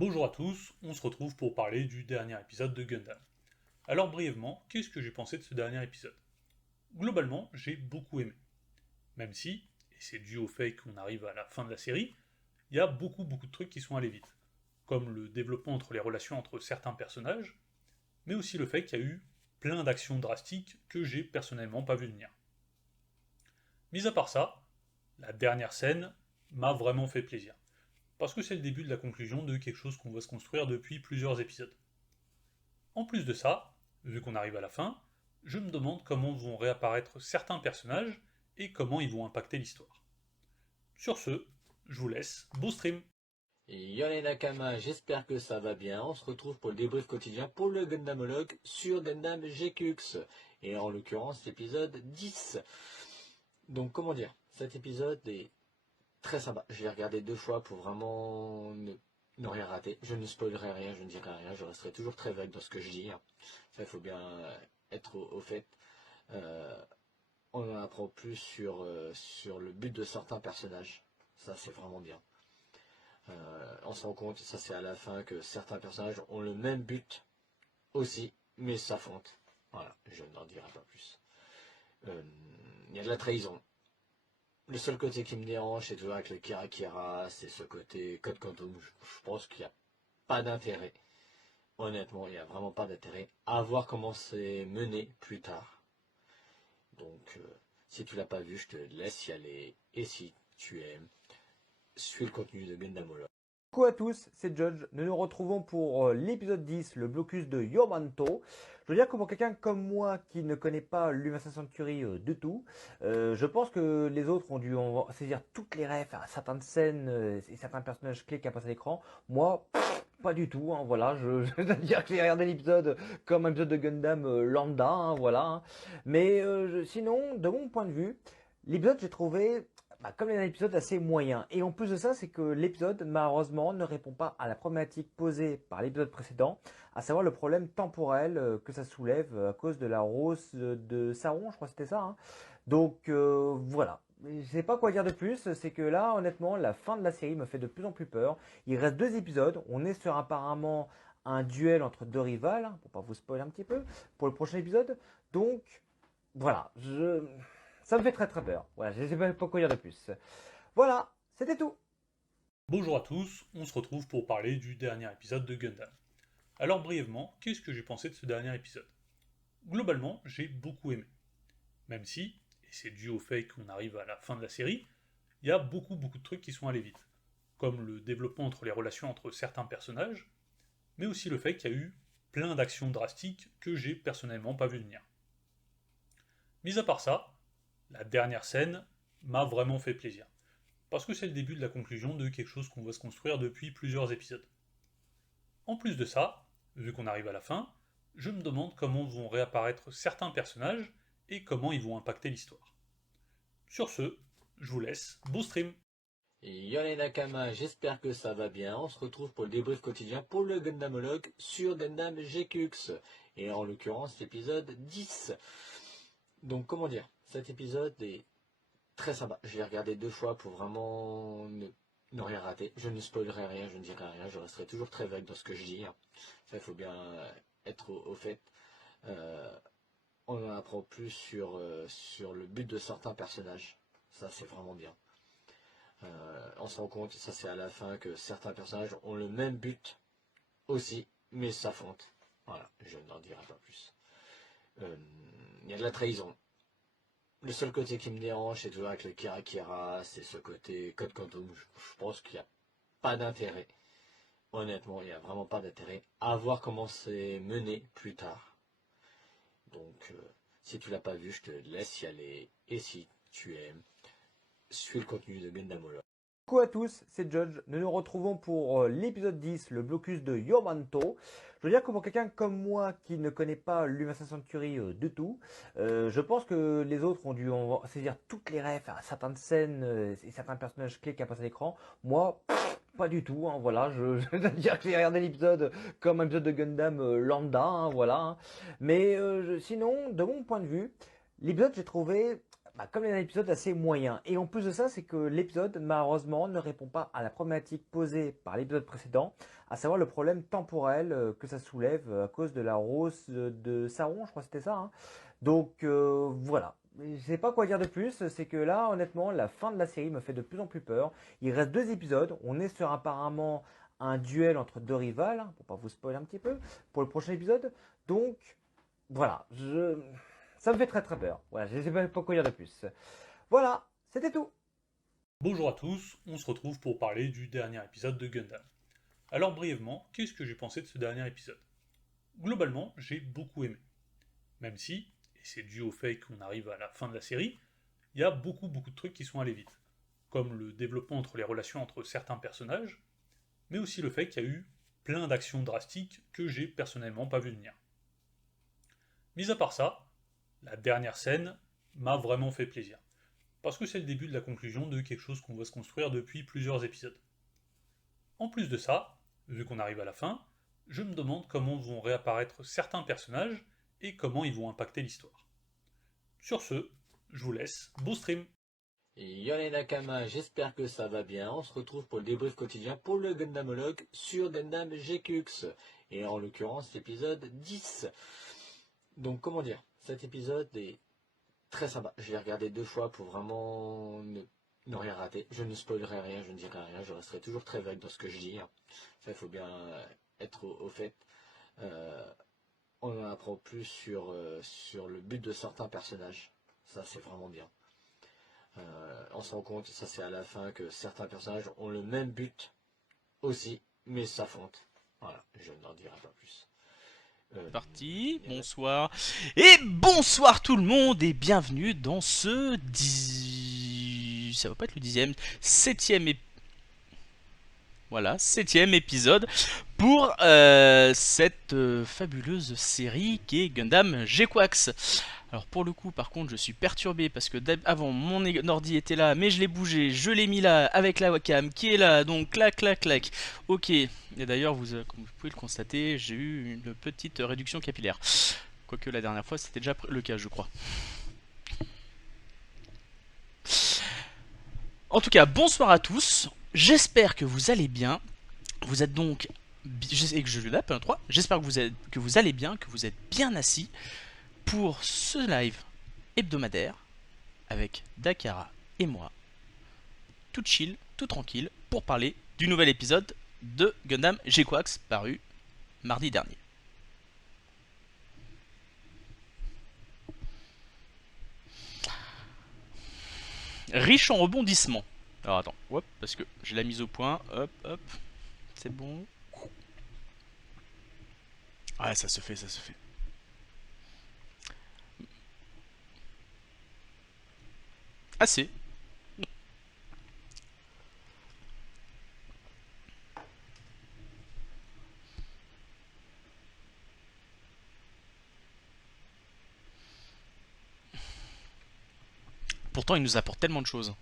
Bonjour à tous, on se retrouve pour parler du dernier épisode de Gundam. Alors brièvement, qu'est-ce que j'ai pensé de ce dernier épisode? Globalement, j'ai beaucoup aimé. Même si, et c'est dû au fait qu'on arrive à la fin de la série, il y a beaucoup de trucs qui sont allés vite. Comme le développement entre les relations entre certains personnages, mais aussi le fait qu'il y a eu plein d'actions drastiques que j'ai personnellement pas vu venir. Mis à part ça, la dernière scène m'a vraiment fait plaisir. Parce que c'est le début de la conclusion de quelque chose qu'on va se construire depuis plusieurs épisodes. En plus de ça, vu qu'on arrive à la fin, je me demande comment vont réapparaître certains personnages et comment ils vont impacter l'histoire. Sur ce, je vous laisse, beau stream. Yo les Nakama, j'espère que ça va bien. On se retrouve pour le débrief quotidien pour le Gundamologue sur Gundam GQX. Et en l'occurrence, l'épisode 10. Donc comment dire, cet épisode est très sympa. Je l'ai regardé 2 fois pour vraiment ne rien rater. Je ne spoilerai rien, je ne dirai rien. Je resterai toujours très vague dans ce que je dis, hein. Ça, il faut bien être au fait. Euh, on en apprend plus sur le but de certains personnages. Ça, c'est vraiment bien. On se rend compte, ça c'est à la fin, que certains personnages ont le même but aussi, mais s'affrontent. Voilà, je n'en dirai pas plus. Il y a de la trahison. Le seul côté qui me dérange, c'est toujours avec le Kira Kira, c'est ce côté Code Quantum. Je pense qu'il n'y a pas d'intérêt. Honnêtement, il n'y a vraiment pas d'intérêt. À voir comment c'est mené plus tard. Donc, si tu l'as pas vu, je te laisse y aller. Et si tu aimes, suis le contenu de Gundam Wall. Coucou à tous, c'est Judge. Nous nous retrouvons pour l'épisode 10, le blocus de Yomanto. Je veux dire que pour quelqu'un comme moi qui ne connaît pas l'Humain Century du tout, je pense que les autres ont dû saisir toutes les refs à certaines scènes et certains personnages clés qui apparaissent à l'écran. Moi, pas du tout, hein, voilà, je dois dire que j'ai regardé l'épisode comme un épisode de Gundam lambda, hein, voilà. Hein. Mais sinon, de mon point de vue, l'épisode j'ai trouvé comme un épisode assez moyen. Et en plus de ça, c'est que l'épisode, malheureusement, ne répond pas à la problématique posée par l'épisode précédent, à savoir le problème temporel que ça soulève à cause de la rose de Saron, je crois que c'était ça. Hein. Donc voilà. Je sais pas quoi dire de plus, c'est que là, honnêtement, la fin de la série me fait de plus en plus peur. Il reste 2 épisodes, on est sur apparemment un duel entre 2 rivales, hein, pour pas vous spoiler un petit peu, pour le prochain épisode. Donc voilà, ça me fait très peur. Voilà, je ne sais pas quoi dire de plus. Voilà, c'était tout. Bonjour à tous, on se retrouve pour parler du dernier épisode de Gundam. Alors brièvement, qu'est-ce que j'ai pensé de ce dernier épisode? Globalement, j'ai beaucoup aimé. Même si, et c'est dû au fait qu'on arrive à la fin de la série, il y a beaucoup de trucs qui sont allés vite. Comme le développement entre les relations entre certains personnages, mais aussi le fait qu'il y a eu plein d'actions drastiques que j'ai personnellement pas vu venir. Mis à part ça, la dernière scène m'a vraiment fait plaisir. Parce que c'est le début de la conclusion de quelque chose qu'on va se construire depuis plusieurs épisodes. En plus de ça, vu qu'on arrive à la fin, je me demande comment vont réapparaître certains personnages et comment ils vont impacter l'histoire. Sur ce, je vous laisse, beau stream. Yo les Nakama, j'espère que ça va bien. On se retrouve pour le débrief quotidien pour le Gundamologue sur Gundam GQX. Et en l'occurrence, l'épisode 10. Donc comment dire, cet épisode est très sympa. Je l'ai regardé 2 fois pour vraiment ne rien rater. Je ne spoilerai rien, je ne dirai rien. Je resterai toujours très vague dans ce que je dis, hein. Ça, il faut bien être au fait. Euh, on en apprend plus sur le but de certains personnages. Ça, c'est vraiment bien. On se rend compte, ça c'est à la fin, que certains personnages ont le même but aussi, mais s'affrontent. Voilà, je n'en dirai pas plus. Il y a de la trahison. Le seul côté qui me dérange, c'est toujours avec le Kira Kira, c'est ce côté Code Quantum. Je pense qu'il n'y a pas d'intérêt. Honnêtement, il n'y a vraiment pas d'intérêt. À voir comment c'est mené plus tard. Donc, si tu l'as pas vu, je te laisse y aller. Et si tu aimes, suis le contenu de Gundam Wall. Coucou à tous, c'est Judge. Nous nous retrouvons pour l'épisode 10, le blocus de Yomanto. Je veux dire que pour quelqu'un comme moi qui ne connaît pas l'Humain Century du tout, je pense que les autres ont dû saisir toutes les refs à certaines scènes et certains personnages clés qui apparaissent à l'écran. Moi, pas du tout, hein, voilà, je dois dire que j'ai regardé l'épisode comme un épisode de Gundam lambda, hein, voilà. Hein. Mais sinon, de mon point de vue, l'épisode j'ai trouvé comme les épisodes assez moyens. Et en plus de ça, c'est que l'épisode, malheureusement, ne répond pas à la problématique posée par l'épisode précédent, à savoir le problème temporel que ça soulève à cause de la rose de Sauron, je crois que c'était ça, hein. Donc voilà. Je sais pas quoi dire de plus, c'est que là, honnêtement, la fin de la série me fait de plus en plus peur. Il reste 2 épisodes, on est sur apparemment un duel entre 2 rivales, hein, pour pas vous spoiler un petit peu, pour le prochain épisode. Donc voilà, ça me fait très très peur. Voilà, je ne sais pas quoi dire de plus. Voilà, c'était tout. Bonjour à tous, on se retrouve pour parler du dernier épisode de Gundam. Alors brièvement, qu'est-ce que j'ai pensé de ce dernier épisode? Globalement, j'ai beaucoup aimé. Même si, et c'est dû au fait qu'on arrive à la fin de la série, il y a beaucoup de trucs qui sont allés vite. Comme le développement entre les relations entre certains personnages, mais aussi le fait qu'il y a eu plein d'actions drastiques que j'ai personnellement pas vu venir. Mis à part ça, la dernière scène m'a vraiment fait plaisir. Parce que c'est le début de la conclusion de quelque chose qu'on va se construire depuis plusieurs épisodes. En plus de ça, vu qu'on arrive à la fin, je me demande comment vont réapparaître certains personnages et comment ils vont impacter l'histoire. Sur ce, je vous laisse, bon stream. Yo les Nakama, j'espère que ça va bien. On se retrouve pour le débrief quotidien pour le Gundamologue sur Gundam GQX. Et en l'occurrence, l'épisode 10. Donc comment dire, cet épisode est très sympa. Je l'ai regardé 2 fois pour vraiment ne rien rater. Je ne spoilerai rien, je ne dirai rien. Je resterai toujours très vague dans ce que je dis. Ça, il faut bien être au fait. On en apprend plus sur le but de certains personnages. Ça, c'est vraiment bien. On se rend compte, ça c'est à la fin, que certains personnages ont le même but aussi, mais s'affrontent. Voilà, je n'en dirai pas plus. Parti, bonsoir. Et bonsoir tout le monde et bienvenue dans ce ça va pas être le 10e, 7e voilà, 7e épisode pour cette fabuleuse série qui est Gundam GQuax. Alors pour le coup, par contre, je suis perturbé parce que avant mon ordi était là, mais je l'ai bougé, je l'ai mis là avec la webcam qui est là, donc clac clac clac. Ok, et d'ailleurs, comme vous pouvez le constater, j'ai eu une petite réduction capillaire. Quoique la dernière fois, c'était déjà le cas, je crois. En tout cas, bonsoir à tous. J'espère que vous allez bien. Vous êtes donc, et que je l'appelle un 3. J'espère que vous allez bien, que vous êtes bien assis pour ce live hebdomadaire avec Dakara et moi, tout chill, tout tranquille, pour parler du nouvel épisode de Gundam GQuax paru mardi dernier. Riche en rebondissements. Alors attends, hop, parce que j'ai la mise au point, hop, hop, c'est bon. Ouais, ça se fait, ça se fait. Assez. Pourtant, il nous apporte tellement de choses.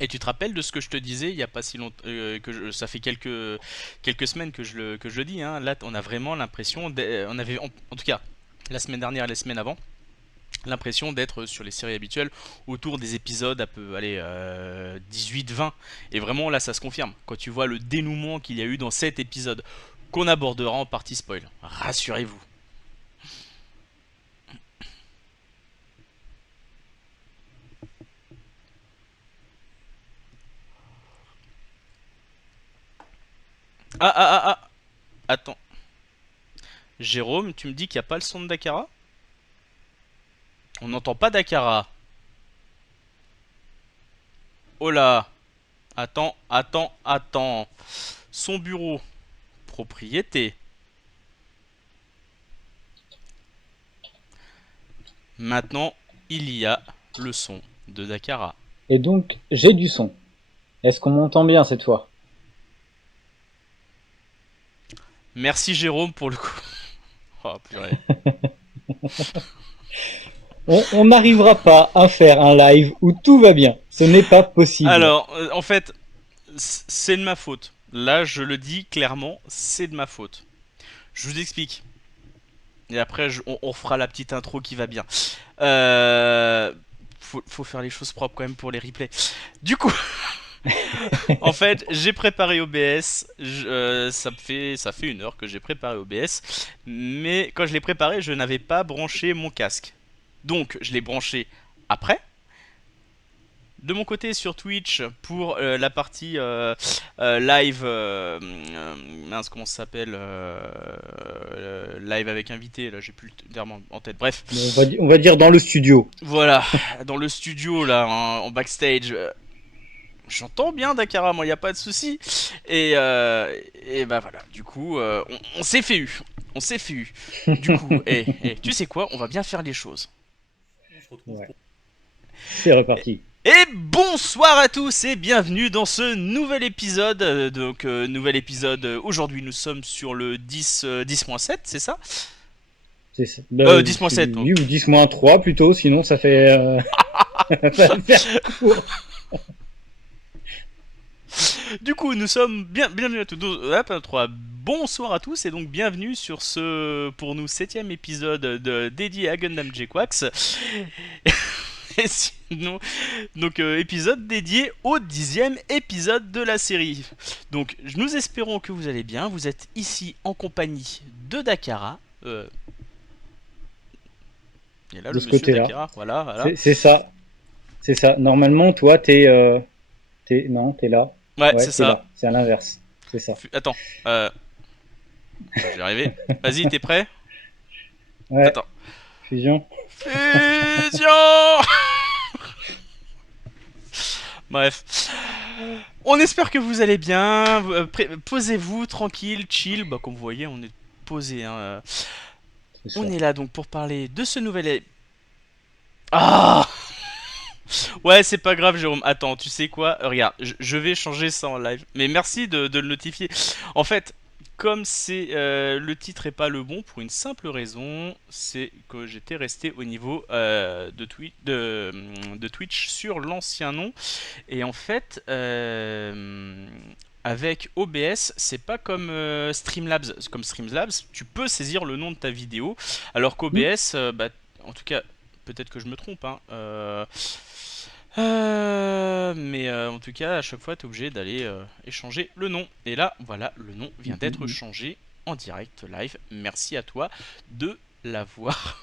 Et tu te rappelles de ce que je te disais il n'y a pas si longtemps, ça fait quelques semaines que je le dis, hein. Là, on a vraiment l'impression, on avait en tout cas la semaine dernière et les semaines avant, l'impression d'être sur les séries habituelles autour des épisodes à peu, allez, 18-20. Et vraiment là, ça se confirme quand tu vois le dénouement qu'il y a eu dans cet épisode qu'on abordera en partie spoil. Rassurez-vous. Ah. Attends. Jérôme, tu me dis qu'il n'y a pas le son de Dakara? On n'entend pas Dakara. Oh là. Attends. Son bureau. Propriété. Maintenant, il y a le son de Dakara. Et donc, j'ai du son. Est-ce qu'on m'entend bien cette fois? Merci Jérôme pour le coup. Oh purée. On n'arrivera pas à faire un live où tout va bien. Ce n'est pas possible. Alors, en fait, c'est de ma faute. Là, je le dis clairement, c'est de ma faute. Je vous explique. Et après, on fera la petite intro qui va bien. Faut faire les choses propres quand même pour les replays. Du coup, en fait, j'ai préparé OBS. Ça fait 1 heure que j'ai préparé OBS. Mais quand je l'ai préparé, je n'avais pas branché mon casque. Donc, je l'ai branché après. De mon côté sur Twitch pour la partie live, mince comment ça s'appelle, live avec invité, là j'ai plus le terme en tête, bref. On va dire dans le studio. Voilà, dans le studio là, en backstage, j'entends bien Dakara, moi y a pas de souci. Et bah voilà, du coup on s'est fait eu, on s'est fait eu. Du coup, tu sais quoi, on va bien faire les choses. On se retrouve Ouais. pour... C'est reparti. Et bonsoir à tous et bienvenue dans ce nouvel épisode. Nouvel épisode, aujourd'hui nous sommes sur le 10.7, c'est ça? C'est ça. 10.7. Oui, ou 10-3 plutôt, sinon ça fait. Ça va faire court. Du coup, nous sommes bienvenue à tous. Bonsoir à tous et donc bienvenue sur ce, pour nous, 7ème épisode dédié à Gundam J-Quax. Et sinon, donc épisode dédié au 10ème épisode de la série. Donc nous espérons que vous allez bien. Vous êtes ici en compagnie de Dakara. Et là De le ce monsieur côté-là. Dakara, voilà. C'est ça. C'est ça. Normalement, toi, non, t'es là. Ouais, Ouais, c'est t'es ça. là. C'est à l'inverse. C'est ça. Attends, je vais y arriver. Vas-y, t'es prêt? Ouais. Attends. Fusion. Fusion. Bref. On espère que vous allez bien. Posez-vous tranquille, chill. Bah, comme vous voyez, on est posé. Hein. C'est ça. On est là donc pour parler de ce nouvel. Ah. Ouais, c'est pas grave, Jérôme. Attends, tu sais quoi? Regarde, je vais changer ça en live. Mais merci de le notifier. En fait, comme c'est le titre est pas le bon pour une simple raison, c'est que j'étais resté au niveau de Twitch sur l'ancien nom. Et en fait, avec OBS, c'est pas comme Streamlabs. Comme Streamlabs, tu peux saisir le nom de ta vidéo, alors qu'OBS, bah, en tout cas, peut-être que je me trompe, hein. Mais en tout cas, à chaque fois, tu es obligé d'aller échanger le nom. Et là, voilà, le nom vient d'être changé en direct live. Merci à toi de l'avoir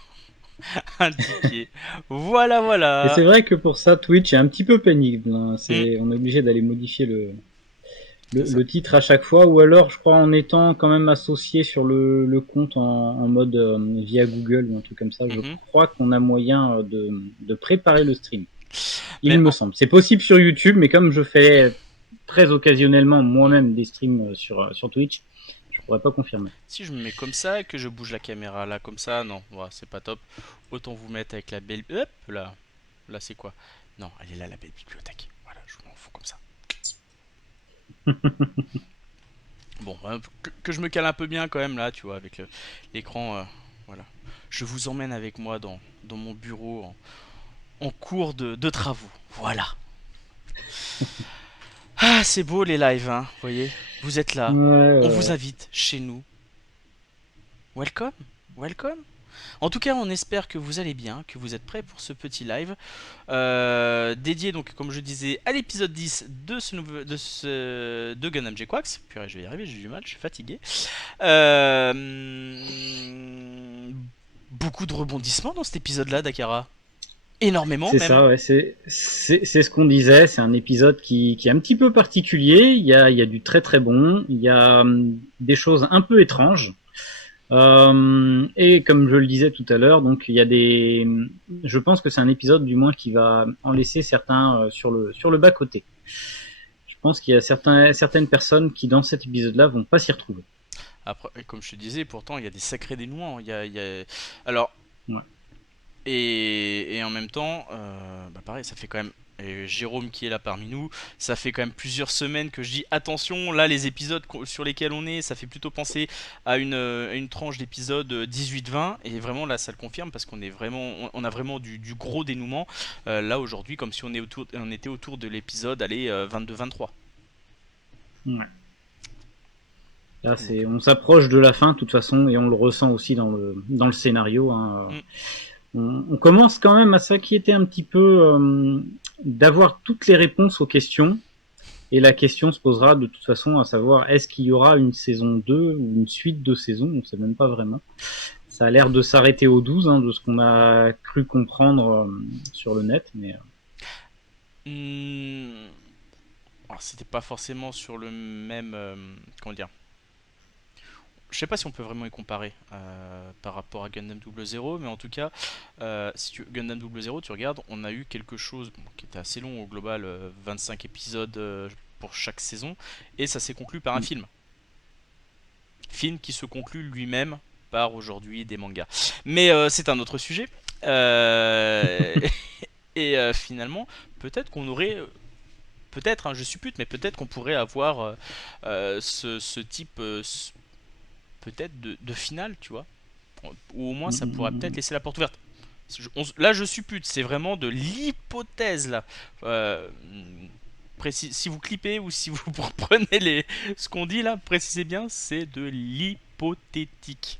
indiqué. Voilà, Et voilà. c'est vrai que pour ça, Twitch est un petit peu pénible. Hein. On est obligé d'aller modifier le titre à chaque fois, ou alors, je crois, en étant quand même associé sur le compte en mode via Google ou un truc comme ça, je crois qu'on a moyen de préparer le stream. Il me semble. C'est possible sur YouTube, mais comme je fais très occasionnellement moi-même des streams sur Twitch, je pourrais pas confirmer. Si je me mets comme ça et que je bouge la caméra là comme ça, non, ouais, c'est pas top. Autant vous mettre avec la belle... Hop, là. Là, c'est quoi? Non, elle est là, la belle bibliothèque. Voilà, je m'en fous comme ça. Bon, que je me cale un peu bien quand même là, tu vois, avec l'écran. Voilà. Je vous emmène avec moi dans mon bureau en cours de travaux. Voilà. Ah, c'est beau les lives, hein, vous voyez. Vous êtes là. On vous invite chez nous. Welcome, welcome. En tout cas, on espère que vous allez bien, que vous êtes prêts pour ce petit live dédié, donc, comme je disais, à l'épisode 10 de Gundam J-Quax. Purée, je vais y arriver, j'ai du mal, je suis fatigué. Beaucoup de rebondissements dans cet épisode-là, Dakara. Énormément, c'est même. Ça, ouais, c'est ce qu'on disait. C'est un épisode qui est un petit peu particulier. Il y a du très très bon. Il y a des choses un peu étranges. Et comme je le disais tout à l'heure, donc il y a je pense que c'est un épisode du moins qui va en laisser certains sur le bas côté. Je pense qu'il y a certaines personnes qui dans cet épisode-là vont pas s'y retrouver. Après, comme je te disais, pourtant il y a des sacrés dénouements. Alors. Ouais. Et en même temps, bah pareil, ça fait quand même. Et Jérôme qui est là parmi nous, ça fait quand même plusieurs semaines que je dis attention, là les épisodes sur lesquels on est, ça fait plutôt penser à une tranche d'épisodes 18-20, et vraiment là ça le confirme parce qu'on est vraiment, on a vraiment du gros dénouement là aujourd'hui, comme si on était autour de l'épisode 22-23. Ouais. Là, on s'approche de la fin, de toute façon, et on le ressent aussi dans le scénario. Hein. On commence quand même à s'inquiéter un petit peu d'avoir toutes les réponses aux questions. Et la question se posera de toute façon à savoir est-ce qu'il y aura une saison 2 ou une suite de saisons, on ne sait même pas vraiment. Ça a l'air de s'arrêter au 12, hein, de ce qu'on a cru comprendre sur le net. Mais... Alors, c'était pas forcément sur le même... comment dire, je sais pas si on peut vraiment y comparer par rapport à Gundam 00, mais en tout cas, Gundam 00, tu regardes, on a eu quelque chose qui était assez long au global, 25 épisodes pour chaque saison, et ça s'est conclu par un film. Film qui se conclut lui-même par aujourd'hui des mangas. Mais c'est un autre sujet. Et finalement, peut-être qu'on aurait... peut-être, hein, je suppute, mais peut-être qu'on pourrait avoir ce type... peut-être de finale, tu vois, ou au moins ça pourrait peut-être laisser la porte ouverte. Là je suppute, c'est vraiment de l'hypothèse là. Si vous clippez ou si vous reprenez ce qu'on dit là, précisez bien, c'est de l'hypothétique.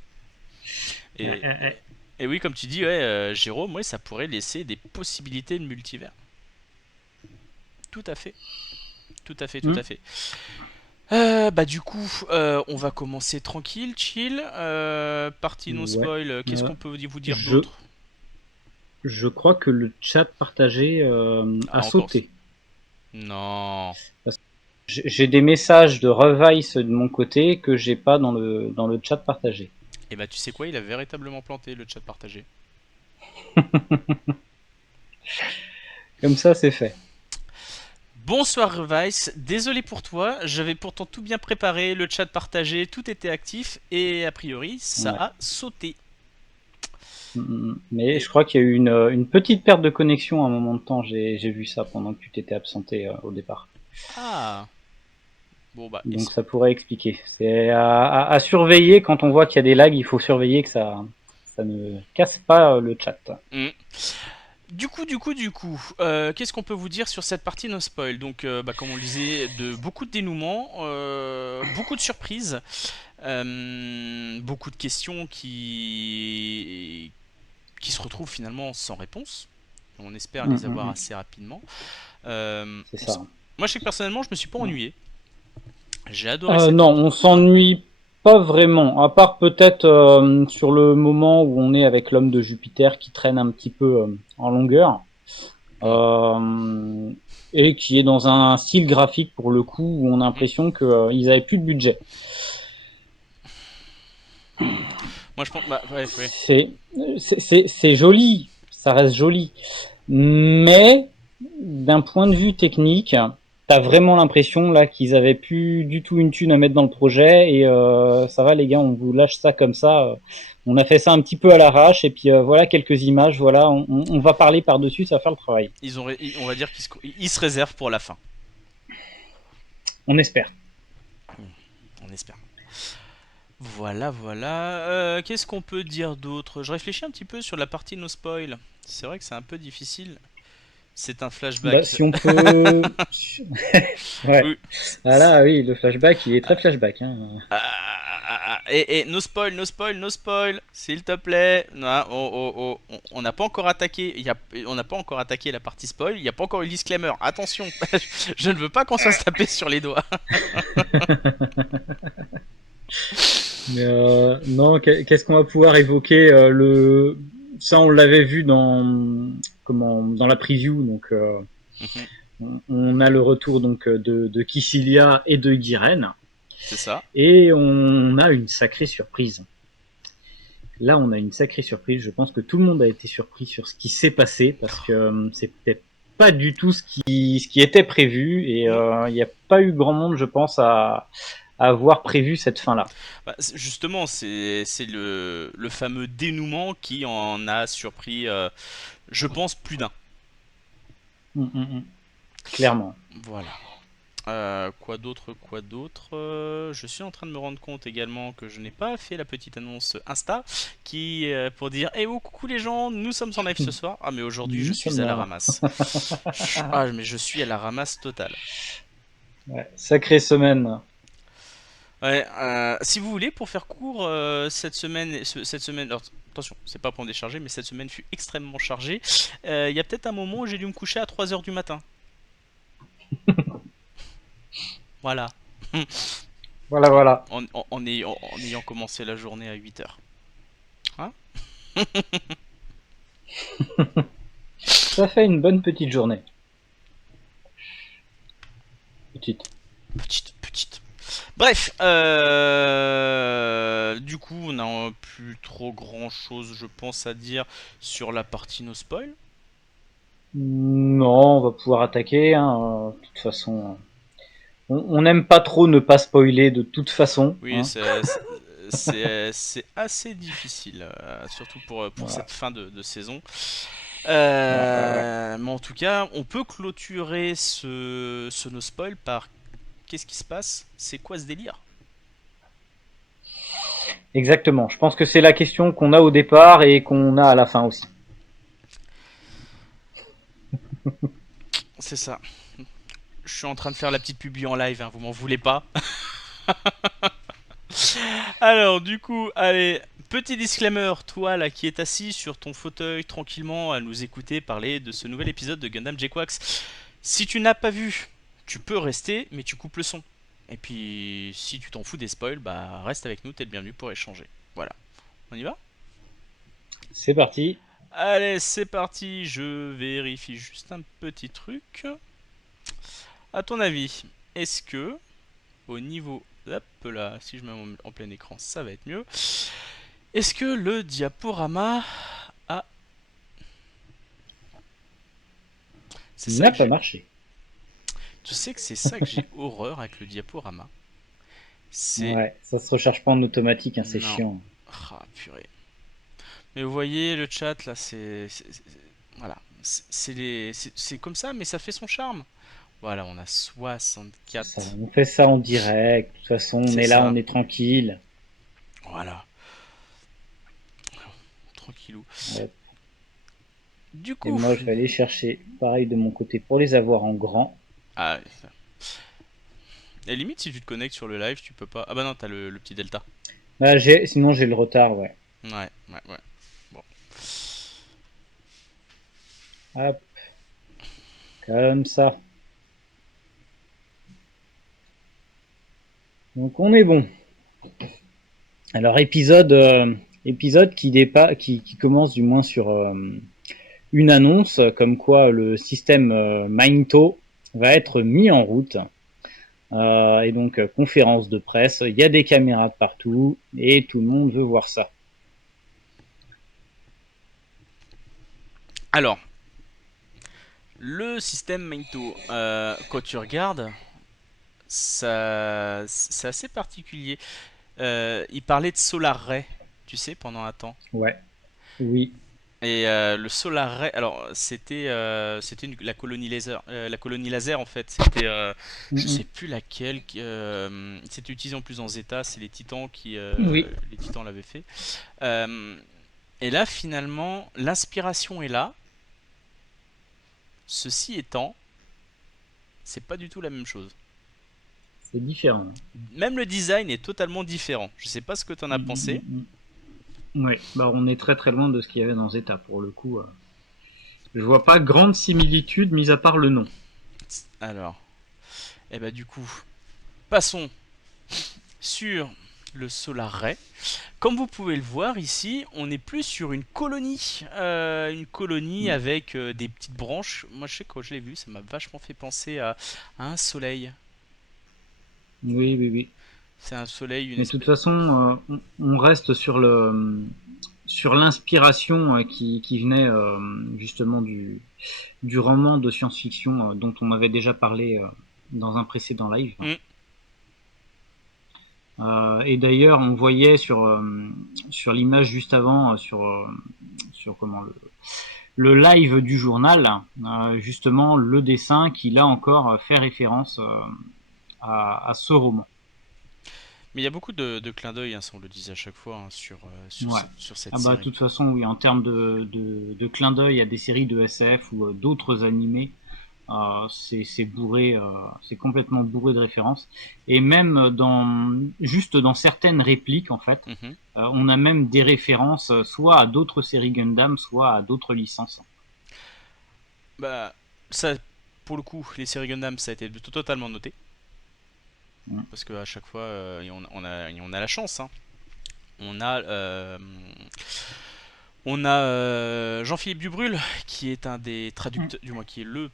Et oui, comme tu dis, ouais, Jérôme, ouais, ça pourrait laisser des possibilités de multivers. Tout à fait. Tout à fait, tout à fait. Bah du coup, on va commencer tranquille, chill. Partie no spoil, qu'est-ce qu'on peut vous dire d'autre? Je crois que le chat partagé a sauté. Non. J'ai des messages de Revice de mon côté que j'ai pas dans le chat partagé. Et bah tu sais quoi, il a véritablement planté le chat partagé. Comme ça, c'est fait. Bonsoir Revice, désolé pour toi, j'avais pourtant tout bien préparé, le chat partagé, tout était actif et a priori ça a sauté. Mais je crois qu'il y a eu une petite perte de connexion à un moment de temps, j'ai vu ça pendant que tu t'étais absenté au départ. Ah. Bon bah. Donc ça pourrait expliquer. C'est à surveiller quand on voit qu'il y a des lags, il faut surveiller que ça ne casse pas le chat. Du coup, qu'est-ce qu'on peut vous dire sur cette partie no spoil? Donc, comme on le disait, beaucoup de dénouements, beaucoup de surprises, beaucoup de questions qui se retrouvent finalement sans réponse. On espère les avoir assez rapidement. C'est ça. Moi, je sais que personnellement, je me suis pas ennuyé. J'ai adoré. Non, on s'ennuie pas vraiment, à part peut-être sur le moment où on est avec l'homme de Jupiter qui traîne un petit peu en longueur et qui est dans un style graphique pour le coup où on a l'impression qu'ils avaient plus de budget. Moi, je pense, ouais. C'est joli, ça reste joli, mais d'un point de vue technique, t'as vraiment l'impression là qu'ils avaient plus du tout une thune à mettre dans le projet et ça va les gars, on vous lâche ça comme ça. On a fait ça un petit peu à l'arrache et puis voilà quelques images, voilà, on va parler par-dessus, ça va faire le travail. On va dire qu'ils se réservent pour la fin. On espère. On espère. Voilà. Qu'est-ce qu'on peut dire d'autre? Je réfléchis un petit peu sur la partie no spoil. C'est vrai que c'est un peu difficile. C'est un flashback. Bah, si on peut. Ouais. Oui. Voilà, oui, le flashback, il est très flashback. Hein. Et no spoil, s'il te plaît. Non, on n'a pas encore attaqué. On n'a pas encore attaqué la partie spoil. Il n'y a pas encore eu le disclaimer. Attention, je ne veux pas qu'on se fasse taper sur les doigts. Mais non, qu'est-ce qu'on va pouvoir évoquer Ça, on l'avait vu dans la preview, donc on a le retour donc de Kycilia et de Guiren. C'est ça. Et on a une sacrée surprise. Là, on a une sacrée surprise. Je pense que tout le monde a été surpris sur ce qui s'est passé parce que c'était pas du tout ce qui était prévu et il n'y a pas eu grand monde, je pense, à avoir prévu cette fin-là. Justement, c'est le fameux dénouement qui en a surpris, je pense, plus d'un. Clairement. Voilà. Quoi d'autre Je suis en train de me rendre compte également que je n'ai pas fait la petite annonce Insta qui pour dire coucou les gens, nous sommes en live ce soir. Ah mais aujourd'hui je suis à la ramasse. Mais je suis à la ramasse totale. Ouais, sacrée semaine. Ouais, si vous voulez, pour faire court, cette semaine, alors, attention, c'est pas pour en décharger, mais cette semaine fut extrêmement chargée. Il y a peut-être un moment où j'ai dû me coucher à 3 heures du matin. Voilà. Voilà, En, voilà. en ayant commencé la journée à 8 heures. Hein. Ça fait une bonne petite journée. Petite. Petite. Bref, du coup, on n'a plus trop grand chose, je pense, à dire sur la partie no spoil. Non, on va pouvoir attaquer. Hein. De toute façon, on n'aime pas trop ne pas spoiler de toute façon. Oui, Hein. c'est assez difficile, surtout pour Voilà. cette fin de saison. Ouais. Mais en tout cas, on peut clôturer ce no spoil par qu'est-ce qui se passe? C'est quoi ce délire? Exactement. Je pense que c'est la question qu'on a au départ et qu'on a à la fin aussi. C'est ça. Je suis en train de faire la petite publi en live, hein, vous m'en voulez pas. Alors, du coup, allez, petit disclaimer, toi là qui est assis sur ton fauteuil tranquillement à nous écouter parler de ce nouvel épisode de Gundam J-Quax. Si tu n'as pas vu, tu peux rester, mais tu coupes le son. Et puis, si tu t'en fous des spoils, bah reste avec nous, t'es le bienvenu pour échanger. Voilà, on y va? C'est parti. Allez, c'est parti, je vérifie juste un petit truc. À ton avis, est-ce que, au niveau... Hop là, si je mets en plein écran, ça va être mieux. Est-ce que le diaporama a... C'est Il ça n'a que pas j'ai... marché. Tu sais que c'est ça que j'ai horreur avec le diaporama. C'est... Ouais, ça se recharge pas en automatique, hein, c'est Non. chiant. Ah, purée. Mais vous voyez, le chat, là, voilà. C'est comme ça, mais ça fait son charme. Voilà, on a Ça, 64. on fait ça en direct. De toute façon, on C'est est là, ça. on est tranquille. Voilà. Tranquilou. Ouais. Du Et coup... moi, je vais aller chercher pareil de mon côté pour les avoir en grand. Ah, et limite, si tu te connectes sur le live, tu peux pas... Ah bah non, t'as le petit delta. Bah, sinon j'ai le retard, ouais. Ouais. Bon. Hop, comme ça. Donc on est bon. Alors épisode qui commence du moins sur une annonce comme quoi le système Mainto va être mis en route. Et donc conférence de presse, il y a des caméras de partout et tout le monde veut voir ça. Alors, le système Mainto, quand tu regardes, c'est assez particulier. Il parlait de Solar Ray, tu sais, pendant un temps. Ouais, oui. Et le Solar Ray, alors c'était la colonie laser en fait. C'était, je sais Mm, plus laquelle. C'était utilisé en plus en Zeta, c'est oui, les Titans l'avaient fait. Euh, et là finalement, l'inspiration est là. Ceci étant, c'est pas du tout la même chose. c'est différent. Même le design est totalement différent. Je sais pas ce que t'en as pensé. Ouais, bah on est très très loin de ce qu'il y avait dans Zeta pour le coup. Je vois pas grande similitude mis à part le nom. Alors, et bah du coup, passons sur le Solar Ray. Comme vous pouvez le voir ici, on est plus sur une colonie avec des petites branches. Moi, je sais que quand je l'ai vu, ça m'a vachement fait penser à un soleil. Oui. C'est un soleil, une Mais de toute espèce. façon, on reste sur l'inspiration qui venait justement du roman de science-fiction dont on avait déjà parlé dans un précédent live. Hmm. Et d'ailleurs, on voyait sur l'image juste avant, sur comment le live du journal, justement le dessin qui là encore fait référence à ce roman. Mais il y a beaucoup de clins d'œil, hein, ça on le disait à chaque fois, hein, Ouais. sur cette Ah bah de série. toute façon oui, en termes de clin d'œil à des séries de SF ou d'autres animés, C'est bourré, c'est complètement bourré de références. Et même juste dans certaines répliques, en fait, Mhm. on a même des références soit à d'autres séries Gundam, soit à d'autres licences. Bah, ça, pour le coup, les séries Gundam, ça a été totalement noté. Mm. Parce qu'à chaque fois, on a la chance. Hein. On a, euh, on a Jean-Philippe Dubrul, qui est un des traducteurs, du moins qui est le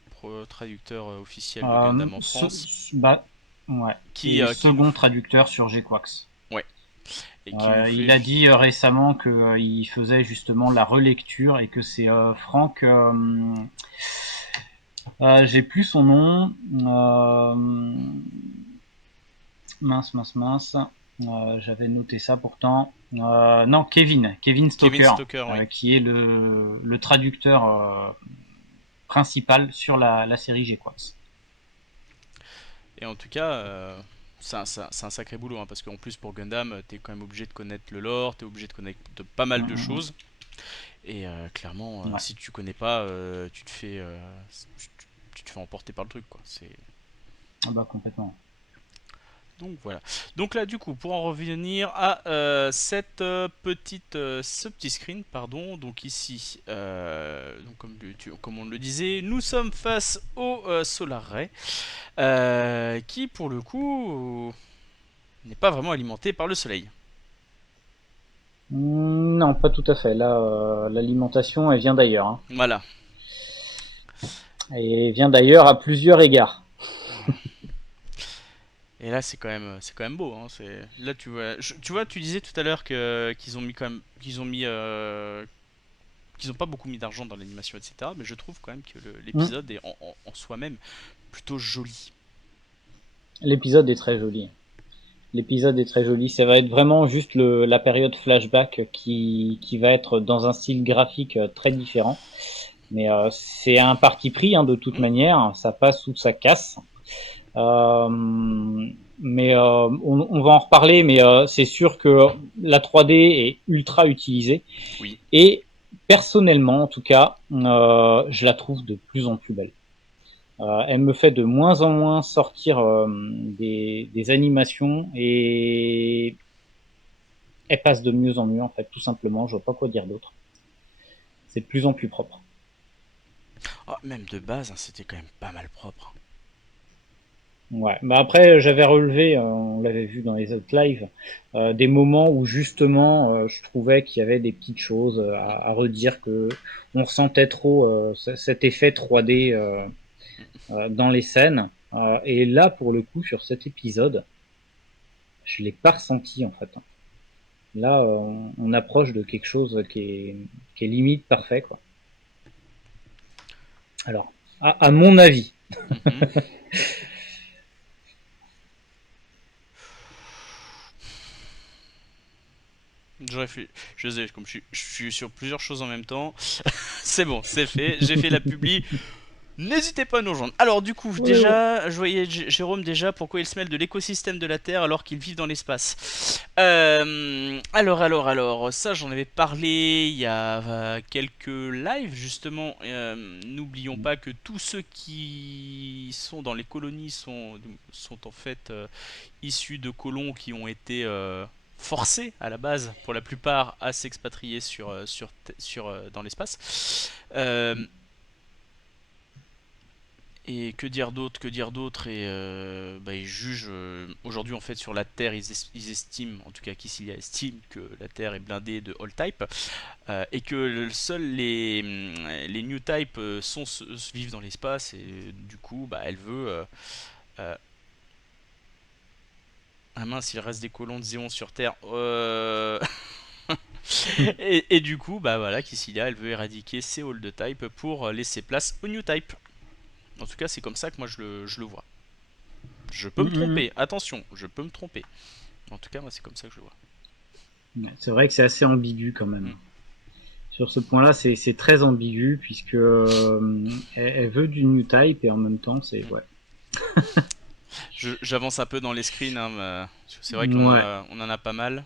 traducteur officiel de Gundam en France, Bah, ouais, qui, et qui nous, second traducteur sur G-Quax. ouais, et qui nous Il fait, a dit récemment que il faisait justement la relecture et que c'est Franck. J'ai plus son nom. Mince. J'avais noté ça pourtant. Non, Kevin Kevin Stoker, Stoker, oui. qui est le traducteur principal sur la série G-Quax. Et en tout cas, c'est un sacré boulot, hein, parce qu'en plus pour Gundam, t'es quand même obligé de connaître le lore, t'es obligé de connaître pas mal de Mm, choses. Et clairement, ouais. si tu connais pas, tu te fais emporter par le truc, quoi. Ah bah complètement. Donc voilà. Donc là, du coup, pour en revenir à ce petit screen, pardon. Donc ici, donc comme on le disait, nous sommes face au Solar Ray, qui pour le coup n'est pas vraiment alimenté par le soleil. Non, pas tout à fait. Là, l'alimentation, elle vient d'ailleurs, hein. Voilà. Et vient d'ailleurs à plusieurs égards. Et là, c'est quand même beau. Hein. Là, tu vois, tu disais tout à l'heure qu'ils ont mis quand même, qu'ils ont pas beaucoup mis d'argent dans l'animation, etc. Mais je trouve quand même que Mm. l'épisode est en soi-même plutôt joli. L'épisode est très joli. L'épisode est très joli. Ça va être vraiment juste la période flashback qui va être dans un style graphique très différent. Mais c'est un parti pris, hein, de toute Hmm. manière. Ça passe ou ça casse. Euh, mais on va en reparler. Mais c'est sûr que la 3D est ultra utilisée. Oui. Et personnellement, en tout cas, je la trouve de plus en plus belle. Elle me fait de moins en moins sortir des animations et elle passe de mieux en mieux, en fait, tout simplement. Je vois pas quoi dire d'autre. C'est de plus en plus propre. Ah, même de base, hein, c'était quand même pas mal propre. Ouais. Bah après, j'avais relevé, on l'avait vu dans les autres lives, des moments où justement, je trouvais qu'il y avait des petites choses à redire, que on ressentait trop cet effet 3D dans les scènes. Et là, pour le coup, sur cet épisode, je l'ai pas ressenti en fait. Là, on approche de quelque chose qui est limite parfait, quoi. Alors, à mon avis. Mhm. Je réfléchis. Je sais, comme je suis sur plusieurs choses en même temps. C'est bon, c'est fait. J'ai fait la publi. N'hésitez pas à nous rejoindre. Alors du coup, Ouais. déjà, je voyais Jérôme déjà pourquoi il se mêle de l'écosystème de la Terre alors qu'il vit dans l'espace. Alors, ça j'en avais parlé il y a quelques lives justement. N'oublions pas que tous ceux qui sont dans les colonies sont en fait issus de colons qui ont été forcés à la base, pour la plupart, à s'expatrier dans l'espace. Euh, et que dire d'autre et bah, ils jugent aujourd'hui en fait sur la Terre ils estiment en tout cas Kissilia estime que la Terre est blindée de All Type et que seuls les New Type vivent dans l'espace et du coup bah, elle veut euh, ah mince il reste des colons de Zéon sur Terre et du coup bah voilà Kissilia elle veut éradiquer ces Old Type pour laisser place aux New Type. En tout cas c'est comme ça que moi je le vois. Je peux me Mm, tromper, attention, je peux me tromper. En tout cas, moi, c'est comme ça que je le vois. C'est vrai que c'est assez ambigu quand même. Mm. Sur ce point-là, c'est très ambigu puisque elle veut du new type et en même temps, c'est Mm. ouais. J'avance un peu dans les screens, hein, c'est vrai Ouais, on en a pas mal.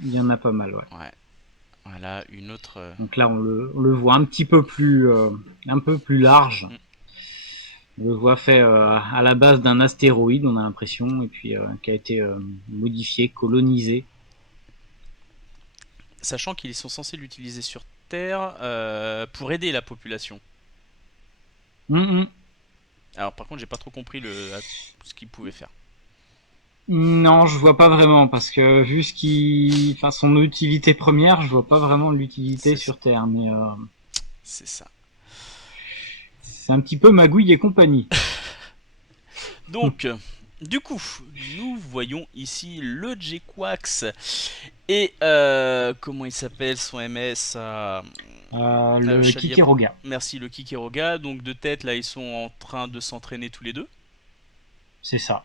il y en a pas mal, ouais. Ouais, voilà, une autre. Donc là, on le voit un peu plus large. Mm. On le voit fait à la base d'un astéroïde, on a l'impression, et puis qui a été modifié, colonisé. Sachant qu'ils sont censés l'utiliser sur Terre pour aider la population. Alors par contre, j'ai pas trop compris ce qu'il pouvait faire. Non, je vois pas vraiment, parce que vu enfin, son utilité première, je vois pas vraiment l'utilité C'est sur ça. Terre, mais C'est ça. c'est un petit peu Magouille et compagnie. Donc, du coup, nous voyons ici le J-Quax et comment il s'appelle son MS Le Shalia. Kikiroga. Merci, le Kikiroga. Donc de tête, là, ils sont en train de s'entraîner tous les deux. C'est ça.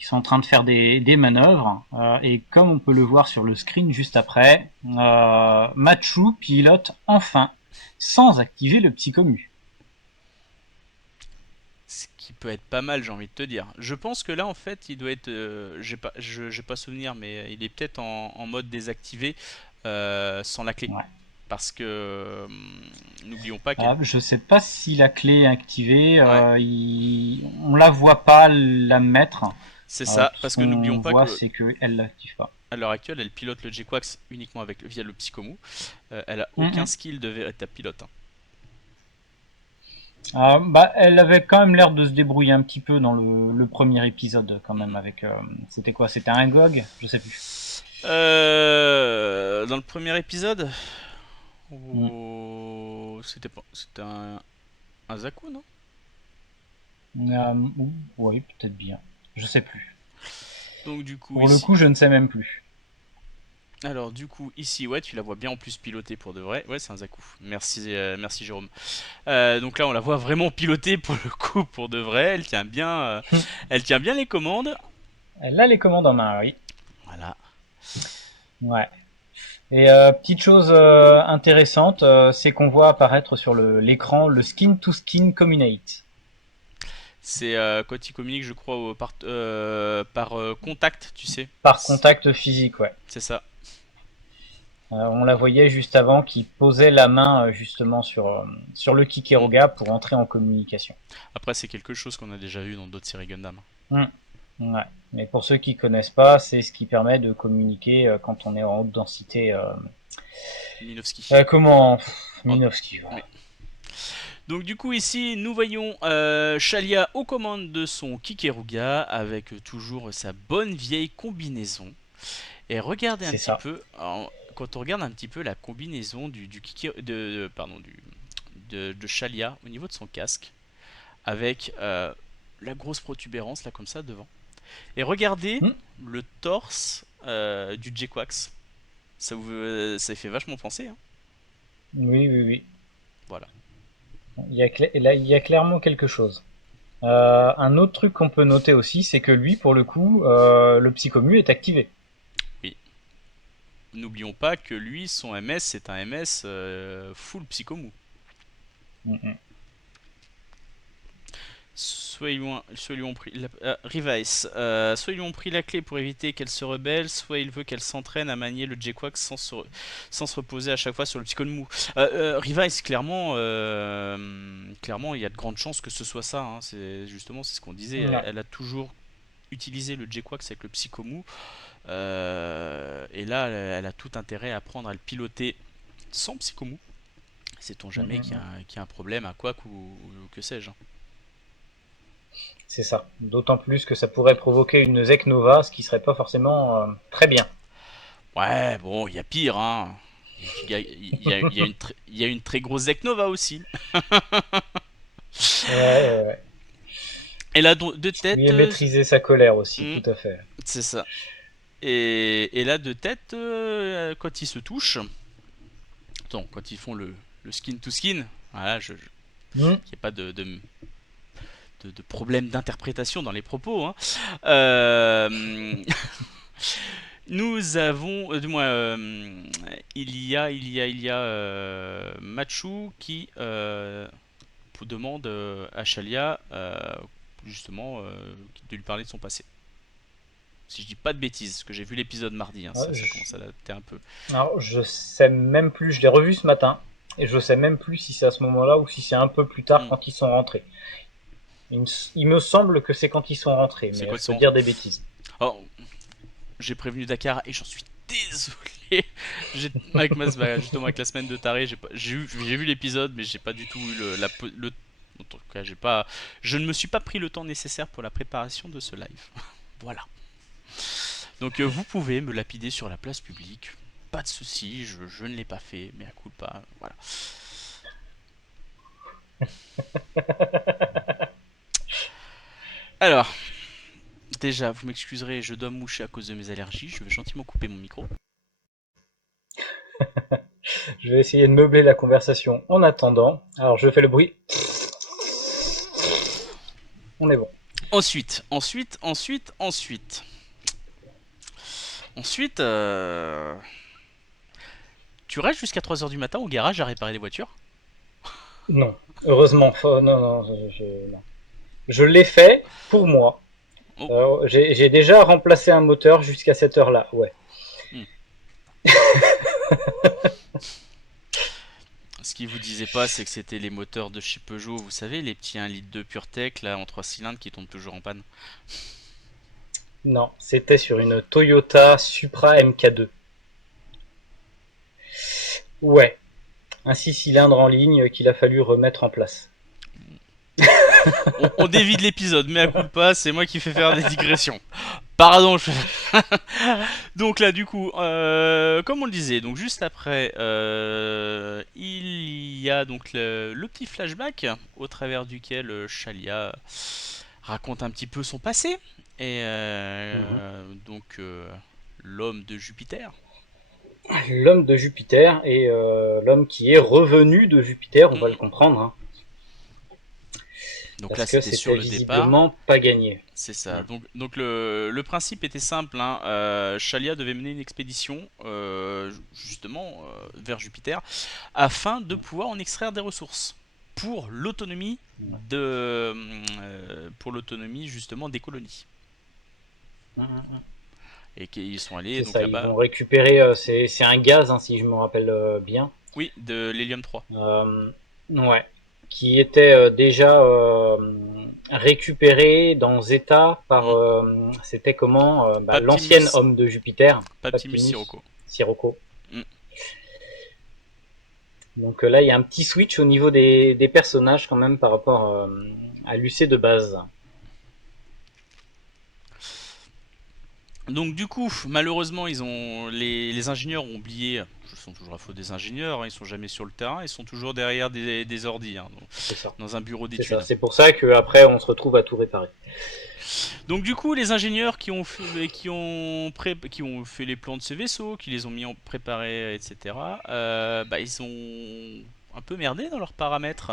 Ils sont en train de faire des manœuvres, et comme on peut le voir sur le screen juste après, Machu pilote enfin, sans activer le Psychomu. Ce qui peut être pas mal, j'ai envie de te dire. Je pense que là, en fait, il doit être. J'ai pas souvenir, mais il est peut-être en mode désactivé sans la clé. Ouais. Parce que n'oublions pas qu'elle. Je sais pas si la clé est activée, Ouais, on la voit pas la mettre. c'est ça. Tout Parce ce que n'oublions qu'on pas voit, que c'est qu'elle l'active pas. à l'heure actuelle, elle pilote le J-Quax uniquement via le Psychomu. Elle a aucun skill de véritable pilote. Elle avait quand même l'air de se débrouiller un petit peu dans le premier épisode, quand même, avec... c'était quoi? C'était un GOG? Je sais plus. Dans le premier épisode, Mm. c'était un Zaku, non? Oui, peut-être bien. Je sais plus. Donc du coup Pour le ici, coup, je ne sais même plus. alors du coup ici, ouais, tu la vois bien en plus piloter pour de vrai. Ouais, c'est un Zaku. Merci, merci Jérôme. Donc là, on la voit vraiment piloter pour le coup pour de vrai. Elle tient bien les commandes. Elle a les commandes en main, oui. Voilà. Ouais. Et petite chose intéressante, c'est qu'on voit apparaître sur l'écran le skin-to-skin communicate. C'est quand il communique, je crois, par contact, tu sais. Par contact physique, ouais. C'est ça. On la voyait juste avant qui posait la main justement sur le Kikiroga pour entrer en communication. Après, c'est quelque chose qu'on a déjà vu dans d'autres séries Gundam. Ouais. Mais pour ceux qui connaissent pas, c'est ce qui permet de communiquer quand on est en haute densité. Minovski. Comment Minovski, voilà. Oui. Donc du coup ici nous voyons Shalia aux commandes de son Kikeruga avec toujours sa bonne vieille combinaison. Et regardez un petit peu, quand on regarde un petit peu la combinaison de Shalia au niveau de son casque, avec la grosse protubérance là comme ça devant. Et regardez le torse du J-Quax. Ça fait vachement penser. Hein. Oui. Voilà. Là, il y a clairement quelque chose. Un autre truc qu'on peut noter aussi, c'est que lui, pour le coup, le Psychomu est activé. Oui. N'oublions pas que lui, son MS, c'est un MS full Psychomu. Soit ils lui ont pris soit ils lui ont pris la clé pour éviter qu'elle se rebelle, soit il veut qu'elle s'entraîne à manier le J-Quax sans se reposer à chaque fois sur le Psychomu. Revice, clairement, il y a de grandes chances que ce soit ça. Hein. C'est ce qu'on disait. Ouais. Elle a toujours utilisé le J-Quax avec le Psychomu. Et là, elle a tout intérêt à apprendre à le piloter sans Psychomu. Sait-on jamais qu'il y a un problème à quoi ou que sais-je. C'est ça. D'autant plus que ça pourrait provoquer une Zeknova, ce qui serait pas forcément très bien. Ouais, bon, il y a pire, hein. Il y a une très grosse Zeknova aussi. Ouais. Et là, de tête. Lui maîtriser sa colère aussi, tout à fait. C'est ça. Et là, de tête, quand ils se touchent. Attends, quand ils font le skin to skin. Voilà, qu'il n'y ait pas de problème d'interprétation dans les propos. Hein. Nous avons, il y a Machu qui demande à Shalia justement de lui parler de son passé. Si je dis pas de bêtises, parce que j'ai vu l'épisode mardi, hein, ça commence à dater un peu. Alors, je sais même plus, je l'ai revu ce matin, et je sais même plus si c'est à ce moment-là ou si c'est un peu plus tard quand ils sont rentrés. Il me semble que c'est quand ils sont rentrés, C'est mais quand je ils peux sont- dire des bêtises. Alors, j'ai prévenu Dakar et j'en suis désolé. Justement avec la semaine de taré, j'ai vu l'épisode, mais j'ai pas du tout eu en tout cas, je ne me suis pas pris le temps nécessaire pour la préparation de ce live. Voilà. Donc vous pouvez me lapider sur la place publique, pas de souci, je ne l'ai pas fait, mais à coup pas, voilà. Alors, déjà, vous m'excuserez, je dois me moucher à cause de mes allergies, je vais gentiment couper mon micro. Je vais essayer de meubler la conversation en attendant. Alors je fais le bruit. On est bon. Ensuite, tu restes jusqu'à 3h du matin au garage à réparer les voitures? Non, heureusement. Non, non. Je l'ai fait pour moi. Oh. J'ai déjà remplacé un moteur jusqu'à cette heure-là. Ouais. Ce qu'ils vous disaient pas, c'est que c'était les moteurs de chez Peugeot, vous savez, les petits 1,2 litre PureTech là en 3 cylindres qui tombent toujours en panne. Non, c'était sur une Toyota Supra MK2. Ouais. Un 6 cylindres en ligne qu'il a fallu remettre en place. On dévie de l'épisode, mais à coup de pas, c'est moi qui fais faire des digressions. Pardon. Donc là, du coup, comme on le disait, donc juste après, il y a donc le petit flashback au travers duquel Shalia raconte un petit peu son passé et donc l'homme de Jupiter. L'homme de Jupiter et l'homme qui est revenu de Jupiter, on va le Mm. comprendre. Hein, Donc là, parce que c'était sur c'était le départ. visiblement pas gagné. C'est ça. Mm. Donc le principe était simple. Hein. Shalia devait mener une expédition justement vers Jupiter afin de pouvoir en extraire des ressources pour l'autonomie pour l'autonomie justement des colonies. Et qu'ils sont allés C'est donc ça, ils là-bas. vont récupérer, c'est un gaz, hein, si je me rappelle bien. Oui, de l'hélium 3. Ouais. Qui était déjà récupéré dans Zeta par, c'était comment l'ancienne Paptimus, homme de Jupiter, Paptimus Paptimus Sirocco. Sirocco. Mm. Donc là, il y a un petit switch au niveau des personnages quand même par rapport à l'UC de base. Donc du coup, malheureusement, les ingénieurs ont oublié. Ce sont toujours la faute des ingénieurs. Hein, ils sont jamais sur le terrain. Ils sont toujours derrière des ordis, hein, C'est ça. dans un bureau C'est ça. d'études. C'est pour ça qu'après, on se retrouve à tout réparer. Donc du coup, les ingénieurs qui ont fait les plans de ces vaisseaux, qui les ont mis en préparés, etc. Ils ont un peu merdé dans leurs paramètres.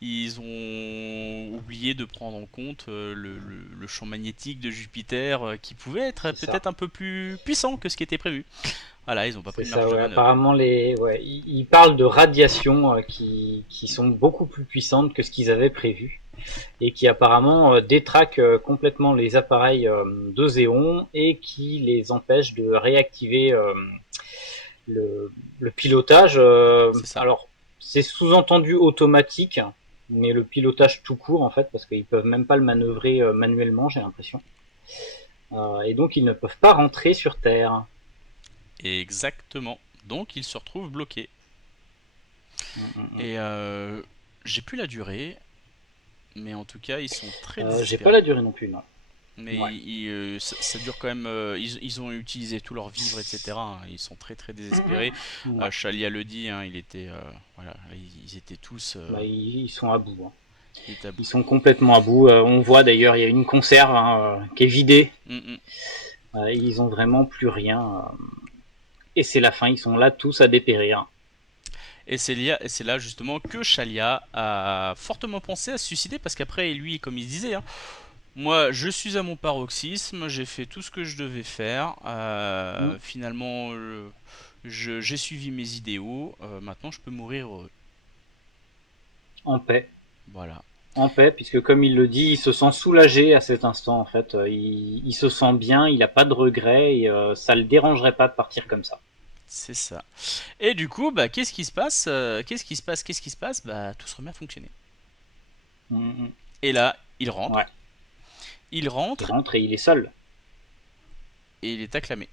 Ils ont oublié de prendre en compte le champ magnétique de Jupiter qui pouvait être C'est peut-être ça. un peu plus puissant que ce qui était prévu. Voilà, ils n'ont pas C'est pris de marge ça, de ouais. manœuvre. Apparemment, ils parlent de radiations qui sont beaucoup plus puissantes que ce qu'ils avaient prévu et qui apparemment détraquent complètement les appareils de Zéon et qui les empêchent de réactiver le pilotage. C'est ça. Alors, c'est sous-entendu automatique, mais le pilotage tout court en fait, parce qu'ils peuvent même pas le manœuvrer manuellement, j'ai l'impression. Et donc, ils ne peuvent pas rentrer sur Terre. Exactement. Donc ils se retrouvent bloqués. Et j'ai plus la durée, mais en tout cas ils sont très J'ai désespérés. pas la durée non plus, non. Mais Ouais. ça dure quand même. Ils ont utilisé tout leur vivre, etc. hein. Ils sont très très désespérés. Ouais. Shalia le dit, hein, voilà, ils étaient tous. Ils sont à bout. Hein. Ils étaient à bout. Ils sont complètement à bout. On voit d'ailleurs, il y a une conserve qui est vidée. Ils ont vraiment plus rien. Et c'est la fin, ils sont là tous à dépérir. Et c'est là justement que Shalia a fortement pensé à se suicider parce qu'après lui, comme il disait, hein, moi je suis à mon paroxysme, j'ai fait tout ce que je devais faire. Finalement, j'ai suivi mes idéaux. Maintenant, je peux mourir heureux. En paix. Voilà. En paix, puisque comme il le dit, il se sent soulagé à cet instant en fait. Il se sent bien, il n'a pas de regrets et ça le dérangerait pas de partir comme ça. C'est ça. Et du coup, qu'est-ce qui se passe Qu'est-ce qui se passe Bah, tout se remet à fonctionner. Et là, Il rentre. Ouais. Il Il rentre rentre et il est seul. et il est acclamé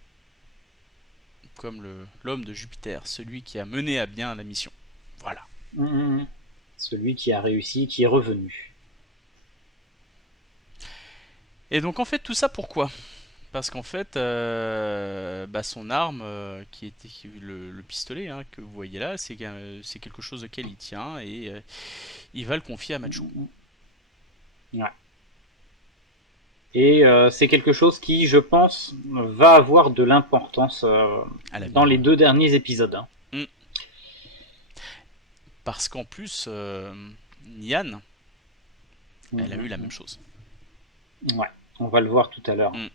comme l'homme de Jupiter, celui qui a mené à bien la mission. Voilà. Mhm. Celui qui a réussi, qui est revenu. Et donc en fait tout ça pourquoi? Parce qu'en fait son arme qui était le pistolet hein, que vous voyez là, c'est quelque chose auquel il tient et il va le confier à Machu. Ouais. Et c'est quelque chose qui, je pense, va avoir de l'importance À l'avenir, dans les ouais. 2 derniers épisodes. Hein. Parce qu'en plus Nian, elle a eu la même chose. Ouais, on va le voir tout à l'heure. Mm.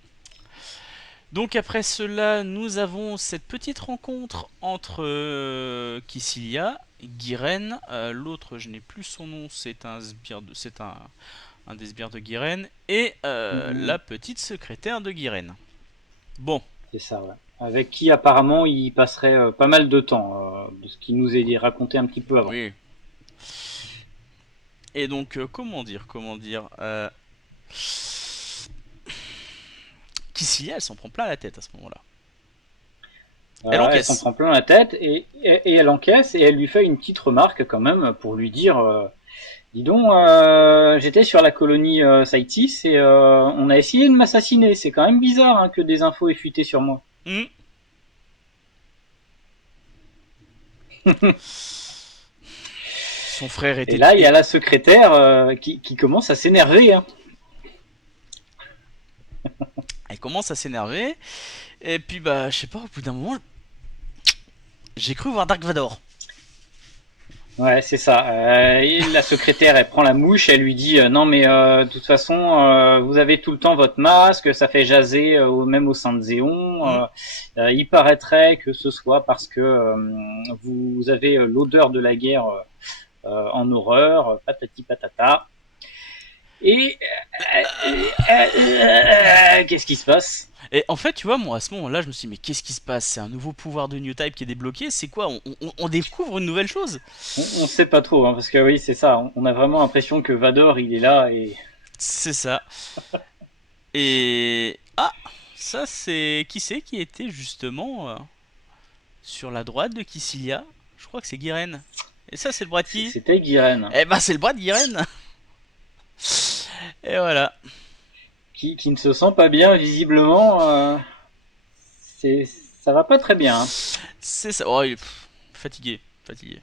Donc après cela, nous avons cette petite rencontre entre Kycilia, Guiren, l'autre je n'ai plus son nom, c'est un des sbires de Guiren, et la petite secrétaire de Guiren. Bon. C'est ça, ouais. Avec qui apparemment il passerait pas mal de temps, de ce qui nous est raconté un petit peu avant. Oui. Et donc comment dire Kycilia, elle s'en prend plein la tête à ce moment-là. Elle Elle encaisse. s'en prend plein la tête et elle encaisse et elle lui fait une petite remarque quand même pour lui dire dis donc, j'étais sur la colonie Saitis et on a essayé de m'assassiner. C'est quand même bizarre hein, que des infos aient fuité sur moi. Son frère était... Et là, il y a la secrétaire qui commence à s'énerver. Hein. Elle commence à s'énerver. Et puis, bah, je sais pas, au bout d'un moment, j'ai cru voir Dark Vador. Ouais, c'est ça. Et la secrétaire, elle prend la mouche, elle lui dit non mais de toute façon, vous avez tout le temps votre masque, ça fait jaser même au sein de Zéon. Il paraîtrait que ce soit parce que vous avez l'odeur de la guerre en horreur, patati patata. Et qu'est-ce qui se passe? Et en fait, tu vois, moi à ce moment-là, je me suis dit, mais qu'est-ce qui se passe? C'est un nouveau pouvoir de New Type qui est débloqué? C'est quoi? On découvre une nouvelle chose? On sait pas trop, hein, parce que oui, c'est ça. On a vraiment l'impression que Vador, il est là et. C'est ça. Et. Ah! Ça, c'est. Qui c'est qui était justement sur la droite de Kycilia? Je crois que c'est Guiren. Et ça, c'est le bras de qui? C'était Guiren. Eh ben, c'est le bras de Guiren! Et voilà. Qui ne se sent pas bien, visiblement. Ça va pas très bien. Hein. C'est ça. Oh, il est fatigué. Fatigué.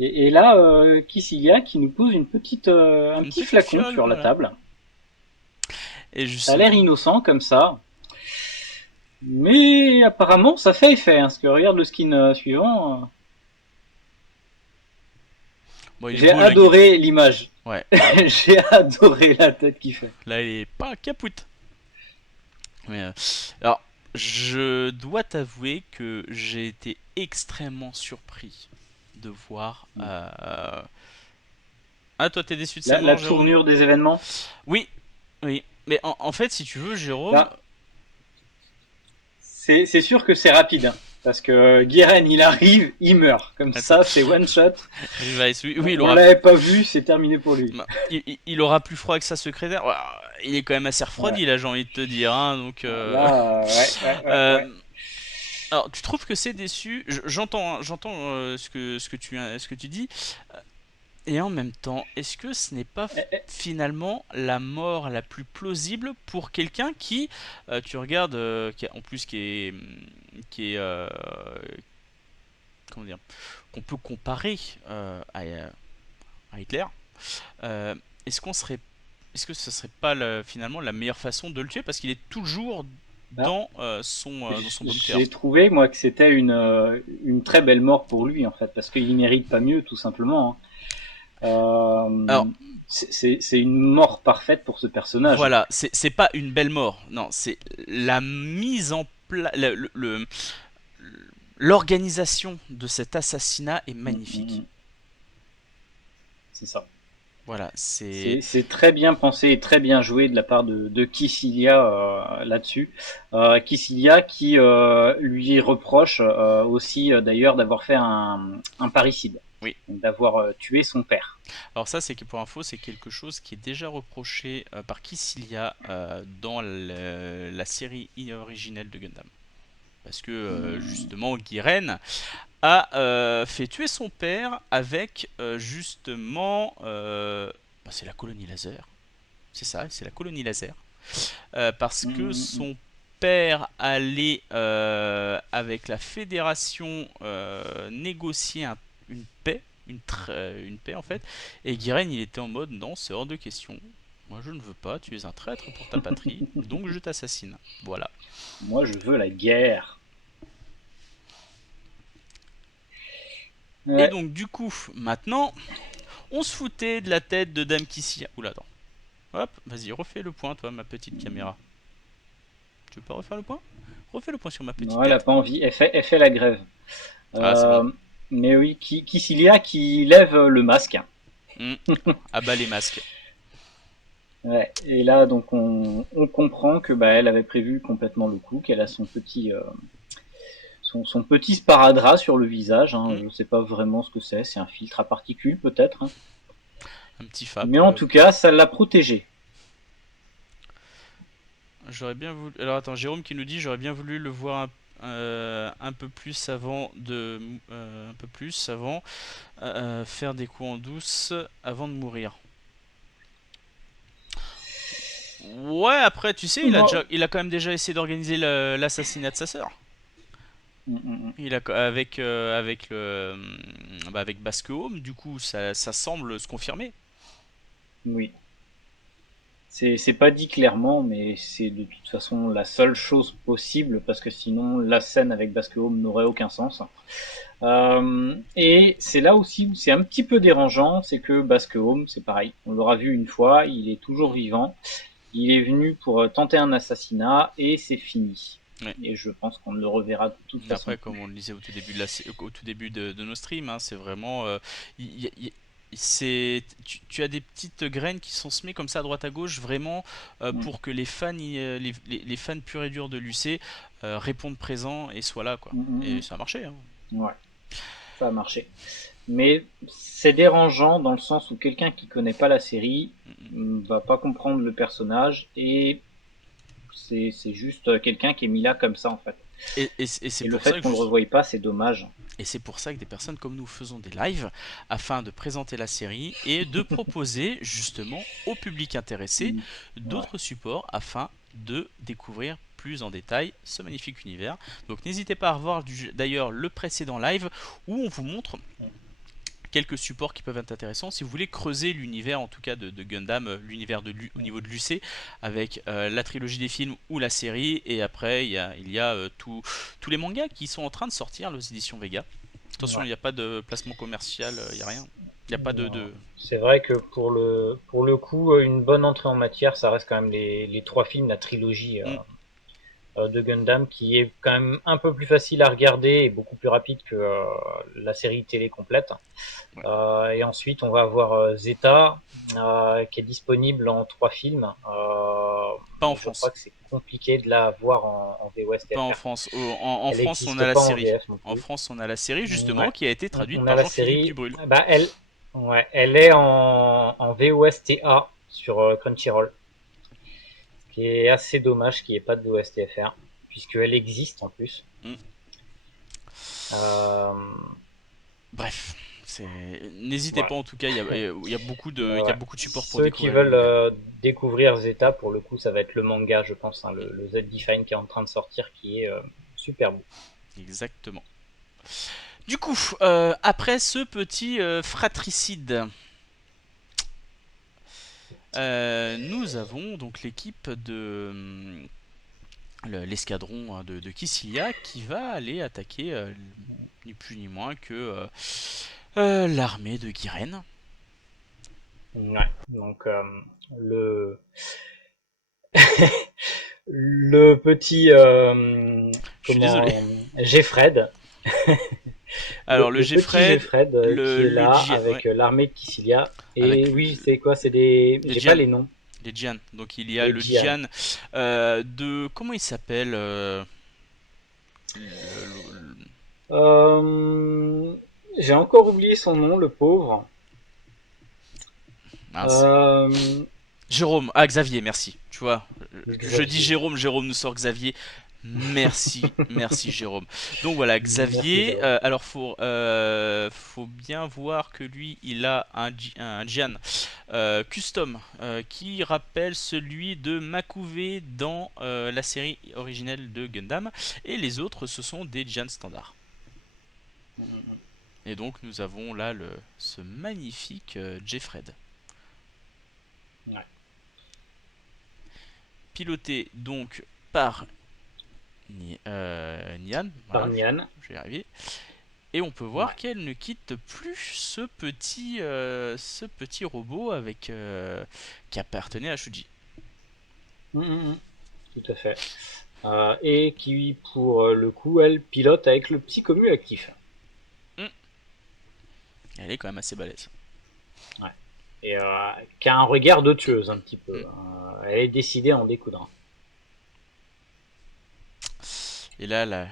Et là, Kycilia qui nous pose un petit flacon fiole, sur la table. Et Ça a l'air innocent comme ça. Mais apparemment, ça fait effet. Hein, parce que regarde le skin suivant. Bon, j'ai adoré l'image. Ouais. J'ai adoré la tête qu'il fait. Là, il est pas capoute. Mais alors, je dois t'avouer que j'ai été extrêmement surpris de voir. Ah, toi, t'es déçu de ça, la tournure des événements. Oui, oui. Mais en fait, si tu veux, Jérôme. Là, c'est sûr que c'est rapide. Hein. Parce que Guiren, il arrive, il meurt. Comme ça, c'est one shot. Oui, on l'avait pas vu, c'est terminé pour lui. Il aura plus froid que sa secrétaire. Il est quand même assez refroidi, là, j'ai envie de te dire. Hein, donc, là, ouais. Alors, tu trouves que c'est déçu? J'entends ce que tu dis. Et en même temps, est-ce que ce n'est pas finalement la mort la plus plausible pour quelqu'un qui, tu regardes, en plus qui est comment dire, qu'on peut comparer à Hitler. Est-ce que ce serait pas finalement la meilleure façon de le tuer parce qu'il est toujours dans son bunker? J'ai trouvé moi que c'était une très belle mort pour lui en fait parce qu'il mérite pas mieux tout simplement. Hein. Alors, c'est une mort parfaite pour ce personnage. Voilà, c'est pas une belle mort, non, c'est la mise en place, l'organisation de cet assassinat est magnifique. C'est ça. Voilà, c'est très bien pensé et très bien joué de la part de Kycilia là-dessus. Kycilia qui lui reproche aussi d'ailleurs d'avoir fait un parricide. Oui. d'avoir tué son père. Alors ça, c'est que pour info, c'est quelque chose qui est déjà reproché par Kycilia dans la série originelle de Gundam. Parce que justement, Giren a fait tuer son père avec justement... c'est la colonie laser. C'est ça, c'est la colonie laser. Parce que son père allait avec la fédération négocier une paix, une paix en fait, et Giren il était en mode non, c'est hors de question. Moi je ne veux pas, tu es un traître pour ta patrie, donc je t'assassine. Voilà. Moi, je veux la guerre. Et Ouais. donc du coup, maintenant, on se foutait de la tête de Dame Kissia. Oula, attends. Hop, vas-y, refais le point, toi, ma petite caméra. Tu veux pas refaire le point? Refais le point sur ma petite Non, elle a tête. pas envie. Elle fait la grève. Ah, c'est bon. Mais oui, Kycilia qui lève le masque. Ah bah les masques. Ouais. Et là, donc, on comprend que bah, elle avait prévu complètement le coup, qu'elle a son petit sparadrap sur le visage. Hein. Mm. Je sais pas vraiment ce que c'est un filtre à particules peut-être. Hein. Un petit FAP. Mais en tout cas, ça l'a protégé. J'aurais bien voulu. Alors attends, Jérôme qui nous dit j'aurais bien voulu le voir un peu plus avant de un peu plus avant faire des coups en douce avant de mourir. Ouais, après tu sais, Moi- il a quand même déjà essayé d'organiser l'assassinat de sa sœur. Mm. Il a avec le avec Basque Home, du coup ça semble se confirmer. Oui. C'est pas dit clairement, mais c'est de toute façon la seule chose possible parce que sinon la scène avec Basque Home n'aurait aucun sens. Et c'est là aussi où c'est un petit peu dérangeant, c'est que Basque Home, c'est pareil. On l'aura vu une fois, il est toujours vivant. Il est venu pour tenter un assassinat et c'est fini. Ouais. Et je pense qu'on ne le reverra de toute façon Après, comme plus. on le disait au tout début au tout début de nos streams, hein, c'est vraiment, tu as des petites graines qui sont semées comme ça à droite à gauche, vraiment Mm. pour que les fans, les fans purs et durs de l'UC répondent présents et soient là, quoi. Et Mm. ça a marché, hein. Ouais, ça a marché. Mais c'est dérangeant dans le sens où quelqu'un qui connaît pas la série va pas comprendre le personnage et c'est juste quelqu'un qui est mis là comme ça en fait. Et c'est Et le pour ça fait que qu'on le revoie pas, c'est dommage. Et c'est pour ça que des personnes comme nous faisons des lives afin de présenter la série et de proposer justement au public intéressé Ouais. d'autres supports afin de découvrir plus en détail ce magnifique univers. Donc n'hésitez pas à revoir d'ailleurs le précédent live où on vous montre quelques supports qui peuvent être intéressants si vous voulez creuser l'univers en tout cas de Gundam, l'univers au niveau de l'UC avec la trilogie des films ou la série, et après il y a tous les mangas qui sont en train de sortir aux éditions Vega. Attention, il Ouais. n'y a pas de placement commercial, il n'y a rien. Il n'y a pas de... C'est vrai que pour le coup, une bonne entrée en matière, ça reste quand même les trois films, la trilogie Mm. de Gundam, qui est quand même un peu plus facile à regarder et beaucoup plus rapide que la série télé complète. Ouais. Et ensuite, on va avoir Zeta, qui est disponible en trois films. Pas en Mais je crois France. que c'est compliqué de la voir en VOST Pas en FR. France. En Elle France, on a n'existe la pas en série. VF non En plus. France, on a la série justement Ouais. qui a été traduite On a par la Jean-Philippe série. Dubrul. Bah, elle est en VOSTA sur Crunchyroll. Ce qui est assez dommage qu'il n'y ait pas de VOST-FR, puisqu'elle existe en plus. Mm. Euh, Bref. N'hésitez voilà. pas en tout cas, il y a beaucoup de, il y a Ouais. beaucoup de supports pour Ceux qui découvrir veulent l'univers. découvrir Zeta, pour le coup, ça va être le manga, je pense, hein, le Z-Define qui est en train de sortir, qui est super beau. Exactement. Du coup, après ce petit fratricide, nous avons donc l'équipe de l'escadron de Kycilia qui va aller attaquer ni plus ni moins que l'armée de Giren. Ouais. Donc, le petit, Je suis désolé. Geffred, Alors le le petit Geffred, Geffred qui est le là Gian, ouais, avec l'armée de Kycilia. Et avec oui, c'est quoi? C'est des. les J'ai pas Gian, les noms. les Gian. Donc il y a Les le Jian. Gian de comment il s'appelle le- Euh, J'ai encore oublié son nom, le pauvre. Mince. Jérôme, Xavier, merci. Tu vois, je dis Jérôme, Jérôme nous sort Xavier. Merci, merci Jérôme. Donc voilà, Xavier. Jérôme. Alors faut bien voir que lui, il a un Gian custom qui rappelle celui de Makouvé dans la série originelle de Gundam, et les autres ce sont des Gian standards. Et donc nous avons là ce magnifique Jeffred. Ouais. Piloté donc par Nian. Par Voilà, Nian. je vais y arriver. Et on peut voir qu'elle ne quitte plus ce petit robot avec qui appartenait à Shuji. Tout à fait. Et qui, pour le coup, elle pilote avec le petit commu actif. Elle est quand même assez balèze. Ouais. Et qui a un regard de tueuse un petit peu. Elle est décidée à en découdre. Et là,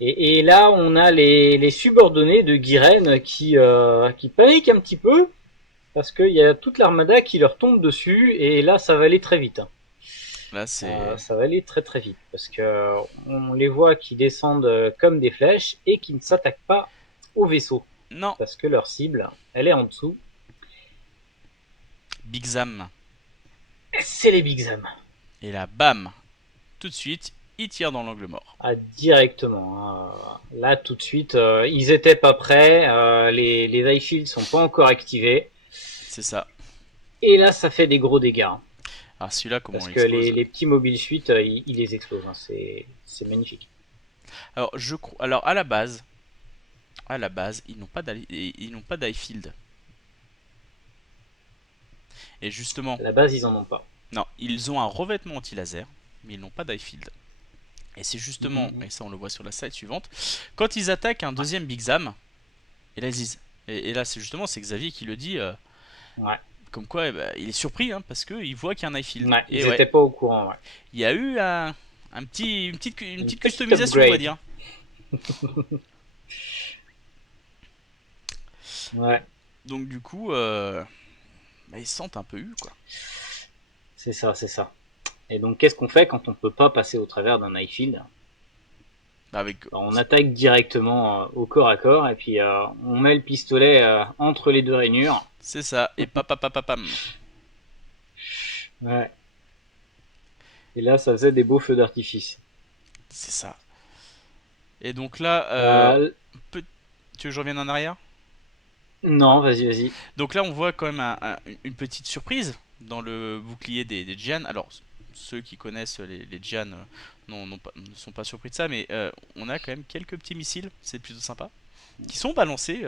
Et là, on a les subordonnés de Guiren qui paniquent un petit peu parce qu'il y a toute l'armada qui leur tombe dessus, et là, ça va aller très vite. Là c'est Ça va aller très très vite parce que on les voit qui descendent comme des flèches et qui ne s'attaquent pas au vaisseau. Non. Parce que leur cible, elle est en dessous. Big Zam. C'est les Big Zam. Et là, bam, tout de suite, il tire dans l'angle mort. Ah, directement. Là, tout de suite, ils étaient pas prêts. Les eye shields sont pas encore activés. C'est ça. Et là, ça fait des gros dégâts. Alors celui-là, comment parce il que explose les petits mobile suites, ils les explosent. C'est magnifique. Alors alors à la base, ils n'ont pas d'eye field. Et justement, À la base, ils en ont pas. non, ils ont un revêtement anti-laser, mais ils n'ont pas d'eye field. Et c'est justement, et ça on le voit sur la slide suivante, quand ils attaquent un deuxième Big Zam, et là ils disent, et là c'est justement c'est Xavier qui le dit, comme quoi il est surpris parce qu'il voit qu'il y a un eye field. Ouais, ils n'étaient pas au courant. Ouais. Il y a eu une petite customisation, on va dire. Ouais. Donc du coup, ils se sentent un peu eu, quoi. C'est ça. Et donc, qu'est-ce qu'on fait quand on peut pas passer au travers d'un eye field ? On attaque directement au corps à corps, et puis on met le pistolet entre les deux rainures. C'est ça, et papapapapam. Ouais. Et là, ça faisait des beaux feux d'artifice. C'est ça. Et donc là, tu veux que je revienne en arrière ? Non, vas-y. Donc là, on voit quand même une petite surprise dans le bouclier des Gian. Alors, ceux qui connaissent les Gian ne sont pas surpris de ça, mais on a quand même quelques petits missiles, c'est plutôt sympa, qui sont balancés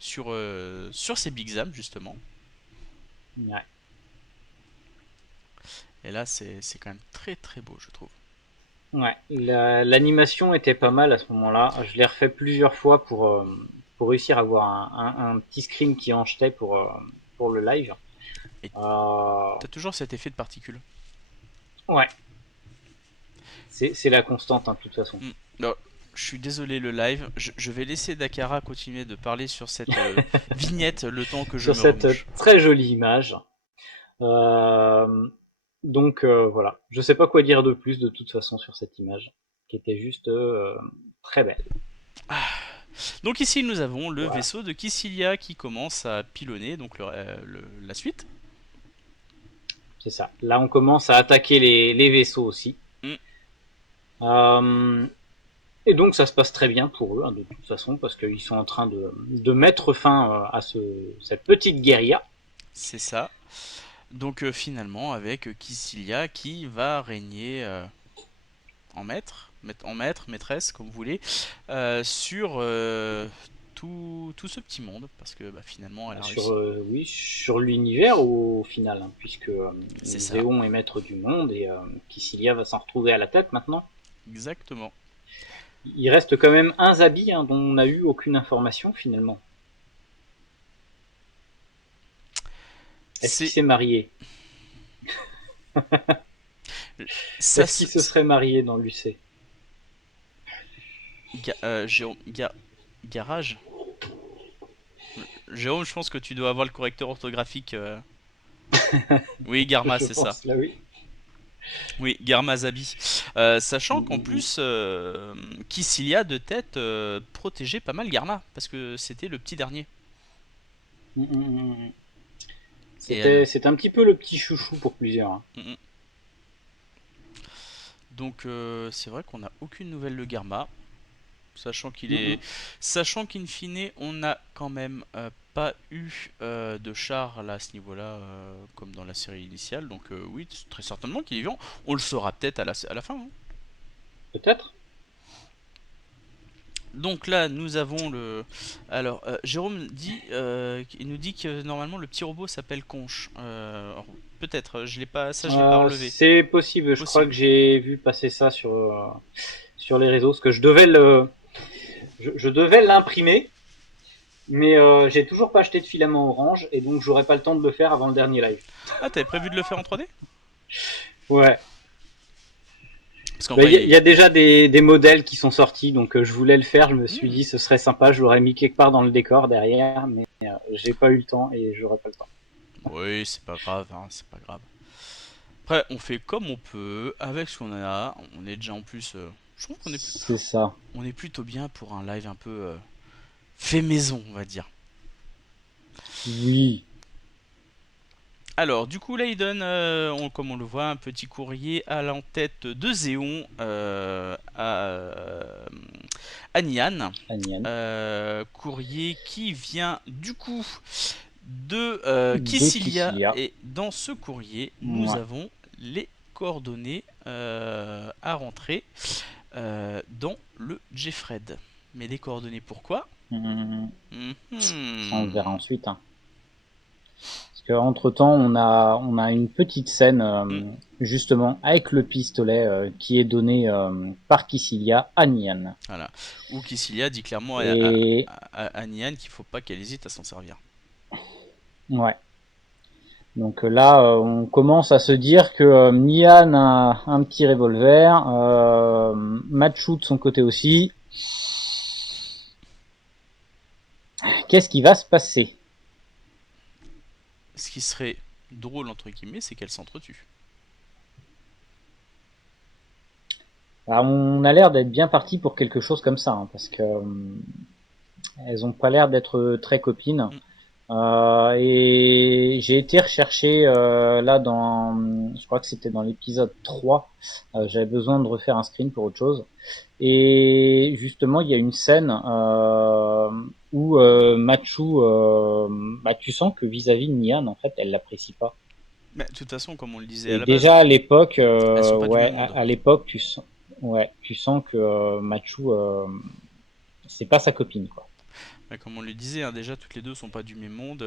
sur ces Big Zam, justement. Ouais. Et là, c'est quand même très très beau, je trouve. Ouais, l'animation était pas mal à ce moment-là. Je l'ai refait plusieurs fois pour réussir à avoir un petit screen qui en jetait pour le live. Et t'as toujours cet effet de particules. Ouais. C'est la constante, de toute façon. Non, je suis désolé, le live. Je vais laisser Dakara continuer de parler sur cette vignette le temps que je me remouche. Sur cette très jolie image. Donc voilà, je sais pas quoi dire de plus de toute façon sur cette image, qui était juste très belle. Donc ici nous avons le vaisseau de Kycilia qui commence à pilonner donc la suite. C'est ça. Là on commence à attaquer les vaisseaux aussi. Et donc ça se passe très bien pour eux de toute façon, parce qu'ils sont en train de mettre fin à cette petite guérilla. C'est ça. Donc finalement avec Kycilia qui va régner en maîtresse, comme vous voulez, sur tout ce petit monde, parce que finalement elle a réussi. Sur l'univers au final, puisque Zéon est maître du monde et Kycilia va s'en retrouver à la tête maintenant. Exactement. Il reste quand même un Zabi dont on n'a eu aucune information finalement. Est-ce qu'il s'est marié ? Est-ce qu'il se serait marié dans l'UC ? Jérôme, garage. Jérôme, je pense que tu dois avoir le correcteur orthographique. Oui, Garma, Je c'est ça. pense, là, oui. Oui, Garma Zabi. Sachant qu'en plus, Kissilia de tête protégeait pas mal Garma, parce que c'était le petit dernier. Mm, mm, mm, mm. Et elle. C'était un petit peu le petit chouchou pour plusieurs, hein. Mm, mm. Donc c'est vrai qu'on n'a aucune nouvelle de Garma. Sachant qu'il Mm, est. mm. Sachant qu'in fine, on n'a quand même pas eu de char là, à ce niveau-là, comme dans la série initiale. Donc oui, très certainement qu'il est vivant. On le saura peut-être à la fin, hein. Peut-être. Donc là, nous avons le. Alors, Jérôme dit, il nous dit que normalement le petit robot s'appelle Conche. Alors, peut-être, je l'ai pas, ça je l'ai pas relevé. C'est possible, je crois Possible. que j'ai vu passer ça sur les réseaux, parce que je devais l'imprimer, mais j'ai toujours pas acheté de filament orange, et donc j'aurai pas le temps de le faire avant le dernier live. Ah, t'avais prévu de le faire en 3D? Ouais. Parce qu'en Bah, vrai, il y a déjà des modèles qui sont sortis, donc je voulais le faire. Je me suis Hmm. dit ce serait sympa, je l'aurais mis quelque part dans le décor derrière, mais j'ai pas eu le temps et j'aurai pas le temps. Oui, c'est pas grave, hein, c'est pas grave. Après, on fait comme on peut, avec ce qu'on a. On est déjà en plus. Je trouve C'est ça. on est plutôt bien pour un live un peu fait maison, on va dire. Oui. Alors, du coup, là, il donne, comme on le voit, un petit courrier à l'entête de Zéon à Nian. Anian. Courrier qui vient du coup de De Kissilia. Kissilia. Et dans ce courrier, nous Ouais. avons les coordonnées à rentrer dans le Jeffred. Mais les coordonnées pourquoi? Mhm. Mhm. On le verra ensuite, hein. Parce qu'entre temps, on a une petite scène, justement, avec le pistolet qui est donné par Kissilia à Nian. Voilà. Ou Kissilia dit clairement Et à Nian qu'il faut pas qu'elle hésite à s'en servir. ouais. Donc là, on commence à se dire que Nian a un petit revolver, Machu de son côté aussi. Qu'est-ce qui va se passer? Ce qui serait drôle, entre guillemets, c'est qu'elle s'entretue. Alors, on a l'air d'être bien parti pour quelque chose comme ça, hein, parce que elles ont pas l'air d'être très copines. Et j'ai été rechercher là je crois que c'était dans l'épisode 3, j'avais besoin de refaire un screen pour autre chose. Et justement, il y a une scène où Machu, bah, tu sens que vis-à-vis de Nian, en fait, elle l'apprécie pas. Mais de toute façon, comme on le disait à Et la base, déjà à l'époque, elles sont pas du ouais, même monde. à l'époque, tu sens que Machu, c'est pas sa copine, quoi. Mais comme on le disait, hein, déjà toutes les deux sont pas du même monde.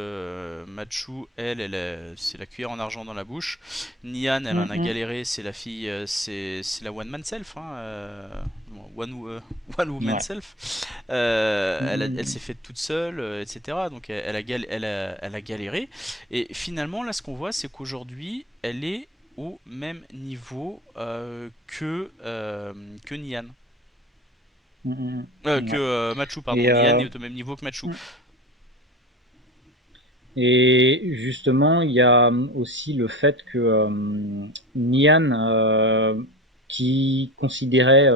Machu, c'est la cuillère en argent dans la bouche. Nian, elle en a galéré, c'est la fille, c'est la one man self, hein, one woman Ouais. self. Elle s'est faite toute seule, etc. Donc elle a galéré. Et finalement, là, ce qu'on voit, c'est qu'aujourd'hui, elle est au même niveau que Nian. Ouais. Que Machu, pardon. Et, Nian est au même niveau que Machu. Et justement, il y a aussi le fait que Nian, qui considérait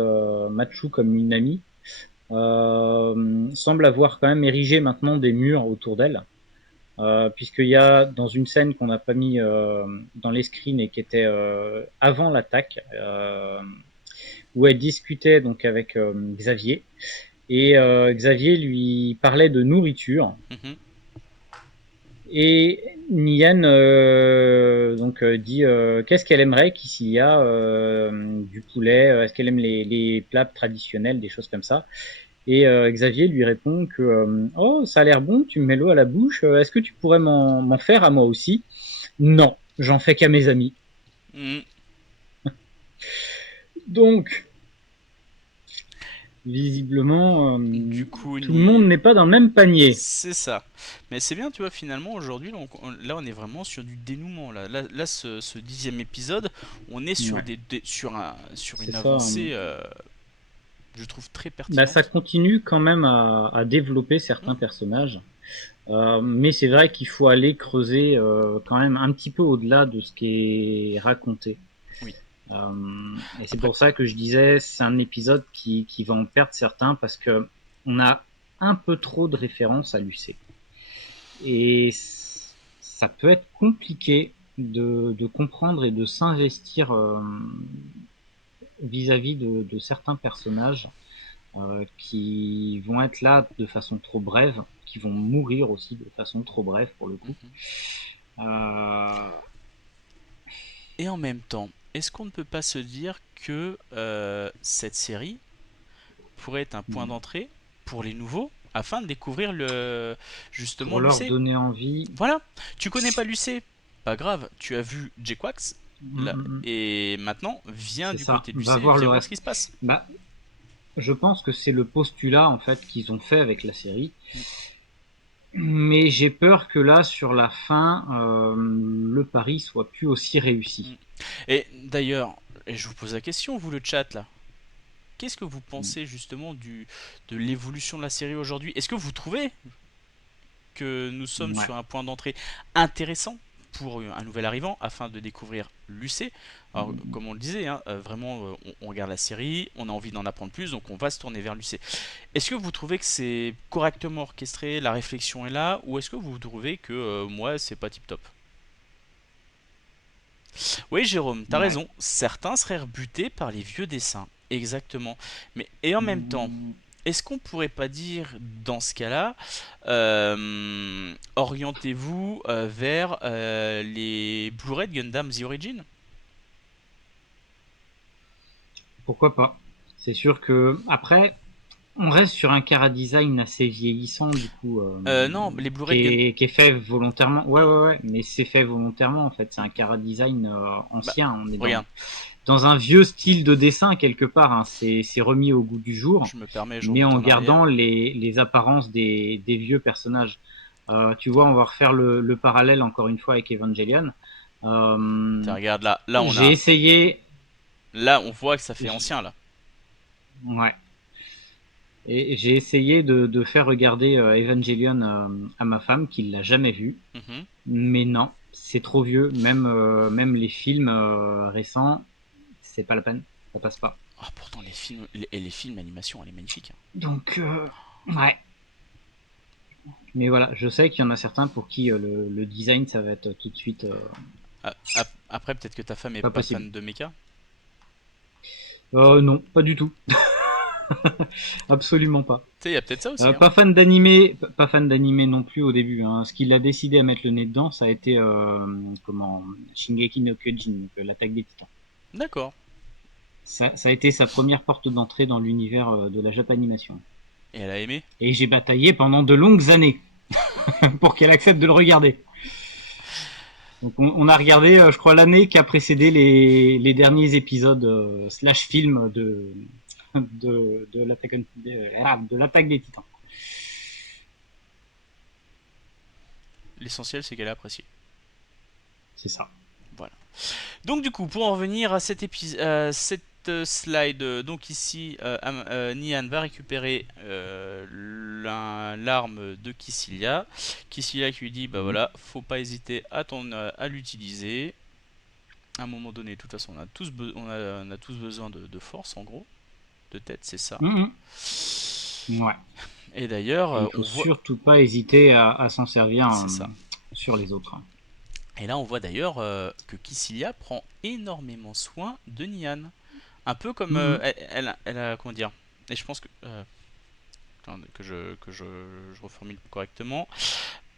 Machu comme une amie, semble avoir quand même érigé maintenant des murs autour d'elle. Puisqu'il y a dans une scène qu'on n'a pas mis dans les screens et qui était avant l'attaque, où elle discutait donc avec Xavier, et Xavier lui parlait de nourriture. Mhm. Et Nian donc dit qu'est-ce qu'elle aimerait qu'ici il y a du poulet, est-ce qu'elle aime les plats traditionnels, des choses comme ça. Et Xavier lui répond que oh, ça a l'air bon, tu me mets l'eau à la bouche, est-ce que tu pourrais m'en faire à moi aussi? Non, j'en fais qu'à mes amis. Mhm. Donc visiblement Du coup, tout le monde n'est pas dans le même panier. c'est ça. Mais c'est bien, tu vois, finalement, aujourd'hui, là, on est vraiment sur du dénouement. Là, ce 10e épisode, on est sur, Ouais. sur une C'est ça, avancée. Je trouve très Bah, pertinente. ça continue quand même à développer certains personnages. Mais c'est vrai qu'il faut aller creuser quand même un petit peu au-delà de ce qui est raconté. Oui. Et c'est Après- pour ça que je disais, c'est un épisode qui va en perdre certains parce que on a un peu trop de références à l'UC. Et ça peut être compliqué de comprendre et de s'investir vis-à-vis de certains personnages qui vont être là de façon trop brève, qui vont mourir aussi de façon trop brève pour le coup. Et en même temps, est-ce qu'on ne peut pas se dire que cette série pourrait être un point d'entrée pour les nouveaux afin de découvrir justement Pour leur l'UC? donner envie. Voilà, tu connais pas l'UC, pas grave, tu as vu J-Quax, là, et maintenant viens C'est du ça, côté de va l'UC, voir le viens voir reste. ce qui se passe. Bah, je pense que c'est le postulat en fait qu'ils ont fait avec la série. Mais j'ai peur que là, sur la fin, le pari soit plus aussi réussi. Et d'ailleurs, et je vous pose la question, vous le chat là, qu'est-ce que vous pensez justement de l'évolution de la série aujourd'hui? Est-ce que vous trouvez que nous sommes Ouais. sur un point d'entrée intéressant pour un nouvel arrivant afin de découvrir l'UC? Alors, comme on le disait, hein, vraiment, on regarde la série, on a envie d'en apprendre plus, donc on va se tourner vers l'UC. Est-ce que vous trouvez que c'est correctement orchestré, la réflexion est là, ou est-ce que vous trouvez que moi, c'est pas tip top? Oui, Jérôme, t'as Ouais. raison. Certains seraient rebutés par les vieux dessins. Exactement. Mais et en même temps, est-ce qu'on pourrait pas dire dans ce cas-là, orientez-vous vers les Blu-ray de Gundam The Origin? Pourquoi pas? C'est sûr que après, on reste sur un chara design assez vieillissant du coup, Non, les Blu-ray de Gundam. qui est fait volontairement. Ouais, mais c'est fait volontairement en fait. C'est un chara design ancien. On est Regarde, dans un vieux style de dessin quelque part. Hein. C'est remis au goût du jour, je me permets, je mais remonte en en arrière. gardant les apparences des vieux personnages. Tu vois, on va refaire le parallèle encore une fois avec Evangelion. Tiens, regarde là, là on J'ai a, essayé. là on voit que ça fait ancien là. Ouais. Et j'ai essayé de faire regarder Evangelion à ma femme, qui l'a jamais vu. Mhm. Mais non, c'est trop vieux. Même les films récents, c'est pas la peine. Ça passe pas. Ah, pourtant les films animation, elle est magnifique, hein. Donc, ouais. Mais voilà, je sais qu'il y en a certains pour qui le design, ça va être tout de suite Après, peut-être que ta femme est pas pas possible. fan de mecha. Non, pas du tout. Absolument pas. Tu sais, il y a peut-être ça aussi, hein. Pas fan d'animé non plus au début. Hein. Ce qu'il a décidé à mettre le nez dedans, ça a été Shingeki no Kyojin, donc, l'attaque des Titans. D'accord. Ça a été sa première porte d'entrée dans l'univers de la Japanimation. Et elle a aimé? Et j'ai bataillé pendant de longues années pour qu'elle accepte de le regarder. Donc on a regardé, je crois, l'année qui a précédé les derniers épisodes slash films de l'attaque des Titans. L'essentiel, c'est qu'elle a apprécié. C'est ça. Voilà. Donc, du coup, pour en revenir à cette slide, donc ici, Nian va récupérer l'arme de Kycilia. Kycilia qui lui dit, bah voilà, faut pas hésiter à l'utiliser. À un moment donné, de toute façon, on a tous besoin de force, en gros. De tête, c'est ça. Ouais. Et d'ailleurs, il faut surtout pas hésiter à s'en servir c'est ça. sur les autres. Et là, on voit d'ailleurs que Kycilia prend énormément soin de Nian. Un peu comme elle a, comment dire. Et je pense que je reformule correctement.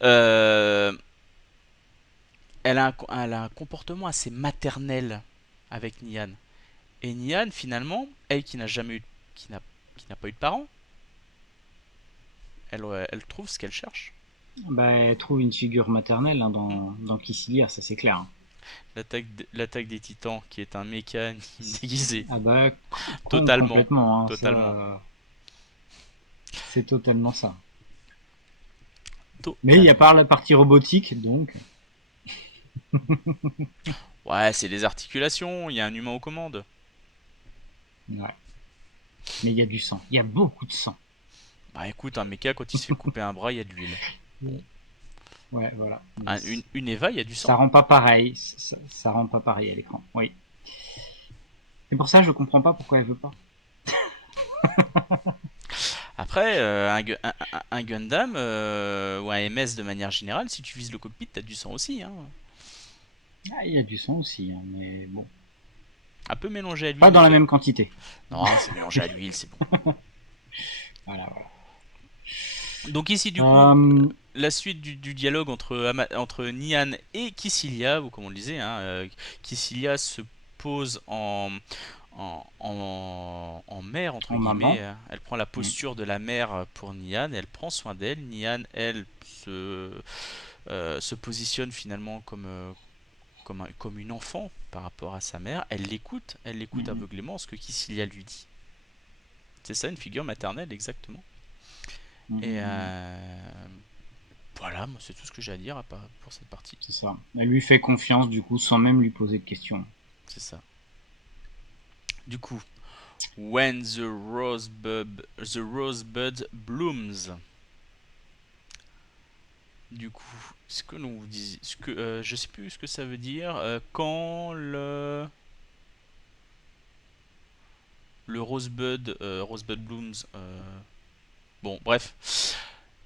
Elle a un comportement assez maternel avec Nian. Et Nian, finalement, elle qui n'a jamais eu, qui n'a pas eu de parents, elle trouve ce qu'elle cherche. Bah, elle trouve une figure maternelle hein, dans Kycilia, ça c'est clair. L'attaque des Titans, qui est un méca déguisé. Ah bah, Totalement. complètement. Hein, Totalement. C'est totalement ça. Mais il n'y a pas la partie robotique, donc. Ouais, c'est les articulations, il y a un humain aux commandes. Ouais. Mais il y a du sang. Il y a beaucoup de sang. Bah écoute, un mecha, quand il se fait couper un bras, il y a de l'huile. Ouais, voilà. Une Eva, il y a du Ça sang. rend pas pareil. Ça rend pas pareil à l'écran. Oui. C'est pour ça que je comprends pas pourquoi elle veut pas. Après, un Gundam ou un MS de manière générale, si tu vises le cockpit, t'as du sang aussi. Hein. Ah, il y a du sang aussi, hein, mais bon. Un peu mélangé à Pas l'huile. dans la même quantité. Non, c'est mélangé à l'huile, c'est bon. Voilà, voilà. Donc ici, du coup, la suite du dialogue entre Nian et Kycilia, ou comme on le disait, hein, Kycilia se pose en mère, entre En guillemets. maman. Elle prend la posture de la mère pour Nian, elle prend soin d'elle. Nian, elle, se positionne finalement comme une enfant par rapport à sa mère. Elle l'écoute aveuglément ce que Kycilia lui dit. C'est ça, une figure maternelle, exactement. Et voilà, moi c'est tout ce que j'ai à dire pour cette partie. C'est ça. Elle lui fait confiance du coup sans même lui poser de questions. C'est ça. Du coup, when the rosebud blooms. Du coup, ce que l'on vous dit, je sais plus ce que ça veut dire. Quand le rosebud blooms. Bon, bref.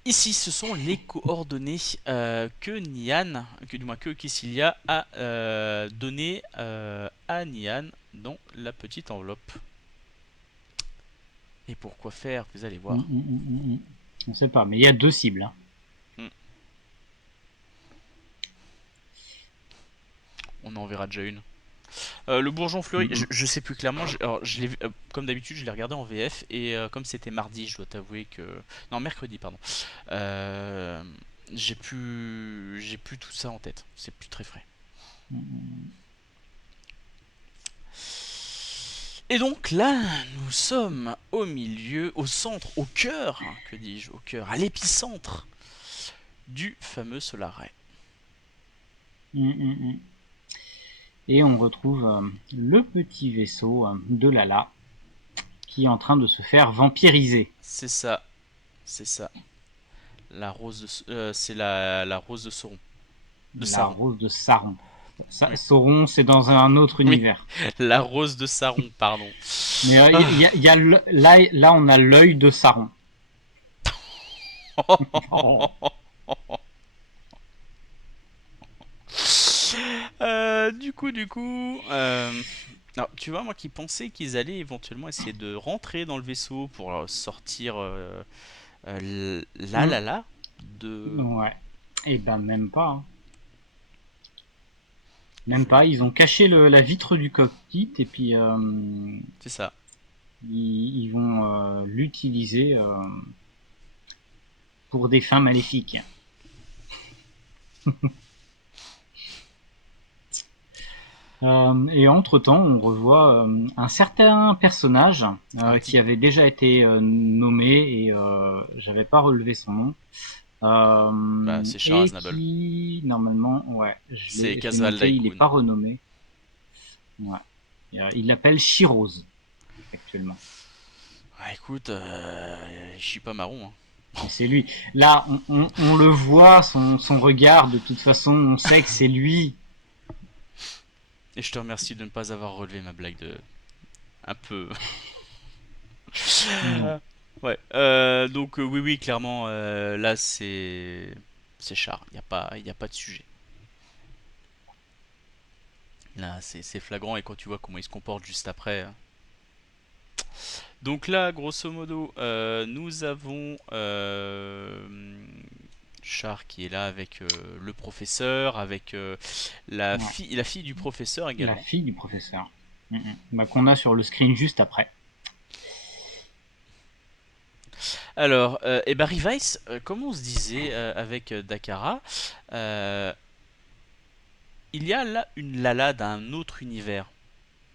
Ici, ce sont les coordonnées que Nian, du moins que Kycilia a donné à Nian dans la petite enveloppe. Et pourquoi faire, vous allez voir. On sait pas, mais il y a 2 cibles. Hein. On en verra déjà une. Le bourgeon fleuri, je sais plus clairement. Alors, je l'ai, comme d'habitude, je l'ai regardé en VF et comme c'était mardi, je dois t'avouer que non, mercredi, pardon. J'ai plus tout ça en tête. C'est plus très frais. Et donc là, nous sommes au milieu, au centre, au cœur, que dis-je, au cœur, à l'épicentre du fameux Solar Ray. Et on retrouve le petit vaisseau de Lala qui est en train de se faire vampiriser. C'est ça, c'est ça. La rose de, c'est la rose de Sauron. La rose de Saron. Oui. Sauron, c'est dans un autre univers. La rose de Sauron, pardon. Mais là, on a l'œil de Sauron. Oh. Du coup, alors, tu vois, moi qui pensais qu'ils allaient éventuellement essayer de rentrer dans le vaisseau pour sortir là de. Ouais. Et ben même pas. Hein. Même pas. Ils ont caché la vitre du cockpit et puis. C'est ça. Ils vont l'utiliser pour des fins maléfiques. Et entre-temps, on revoit un certain personnage qui avait déjà été nommé et j'avais pas relevé son nom. C'est Char Aznable. Qui, normalement, ouais, c'est Casval Daikun. Il est pas renommé. Ouais. Il l'appelle Shirose actuellement. Ah, écoute, je suis pas marron. Hein. C'est lui. Là, on le voit, son regard, de toute façon, on sait que c'est lui. Et je te remercie de ne pas avoir relevé ma blague de. Un peu. Ouais. Donc, oui, clairement, là, c'est. C'est Char. Il n'y a pas de sujet. Là, c'est flagrant. Et quand tu vois comment il se comporte juste après. Donc là, grosso modo, nous avons Char qui est là avec le professeur, avec la fille du professeur également. La fille du professeur. Bah, qu'on a sur le screen juste après. Alors, et bah Revice, comme on se disait avec Dakara, il y a là une Lala d'un autre univers.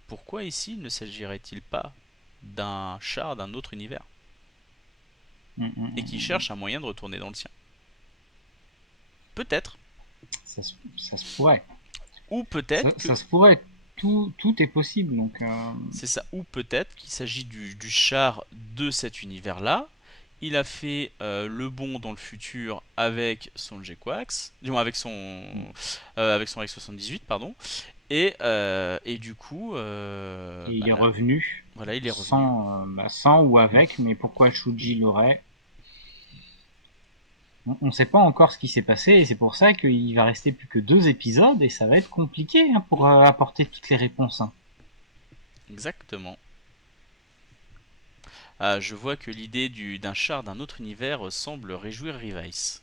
Pourquoi ici ne s'agirait-il pas d'un char d'un autre univers et qui cherche un moyen de retourner dans le sien? Peut-être. Ça se pourrait. Ou peut-être. Ça se pourrait tout est possible. Donc, C'est ça. Ou peut-être qu'il s'agit du char de cet univers-là. Il a fait le bond dans le futur avec son J-Quax, du moins avec son X78, pardon. Et du coup, et il est revenu. voilà, il est revenu. Sans ou avec, mais pourquoi Shuji l'aurait? On ne sait pas encore ce qui s'est passé, et c'est pour ça qu'il va rester plus que 2 épisodes, et ça va être compliqué pour apporter toutes les réponses. Exactement. Je vois que l'idée d'un char d'un autre univers semble réjouir Revice.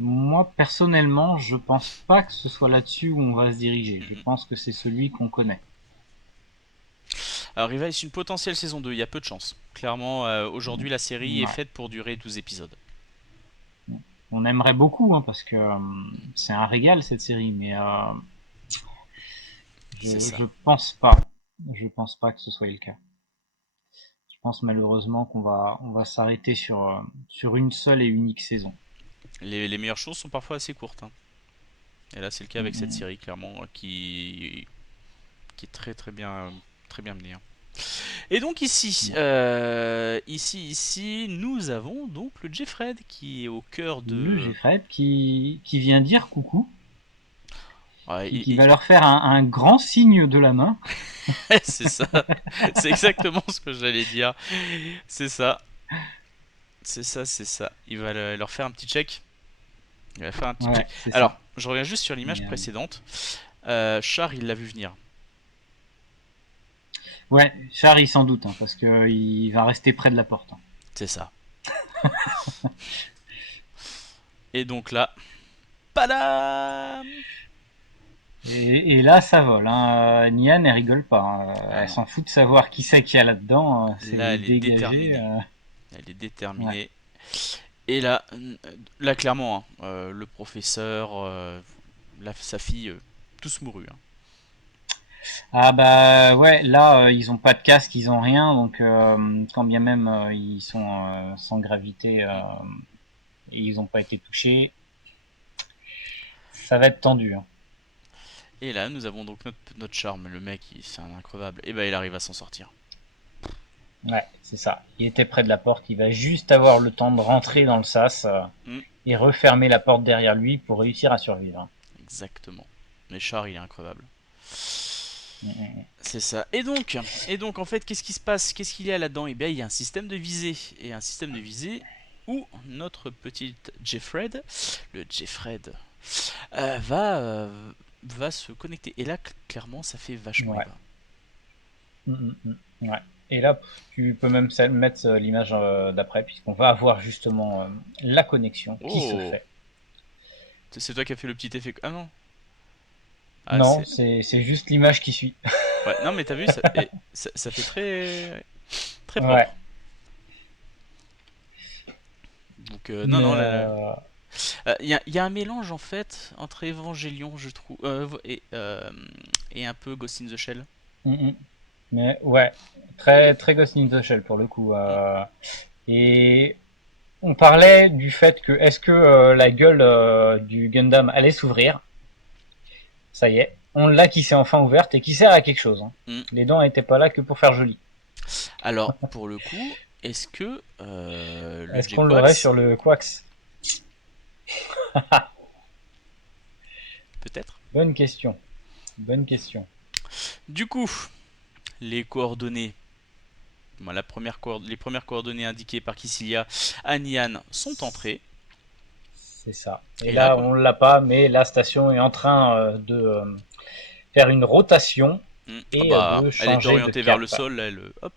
Moi, personnellement, je pense pas que ce soit là-dessus où on va se diriger. Je pense que c'est celui qu'on connaît. Alors Revice, une potentielle saison 2, il y a peu de chance. Clairement, aujourd'hui, la série est faite pour durer 12 épisodes. On aimerait beaucoup, parce que c'est un régal cette série, mais je pense pas. Je pense pas que ce soit le cas. Je pense malheureusement qu'on va s'arrêter sur une seule et unique saison. Les meilleures choses sont parfois assez courtes. Hein. Et là, c'est le cas avec cette série, clairement, qui est très bien menée. Hein. Et donc ici, nous avons donc le Jeffred qui est au cœur de... Le Jeffred qui vient dire coucou. Ouais, qui va leur faire un grand signe de la main. C'est ça. C'est exactement ce que j'allais dire. C'est ça. C'est ça. Il va leur faire un petit check. Il va faire un petit check. Alors, je reviens juste sur l'image précédente. Char, il l'a vu venir. Ouais, Char, il s'en doute, parce que il va rester près de la porte. C'est ça. Et donc là, padam! Et là, ça vole. Nian, elle rigole pas. Elle s'en fout de savoir qui c'est qu'il y a là-dedans. Là, elle est déterminée. Elle est déterminée. Ouais. Et là clairement, le professeur, sa fille, tous mourus. Hein. Ah bah ouais, là, ils ont pas de casque, ils ont rien. Donc, quand bien même ils sont sans gravité et ils ont pas été touchés, ça va être tendu. Hein. Et là, nous avons donc notre charme, le mec, c'est un increvable. Et bah, il arrive à s'en sortir. Ouais, c'est ça. Il était près de la porte, il va juste avoir le temps de rentrer dans le sas et refermer la porte derrière lui pour réussir à survivre. Exactement. Mais Char, il est increvable. C'est ça. Et donc, en fait, qu'est-ce qui se passe? Qu'est-ce qu'il y a là-dedans? Eh bien, il y a un système de visée. Et un système de visée où notre petite Jeffred, le Jeffred, va se connecter. Et là, clairement, ça fait vachement bas. Ouais. Et là, tu peux même mettre l'image d'après, puisqu'on va avoir justement la connexion qui se fait. C'est toi qui as fait le petit effet. Ah non. Ah, non, c'est juste l'image qui suit. Ouais, non, mais t'as vu, ça fait très propre. Ouais. Donc, non. Il y a un mélange en fait entre Evangelion, je trouve, et un peu Ghost in the Shell. Mais ouais, très Ghost in the Shell pour le coup. Et on parlait du fait que est-ce que la gueule du Gundam allait s'ouvrir. Ça y est, on l'a qui s'est enfin ouverte et qui sert à quelque chose. Hein. Les dents n'étaient pas là que pour faire joli. Alors, pour le coup, est-ce que est-ce qu'on l'aurait sur le Quax? Peut-être. Bonne question. Du coup, les coordonnées. Bon, les premières coordonnées indiquées par Kycilia à Nian sont entrées. C'est ça. Et là, on l'a pas, mais la station est en train de faire une rotation et de changer elle est orientée vers le sol. Là, hop.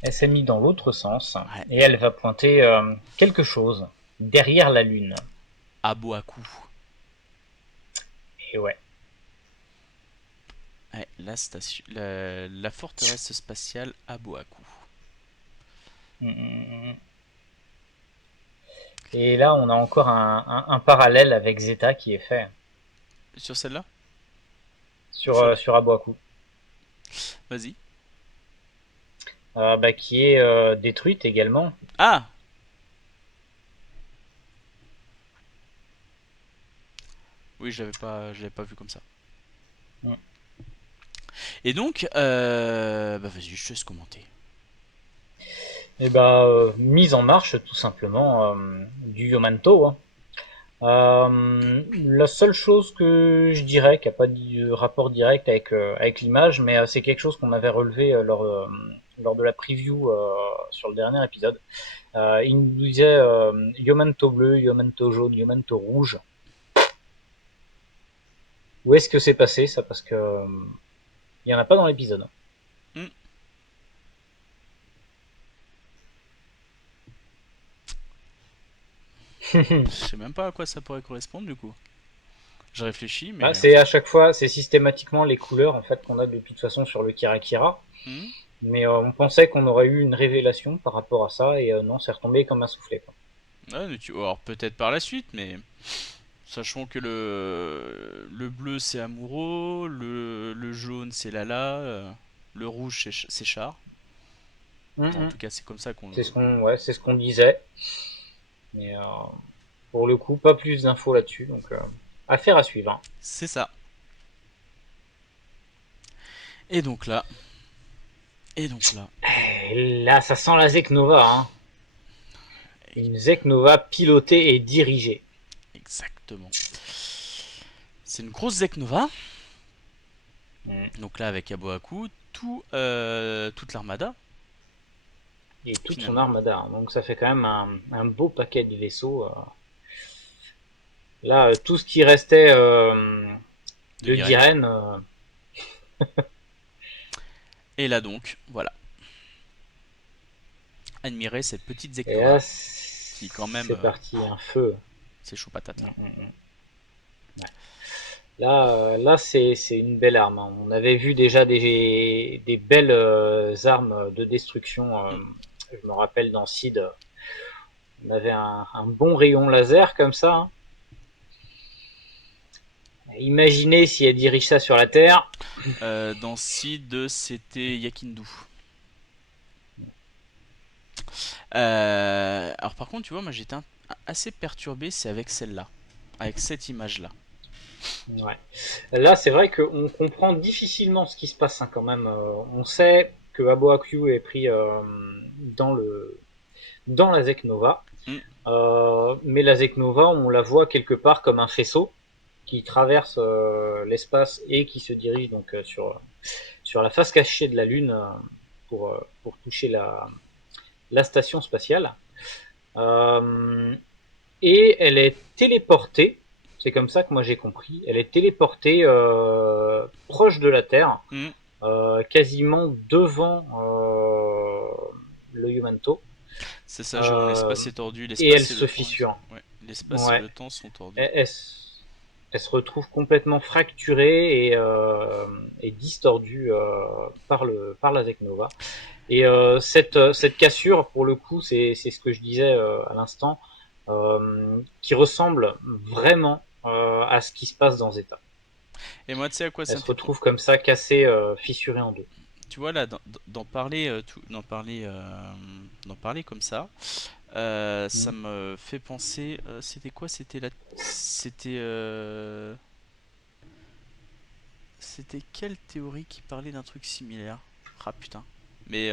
Elle s'est mise dans l'autre sens et elle va pointer quelque chose derrière la Lune. À Boaku. Et ouais. La station, la forteresse spatiale à Boaku. Et là, on a encore un parallèle avec Zeta qui est fait. Sur celle-là? Sur Aboaku. Vas-y. Qui est détruite également. Ah! Oui, je l'avais pas vu comme ça. Ouais. Et donc, bah vas-y, je te laisse commenter. Et bah, mise en marche tout simplement du Yomanto. Hein. La seule chose que je dirais, qui n'a pas de rapport direct avec l'image, mais c'est quelque chose qu'on avait relevé lors de la preview sur le dernier épisode. Il nous disait Yomanto bleu, Yomanto jaune, Yomanto rouge. Où est-ce que c'est passé ça? Parce que il n'y en a pas dans l'épisode. Hmm. Je sais même pas à quoi ça pourrait correspondre du coup. Je réfléchis, mais. C'est à chaque fois, c'est systématiquement les couleurs en fait qu'on a de toute façon sur le Kira Kira. Hmm. Mais on pensait qu'on aurait eu une révélation par rapport à ça, et non, c'est retombé comme un soufflet. Quoi. Ouais, mais alors peut-être par la suite, mais sachant que le bleu c'est Amuro, le jaune c'est Lala, le rouge c'est Char. En tout cas, c'est comme ça qu'on le. C'est ce qu'on disait. Mais pour le coup, pas plus d'infos là-dessus, donc affaire à suivre. Hein. C'est ça. Et donc là. Et donc là. Et là, ça sent la Zeknova. Hein. Une Zeknova pilotée et dirigée. Exactement. C'est une grosse Zeknova. Donc là, avec Aboaku, toute l'armada. Et toute son Finalement. armada. Hein. Donc ça fait quand même un beau paquet de vaisseaux. Là, tout ce qui restait de Guiren. Guiren. Et là donc, voilà. Admirez cette petite Et là, Zeknova. Qui quand même. c'est parti, un feu. C'est chaud patate là. Ouais. Là c'est une belle arme. Hein. On avait vu déjà des belles armes de destruction. Je me rappelle dans Seed, on avait un bon rayon laser comme ça. Hein. Imaginez si elle dirige ça sur la Terre. Dans Seed, c'était Yakindu. Alors par contre, tu vois, moi j'étais assez perturbé, c'est avec celle-là. Avec cette image-là. Ouais. Là, c'est vrai qu'on comprend difficilement ce qui se passe hein, quand même. On sait que Aboaku est pris dans la Zeknova. Mais la Zeknova, on la voit quelque part comme un faisceau qui traverse l'espace et qui se dirige donc sur la face cachée de la Lune pour toucher la station spatiale. Et elle est téléportée, c'est comme ça que moi j'ai compris, elle est téléportée proche de la Terre, quasiment devant le Yumanto. C'est ça, genre l'espace est tordu, Et elle se fissure. Ouais, l'espace et le temps sont tordus. Elle se retrouve complètement fracturée et distordue par la Zeknova. Et cette cassure, pour le coup, c'est ce que je disais à l'instant, qui ressemble vraiment à ce qui se passe dans Zeta. Et moi, tu sais à quoi ça Elle me se fait retrouve comme ça, cassée, fissurée en deux. Tu vois là, d'en parler, d'en parler comme ça, ça me fait penser. C'était quoi? C'était quelle théorie qui parlait d'un truc similaire? Ah putain. Mais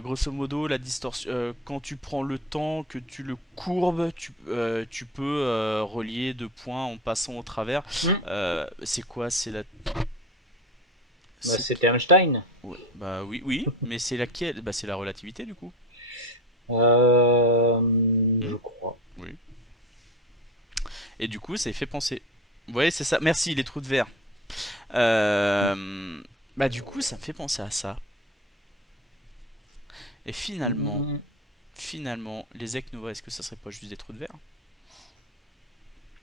grosso modo, la distorsion, quand tu prends le temps, que tu le courbes, tu peux relier deux points en passant au travers. C'est quoi? C'est la. C'était Einstein. Ouais, bah oui, oui, mais c'est laquelle? Bah c'est la relativité du coup. Je crois. Oui. Et du coup, ça fait penser. Ouais, c'est ça. Merci, les trous de verre. Bah du coup, ça me fait penser à ça. Et finalement, les Eknova, est-ce que ça serait pas juste des trous de verre?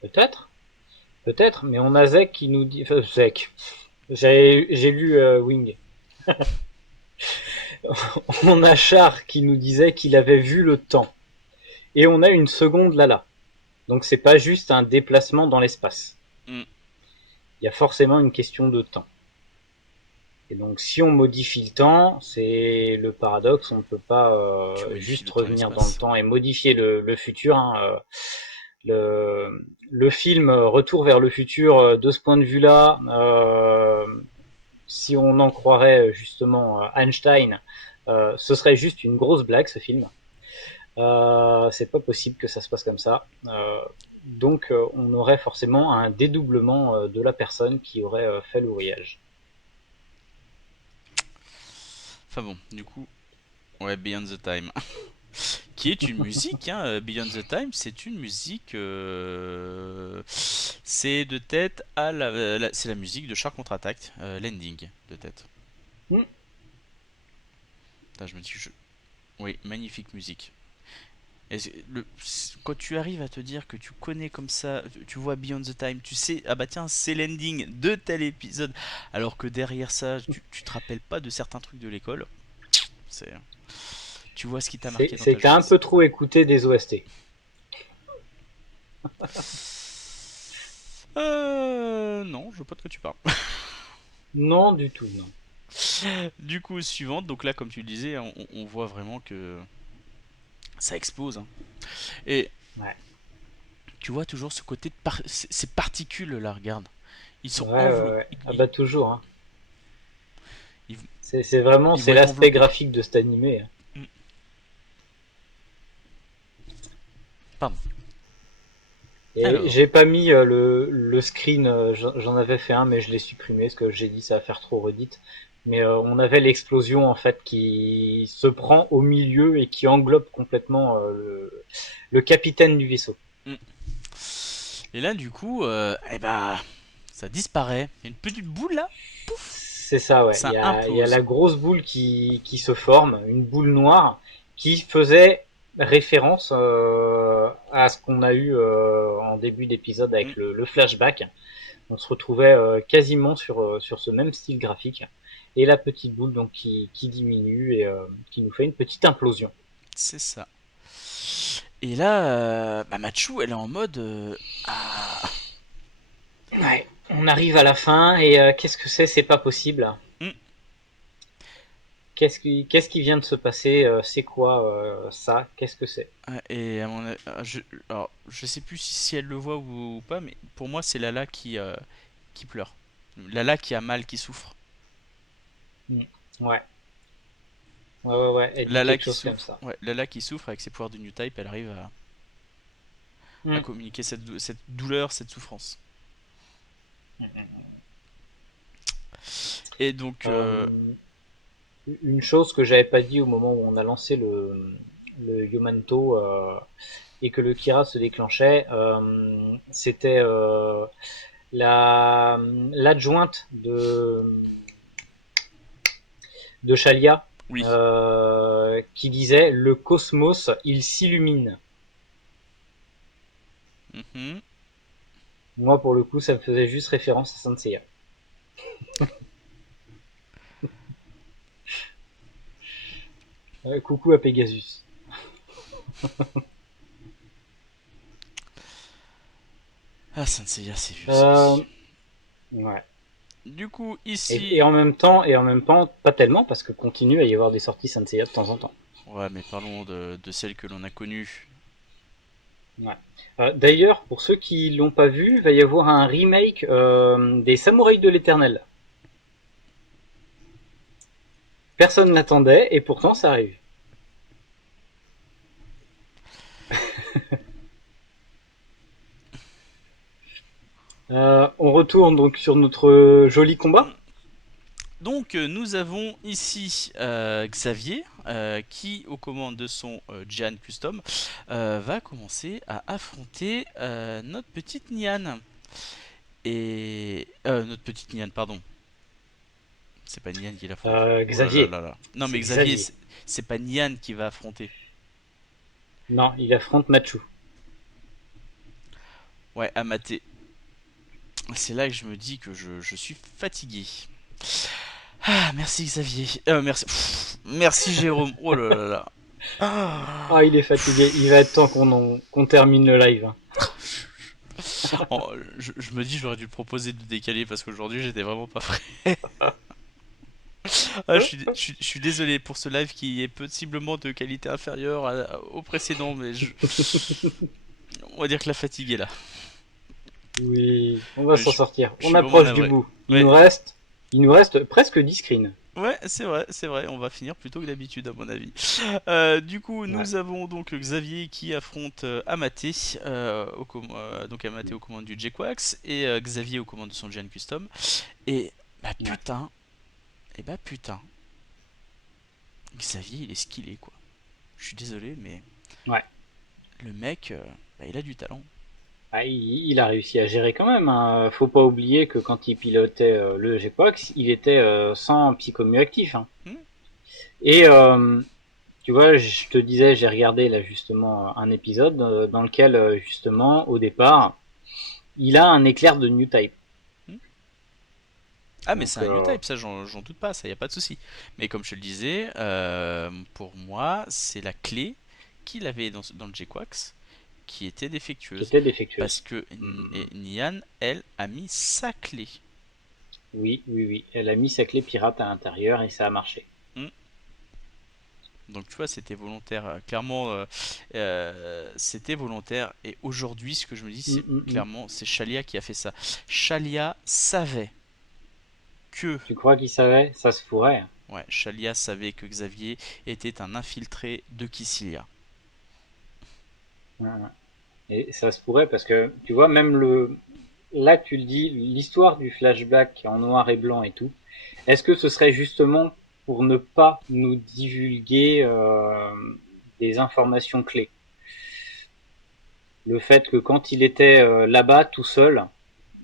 Peut-être, mais on a Zek qui nous dit. Enfin, Zek. J'ai lu Wing. On a Char qui nous disait qu'il avait vu le temps. Et on a une seconde Lala. Donc c'est pas juste un déplacement dans l'espace. Il y a forcément une question de temps. Et donc si on modifie le temps, c'est le paradoxe, on ne peut pas juste revenir dans le temps et modifier le futur. Hein. le film Retour vers le futur, de ce point de vue-là, si on en croirait justement Einstein, ce serait juste une grosse blague ce film. C'est pas possible que ça se passe comme ça. Donc on aurait forcément un dédoublement de la personne qui aurait fait l'ourillage. Enfin bon, du coup, ouais, Beyond the Time. Qui est une musique, hein, Beyond the Time, c'est une musique. C'est de tête à c'est la musique de Char contre-attaque, l'ending de tête. Hmm. Putain, je me dis, oui, magnifique musique. Quand tu arrives à te dire que tu connais comme ça, tu vois Beyond the Time, tu sais, ah bah tiens, c'est l'ending de tel épisode, alors que derrière ça, tu te rappelles pas de certains trucs de l'école, c'est. Tu vois ce qui t'a marqué dans C'est ta que t'as un jeunesse. peu trop écouté des OST. Non, je vois pas de quoi tu parles. Non, du tout, non. Du coup, suivante, donc là, comme tu le disais, on voit vraiment que ça explose, hein. Et Ouais. tu vois toujours ce côté de ces particules là, regarde. Ils sont Ouais, ouais, ouais. Ah enveloppés. bah toujours. Hein. Ils, C'est vraiment ils vont c'est être l'aspect enveloppés. graphique de cet animé. Hein. Mm. Pardon. Et Alors, j'ai pas mis le screen, j'en avais fait un mais je l'ai supprimé parce que j'ai dit ça va faire trop redite. Mais on avait l'explosion en fait qui se prend au milieu et qui englobe complètement le capitaine du vaisseau. mm. Et là, du coup, eh ben, ça disparaît. Il y a une petite boule là, C'est ça, ouais. ça Il y a implose. la grosse boule qui se forme, une boule noire, qui faisait référence à ce qu'on a eu en début d'épisode Mm. avec le flashback. On se retrouvait quasiment sur ce même style graphique. Et la petite boule donc qui diminue et qui nous fait une petite implosion. C'est ça. Et là, bah, Machu, elle est en mode. Ah. Ouais. On arrive à la fin et qu'est-ce que c'est? C'est pas possible. Mm. Qu'est-ce qui vient de se passer? C'est quoi ça? Qu'est-ce que c'est? Et à mon alors, je sais plus si elle le voit ou pas, mais pour moi, c'est Lala qui pleure. Lala qui a mal, qui souffre. Mm. Ouais. Ouais. Elle dit Lala quelque qui chose comme souffre. ça. Ouais, Lala qui souffre avec ses pouvoirs de New Type, elle arrive à Mm. communiquer cette douleur, cette souffrance. Et donc, Une chose que j'avais pas dit au moment où on a lancé le Yomanto et que le Kira se déclenchait, c'était l'adjointe de Shalia oui. qui disait le cosmos il s'illumine. Mhm. Moi pour le coup ça me faisait juste référence à Saint Seiya. Coucou à Pegasus. Ah, Saint Seiya, c'est vieux ça Euh, aussi. ouais. Du coup, Et ici. en même temps, pas tellement, parce que continue à y avoir des sorties Saint Seiya de temps en temps. Ouais, mais parlons de celles que l'on a connues. Ouais. D'ailleurs, pour ceux qui l'ont pas vu, il va y avoir un remake des Samouraïs de l'Éternel. Personne n'attendait, et pourtant ça arrive. On retourne donc sur notre joli combat. Donc nous avons ici Xavier qui, aux commandes de son Jan Custom, va commencer à affronter notre petite Nian. Et notre petite Nian, pardon. C'est pas Nian qui l'affronte. Oh là là Xavier. là là. Non C'est mais Xavier, Xavier. c'est pas Nian qui va affronter. Non, il affronte Machu. Ouais, Amaté. C'est là que je me dis que je suis fatigué. Ah, merci Xavier. Merci Jérôme. Oh là là là. Ah, il est fatigué. Il va être temps qu'on termine le live. Oh, je me dis j'aurais dû le proposer de décaler parce qu'aujourd'hui j'étais vraiment pas prêt. Ah, je suis désolé pour ce live qui est possiblement de qualité inférieure au précédent, mais On va dire que la fatigue est là. Oui, on va s'en sortir. je On suis approche vraiment du navré. bout. Ouais. Il nous reste presque 10 screens. Ouais, c'est vrai, on va finir plus tôt que d'habitude à mon avis. Du coup, Ouais. nous avons donc Xavier qui affronte Amaté, donc Amaté aux commandes du J-Quax et Xavier aux commandes de son Gen Custom. Et bah putain, et bah putain, Xavier il est skillé quoi. Je suis désolé, mais Ouais. le mec, bah, il a du talent. Ah, il a réussi à gérer quand même. Hein. Faut pas oublier que quand il pilotait le GPOX, il était sans psychomu actif. Hein. Hmm. Et tu vois, je te disais, j'ai regardé là justement un épisode dans lequel justement au départ, il a un éclair de New Type. Hmm. Ah mais Donc, c'est un new type, ça j'en doute pas, ça y a pas de souci. Mais comme je te le disais, pour moi c'est la clé qu'il avait dans le J-Quax qui était qui défectueuse. était Parce défectueuse. que Mm. Nian, elle, a mis sa clé. Oui, oui, oui. Elle a mis sa clé pirate à l'intérieur et ça a marché. Hmm. Donc tu vois, c'était volontaire. Clairement, c'était volontaire. Et aujourd'hui, ce que je me dis, c'est Mm. clairement, c'est Shalia qui a fait ça. Shalia savait que... Tu crois qu'il savait? Ça se pourrait. Ouais, Shalia savait que Xavier était un infiltré de Kycilia. Mm. Et ça se pourrait parce que, tu vois, même le... Là, tu le dis, l'histoire du flashback en noir et blanc et tout, est-ce que ce serait justement pour ne pas nous divulguer des informations clés? Le fait que quand il était là-bas tout seul,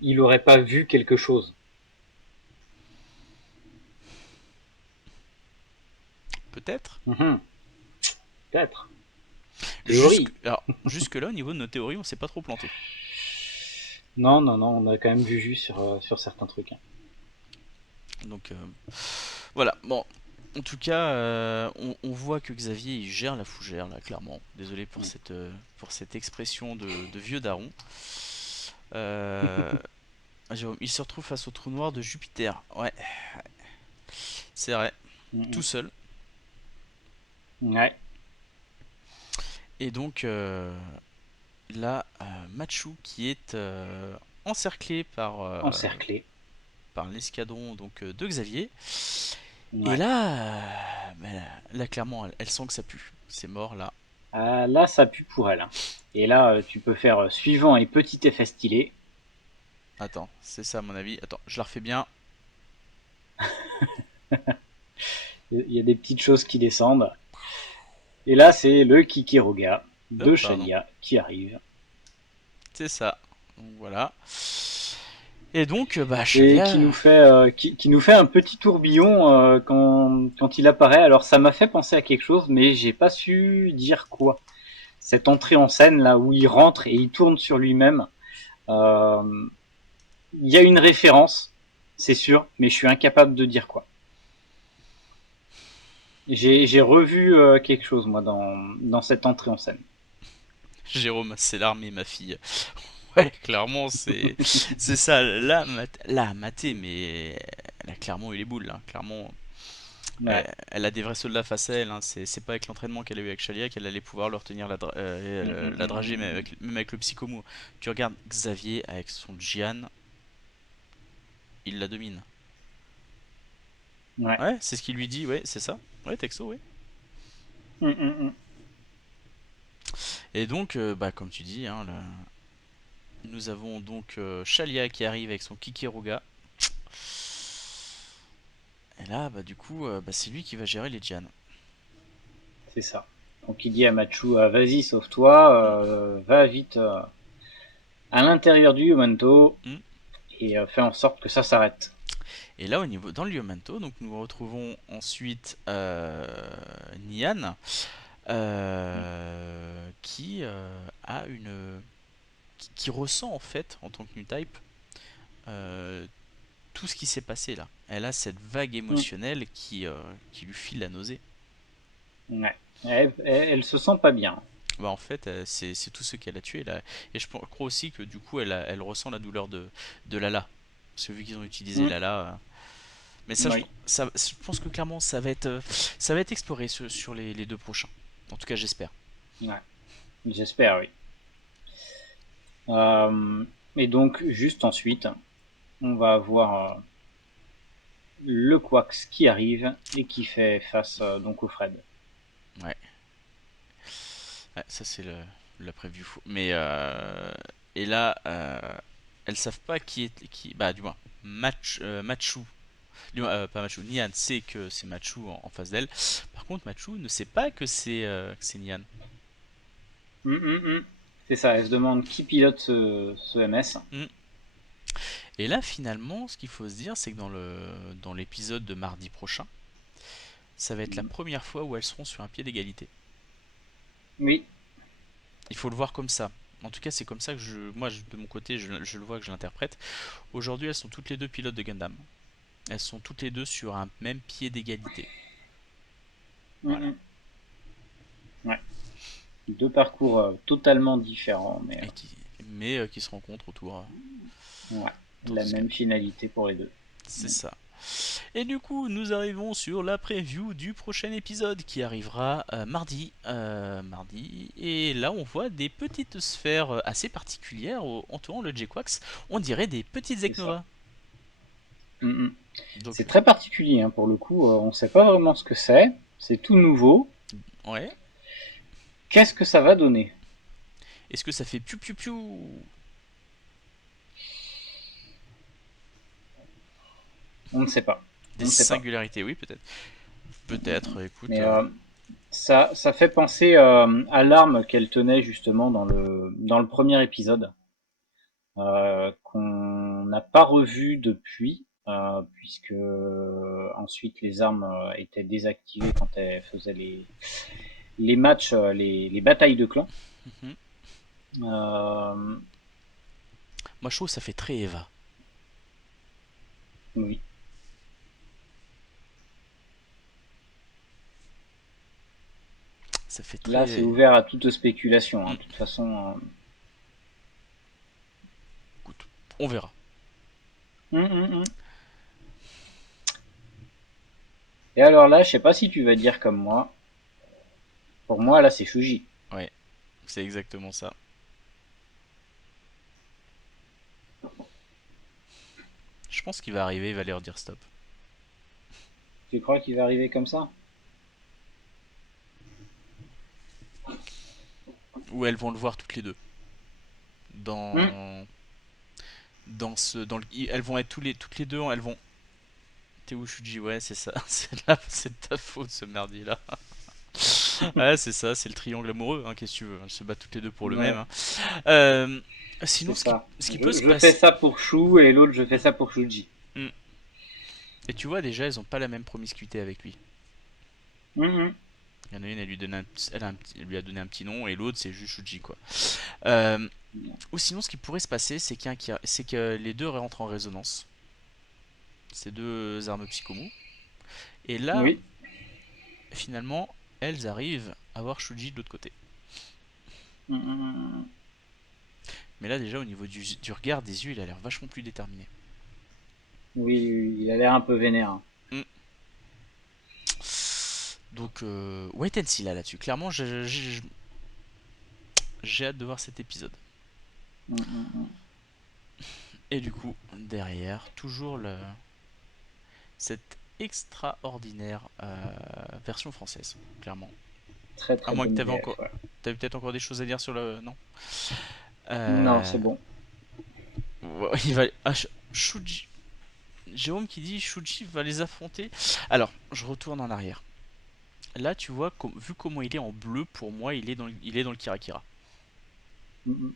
il n'aurait pas vu quelque chose. Peut-être. Mhm. Peut-être. Jusque... Théorie. Alors, jusque-là, au niveau de nos théories, on s'est pas trop planté. Non, non, non, on a quand même vu juste sur certains trucs. Hein. Donc, voilà. Bon, en tout cas, on voit que Xavier il gère la fougère là, clairement. Désolé pour cette expression de vieux daron. Euh, Jérôme, il se retrouve face au trou noir de Jupiter. Ouais, c'est vrai, tout Mhm. seul. Ouais, Et donc là, Machu qui est encerclé encerclé. par l'escadron donc de Xavier. Et Ouais. là, bah, là clairement, elle sent que ça pue. C'est mort là. Là, ça pue pour elle. Hein. Et là, tu peux faire suivant et petit effet stylé. Attends, c'est ça à mon avis. Attends, je la refais bien. Il y a des petites choses qui descendent. Et là, c'est le Kikiroga Hop, de pardon. Shalia qui arrive. C'est ça. Donc voilà. Et donc, bah, Et Shalia. qui nous fait un petit tourbillon quand il apparaît. Alors, ça m'a fait penser à quelque chose, mais j'ai pas su dire quoi. Cette entrée en scène là où il rentre et il tourne sur lui-même. Euh, Il y a une référence, c'est sûr, mais je suis incapable de dire quoi. J'ai revu quelque chose moi dans cette entrée en scène. Jérôme, c'est l'armée, ma fille. Ouais, clairement, c'est ça. Là, maté, mais elle a clairement eu les boules. Là. Clairement, Ouais. elle a des vrais soldats face à elle. Hein. C'est pas avec l'entraînement qu'elle a eu avec Shalia qu'elle allait pouvoir leur tenir la dragée, même avec le psychomo. Tu regardes Xavier avec son Jian, il la domine. Ouais. Ouais, c'est ce qu'il lui dit, ouais, c'est ça. Ouais, texto, ouais. Mm. Et donc, bah, comme tu dis, hein, nous avons donc Shalia qui arrive avec son Kikiruga. Et là, bah, du coup, bah, c'est lui qui va gérer les Jian. C'est ça. Donc il dit à Machu, vas-y, sauve-toi, Mm, va vite à l'intérieur du Yumanto mm. et fais en sorte que ça s'arrête. Et là, dans le Liomento, donc nous retrouvons ensuite Nian, qui a qui ressent en fait, en tant que new type, euh, tout ce qui s'est passé là. Elle a cette vague Mm. émotionnelle qui lui file la nausée. Ouais. Elle se sent pas bien. Bah, en fait, c'est tout ce qu'elle a tué là. Et crois aussi que du coup, elle ressent la douleur de Lala. Parce que vu qu'ils ont utilisé Mm. Lala. Mais ça, Oui. je pense que clairement, ça va être exploré sur les deux prochains. En tout cas, j'espère. Ouais. J'espère, oui. Et donc, juste ensuite, on va avoir le Quax qui arrive et qui fait face donc au Fred. Ouais, ça c'est la preview. Mais et là, elles savent pas qui est qui. Bah du moins, Machu. Pas Machu. Nian sait que c'est Machu en face d'elle. Par contre, Machu ne sait pas que c'est Nian. Hum, hum, hum. C'est ça, elle se demande qui pilote ce MS. Mm. Et là, finalement, ce qu'il faut se dire, c'est que dans l'épisode de mardi prochain, ça va être la première fois où elles seront sur un pied d'égalité. Oui, Il faut le voir comme ça. En tout cas, c'est comme ça que de mon côté, je le vois, que je l'interprète. Aujourd'hui, elles sont toutes les deux pilotes de Gundam. Elles sont toutes les deux sur un même pied d'égalité. Voilà. Ouais. Deux parcours totalement différents, mais Qui se rencontrent autour. ouais, autour la de ce même Gundam. finalité pour les deux. C'est ça. Et du coup, nous arrivons sur la preview du prochain épisode qui arrivera mardi. Et là, on voit des petites sphères assez particulières entourant le J-Quax. On dirait des petites C'est ça. Eknova. Donc, C'est très particulier hein, pour le coup, on ne sait pas vraiment ce que c'est tout nouveau. ouais. Qu'est-ce que ça va donner? Est-ce que ça fait piou piou piou? On ne sait pas. Des On ne sait pas. singularités, oui, peut-être. Peut-être, écoute. Mais ça fait penser à l'arme qu'elle tenait justement dans le premier épisode, qu'on n'a pas revu depuis, puisque ensuite les armes étaient désactivées quand elle faisait les matchs, les batailles de clans. Mhm. Euh, Moi, je trouve que ça fait très Eva. oui. Ça fait Là, c'est très. ouvert à toute spéculation. Hein. Mm. De toute façon. Écoute, on verra. Hum, hum, hum. Et alors là, je sais pas si tu vas dire comme moi. Pour moi, là, c'est Shuji. Ouais, c'est exactement ça. Je pense qu'il va arriver, il va leur dire stop. Tu crois qu'il va arriver comme ça? Ou elles vont le voir toutes les deux. Hum. Elles vont être toutes les deux. Elles vont. Théo Shuji, ouais, c'est ça. C'est de ta faute ce merdi là. Ouais, c'est ça, c'est le triangle amoureux, hein, qu'est-ce que tu veux. Elles se battent toutes les deux pour le même. Ouais, Hein. Euh, Sinon, c'est ça. ce qui peut se Je fais passer. ça pour Shu et l'autre, je fais ça pour Shuji. Hmm. Et tu vois, déjà, elles ont pas la même promiscuité avec lui. Hum, hum. Il y en a une, elle lui a donné un petit nom, et l'autre, c'est juste Shuji, quoi. Ou sinon, ce qui pourrait se passer, c'est que les deux rentrent en résonance. Ces deux armes psychomou. Et là, Oui. finalement, elles arrivent à voir Shuji de l'autre côté. Hum, hum, hum. Mais là, déjà, au niveau du regard des yeux, il a l'air vachement plus déterminé. Oui, oui, il a l'air un peu vénère. Hein. Hmm. Donc, wait and see là-dessus. Clairement, j'ai hâte de voir cet épisode. Hum, hum, hum. Et du coup, derrière, toujours cette extraordinaire version française, clairement. Très À très moins que bonne VF, ouais. t'avais peut-être encore des choses à dire sur le. Non. Non, Euh, c'est bon. ouais, Shuji. Jérôme qui dit Shuji va les affronter. Alors, je retourne en arrière. Là, tu vois, vu comment il est en bleu, pour moi, il est dans le Kirakira. Hum, hum.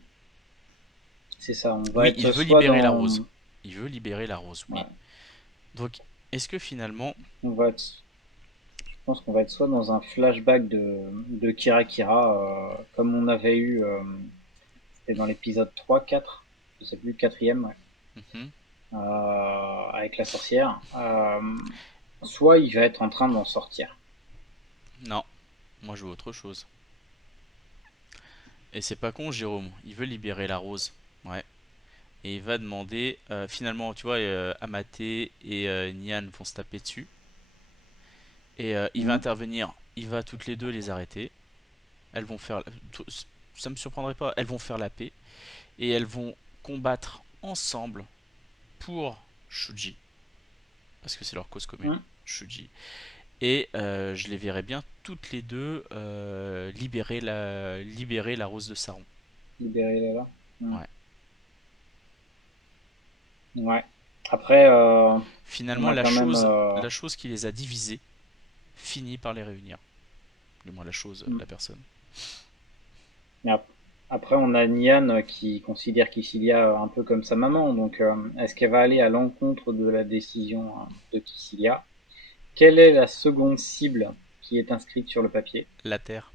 C'est ça, on va Oui, il être veut soit libérer la dans. rose. Il veut libérer la rose, oui. Ouais, Donc, est-ce que finalement. on va être. Je pense qu'on va être soit dans un flashback de Kira Kira, comme on avait eu. C'était dans l'épisode 3, 4, je sais plus, quatrième, ouais, Mhm. avec la sorcière. Soit il va être en train d'en sortir. Non, moi je veux autre chose. Et c'est pas con, Jérôme. Il veut libérer la rose. Ouais. Et il va demander. Finalement, tu vois, Amate et Nian vont se taper dessus. Et il va Mhm. intervenir. Il va toutes les deux les arrêter. Elles vont faire. Ça me surprendrait pas. Elles vont faire la paix. et elles vont combattre ensemble pour Shuji, parce que c'est leur cause commune, Shuji. Et je les verrai bien toutes les deux libérer la rose de Saron. Libérer là-bas. Ouais. Ouais. Après, on Finalement, a quand même. la chose qui les a divisés finit par les réunir. Du moins la personne. Mais après, on a Nian qui considère Kycilia un peu comme sa maman. Donc, est-ce qu'elle va aller à l'encontre de la décision de Kycilia? Quelle est la seconde cible qui est inscrite sur le papier? La Terre.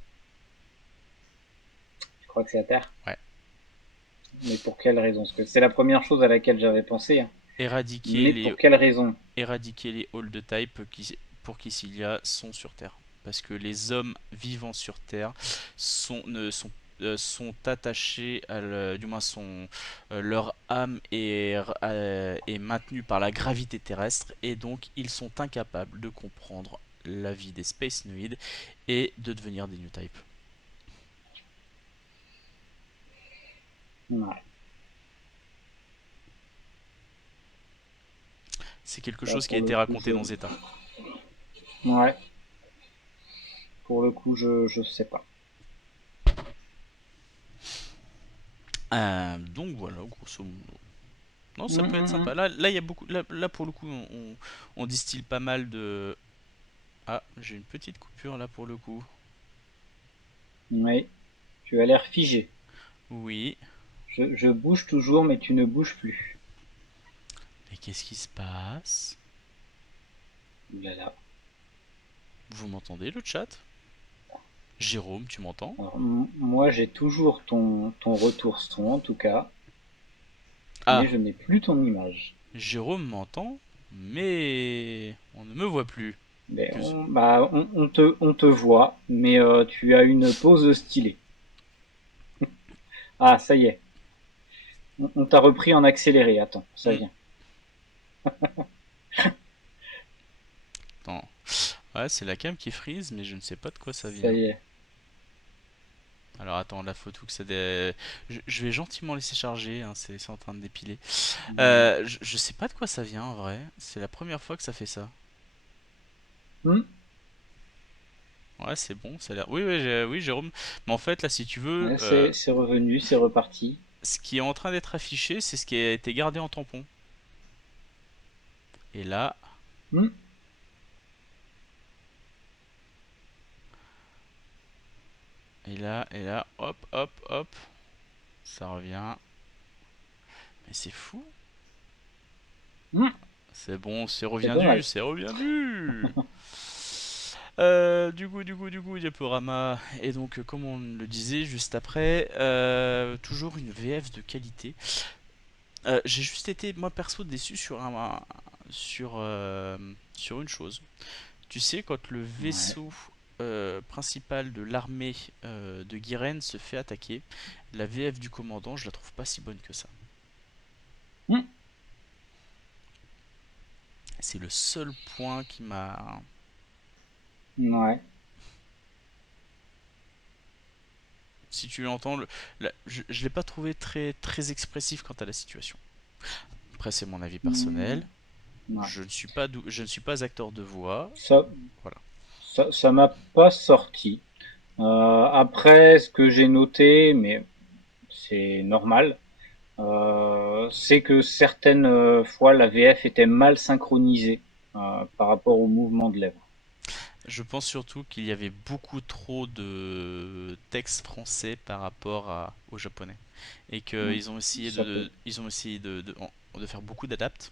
Je crois que c'est la Terre. Ouais. Mais pour quelle raison? Parce que c'est la première chose à laquelle j'avais pensé. Hein. Mais pour quelle raison? Éradiquer les Hold Type pour Kycilia sont sur Terre. Parce que les hommes vivant sur Terre sont attachés du moins leur âme est maintenue par la gravité terrestre et donc ils sont incapables de comprendre la vie des Space Noids et de devenir des New Type. Ouais. C'est quelque chose qui a été raconté dans Zeta. Ouais. Pour le coup, je sais pas. Donc voilà, grosso modo. Non, ça peut être sympa. Là, il y a beaucoup. Là, pour le coup, on distille pas mal de. Ah, j'ai une petite coupure là pour le coup. Oui. Tu as l'air figé. Oui. Je bouge toujours, mais tu ne bouges plus. Mais qu'est-ce qui se passe? Oulala. Vous m'entendez le chat? Jérôme, tu m'entends? Alors, moi, j'ai toujours ton retour son, en tout cas. Ah, Mais je n'ai plus ton image. Jérôme m'entend, mais on ne me voit plus. Mais on te voit, mais tu as une pose stylée. Ah, ça y est. On t'a repris en accéléré. Attends, ça Hmm. vient. Attends. Ouais, c'est la cam qui freeze, mais je ne sais pas de quoi ça Ça vient. y est. Alors attends, la photo que ça je vais gentiment laisser charger, hein, c'est en train de dépiler. Je sais pas de quoi ça vient en vrai. C'est la première fois que ça fait ça. Hmm. Ouais, c'est bon, ça a l'air. Oui, oui, oui, Jérôme. Mais en fait, là, si tu veux, Ouais, c'est revenu, c'est reparti. ce qui est en train d'être affiché, c'est ce qui a été gardé en tampon. Et là, Hmm. et là, hop, hop, hop, ça revient. Mais c'est fou. Hmm. C'est bon, c'est C'est reviendu, dommage. c'est reviendu. Du coup, Diaporama. Et donc, comme on le disait juste après, toujours une VF de qualité. J'ai juste été, moi perso, déçu sur une chose. Tu sais, quand le Ouais. vaisseau principal de l'armée de Guiren se fait attaquer, la VF du commandant, je la trouve pas si bonne que ça. Hmm. C'est le seul point qui m'a. Ouais. Si tu l'entends, je l'ai pas trouvé très, très expressif quant à la situation. Après, c'est mon avis Hmm. personnel. Ouais. Je ne suis pas acteur de voix. Ça, Voilà. ça m'a pas sorti. Après, ce que j'ai noté, mais c'est normal, c'est que certaines fois la VF était mal synchronisée par rapport au mouvement de lèvres. Je pense surtout qu'il y avait beaucoup trop de texte français par rapport au japonais. Et Hmm. qu'ils ont essayé Ça peut. ils ont essayé de faire beaucoup d'adaptes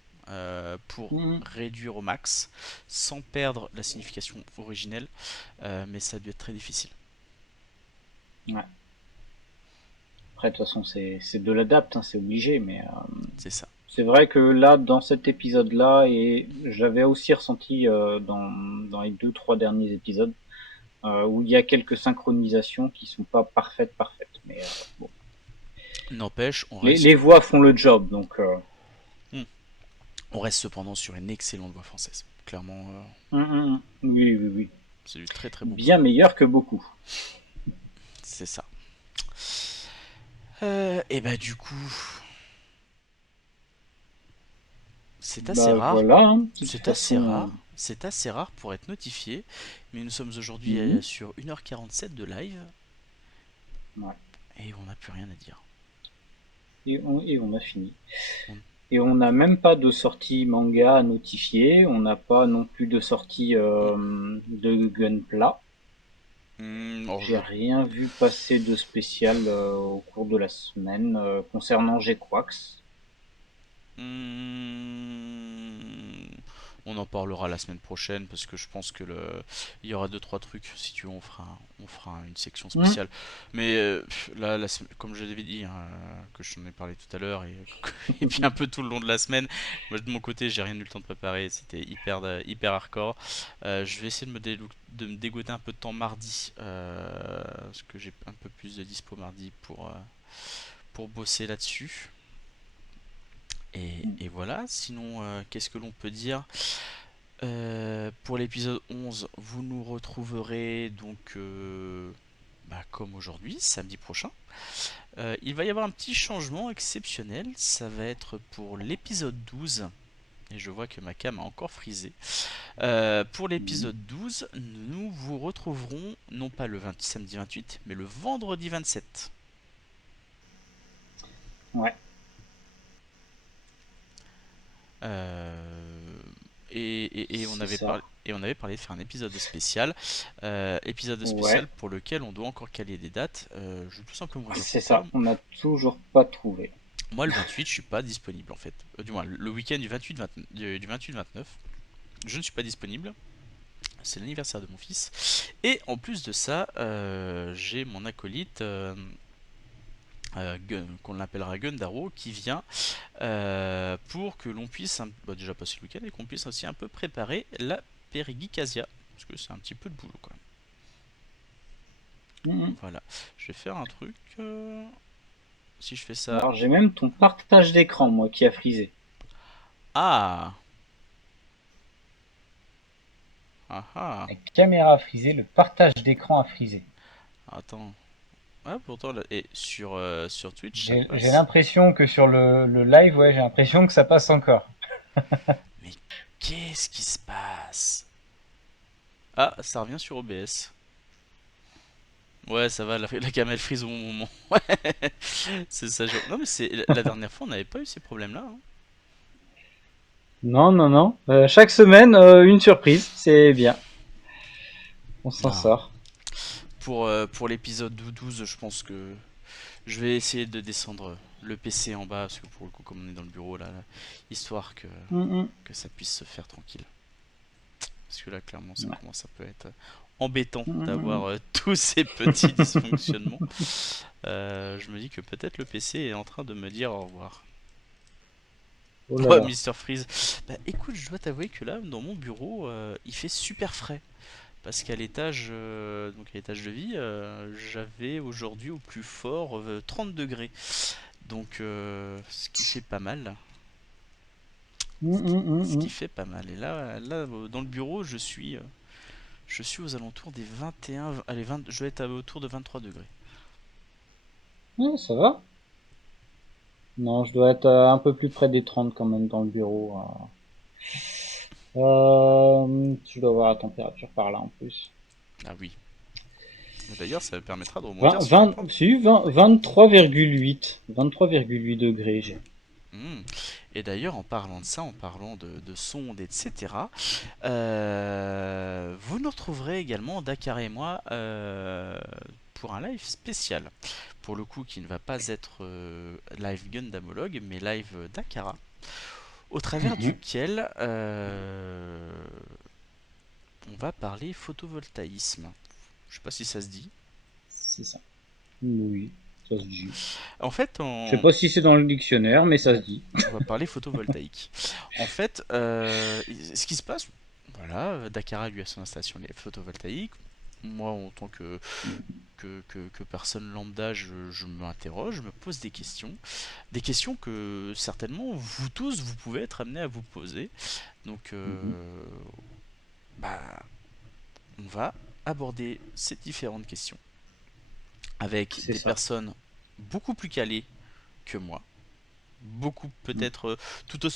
pour Hmm. réduire au max, sans perdre la signification originelle. Mais ça a dû être très difficile. Ouais. Après, de toute façon, c'est de l'adapt, hein, c'est obligé, mais C'est ça. c'est vrai que là, dans cet épisode-là, et j'avais aussi ressenti dans les deux, trois derniers épisodes, où il y a quelques synchronisations qui sont pas parfaites, mais bon. N'empêche, Les voix font le job, donc. Hmm. On reste cependant sur une excellente voix française. Clairement, Oui, oui, oui. c'est du très très bon Bien boulot. meilleur que beaucoup. C'est ça. Et bah du coup, c'est assez Bah rare. voilà, hein, de toute C'est assez façon. rare. C'est assez rare pour être notifié. Mais nous sommes aujourd'hui Mhm. sur 1h47 de live. Ouais. Et on n'a plus rien à dire. Et on a fini. On- Et on n'a même pas de sortie manga à notifier. On n'a pas non plus de sortie de Gunpla. alors J'ai rien vu passer de spécial au cours de la semaine concernant G-Quax. Hmm, on en parlera la semaine prochaine parce que je pense que il y aura deux trois trucs. Si tu veux, on fera une section Hmm. spéciale. Mais là, comme je l'avais dit, hein, que je t'en ai parlé tout à l'heure et puis un peu tout le long de la semaine. Moi de mon côté, j'ai rien eu le temps de préparer. C'était hyper hardcore. Je vais essayer de me dégoter un peu de temps mardi parce que j'ai un peu plus de dispo mardi pour bosser là-dessus. Et voilà, sinon, qu'est-ce que l'on peut dire? Pour l'épisode 11, vous nous retrouverez donc, comme aujourd'hui, samedi prochain. Il va y avoir un petit changement exceptionnel, ça va être pour l'épisode 12. Et je vois que ma cam a encore frisé. Pour l'épisode 12, nous vous retrouverons non pas samedi 28, mais le vendredi 27. Ouais. Euh, et C'est ça. on avait parlé de faire un épisode Ouais. spécial pour lequel on doit encore caler des dates. Je vais tout simplement vous dire C'est pourquoi. ça. On n'a toujours pas trouvé. Moi, le 28, je suis pas disponible en fait. Du moins, le week-end du 28-29, je ne suis pas disponible. C'est l'anniversaire de mon fils. Et en plus de ça, j'ai mon acolyte. Qu'on appellera Gundaro, qui vient pour que l'on puisse déjà passer le week-end et qu'on puisse aussi un peu préparer la Périgicasia, parce que c'est un petit peu de boulot quand même. Mhm. Voilà, je vais faire un truc. Si je fais ça. Alors j'ai même ton partage d'écran, moi, qui a frisé. Ah Ah ah. La caméra a frisé, le partage d'écran a frisé. Attends. Ah, pourtant, et sur Twitch, ça J'ai passe. l'impression que sur le live, ouais, j'ai l'impression que ça passe encore. Mais qu'est-ce qui se passe? Ah, ça revient sur OBS. Ouais, ça va, la cam elle frise au bon moment. Ouais, c'est ça. Non, mais c'est la dernière fois, on n'avait pas eu ces problèmes-là, hein. Non, non, non. Chaque semaine, une surprise. C'est bien. On s'en Non. sort. Pour l'épisode 12, je pense que je vais essayer de descendre le PC en bas, parce que pour le coup, comme on est dans le bureau là, histoire Mhm. que ça puisse se faire tranquille. Parce que là, clairement, ça Ouais. commence à peut être embêtant Mhm. d'avoir tous ces petits dysfonctionnements. Je me dis que peut-être le PC est en train de me dire au revoir. Oh là Ouais, là. Mister Freeze. Bah écoute, je dois t'avouer que là, dans mon bureau, il fait super frais. Parce qu'à l'étage, donc à l'étage de vie, j'avais aujourd'hui au plus fort 30 degrés. Donc, ce qui fait pas mal. Mhm, Ce qui mhm. fait pas mal. Et là, dans le bureau, je suis aux alentours des 21, allez, 20, je vais être autour de 23 degrés. Ouais, ça va. Non, je dois être un peu plus près des 30 quand même dans le bureau. Je dois avoir la température par là en plus. Ah oui. Mais d'ailleurs, ça me permettra de rebondir 20, sur un 20, point. si, 20, 23,8. 23,8 degrés j'ai. Hmm. Et d'ailleurs, en parlant de ça, en parlant de sondes, etc., vous nous retrouverez également, Dakar et moi, pour un live spécial. Pour le coup, qui ne va pas être live Gundamologue, mais live Dakara, au travers Mhm. duquel on va parler photovoltaïsme. Je sais pas si ça se dit. C'est ça. Oui, ça se dit. En fait, Je sais pas si c'est dans le dictionnaire, mais ça se bon, dit. on va parler photovoltaïque. En fait, ce qui se passe, voilà, Dakara lui a son installation photovoltaïque. Moi, en tant que personne lambda, je m'interroge, je me pose des questions que certainement vous tous, vous pouvez être amenés à vous poser. Donc, Mhm. bah, on va aborder ces différentes questions avec C'est des ça. personnes beaucoup plus calé que moi. Beaucoup peut-être tout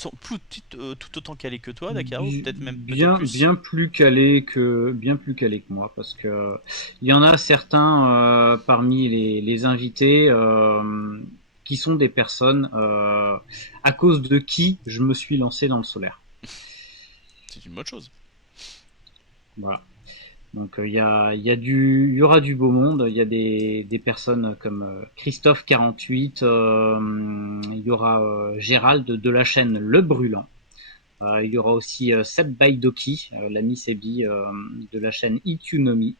autant calé que toi, Dakar, ou peut-être même peut-être plus. Bien plus calé que moi, parce que il y en a certains parmi les invités qui sont des personnes à cause de qui je me suis lancé dans le solaire. C'est une bonne chose. Voilà. Donc il y aura du beau monde. Il y a des personnes comme Christophe 48. Il y aura Gérald de la chaîne Le Brûlant. Il y aura aussi Seb Baidoki, l'ami Sebi de la chaîne Itunomi.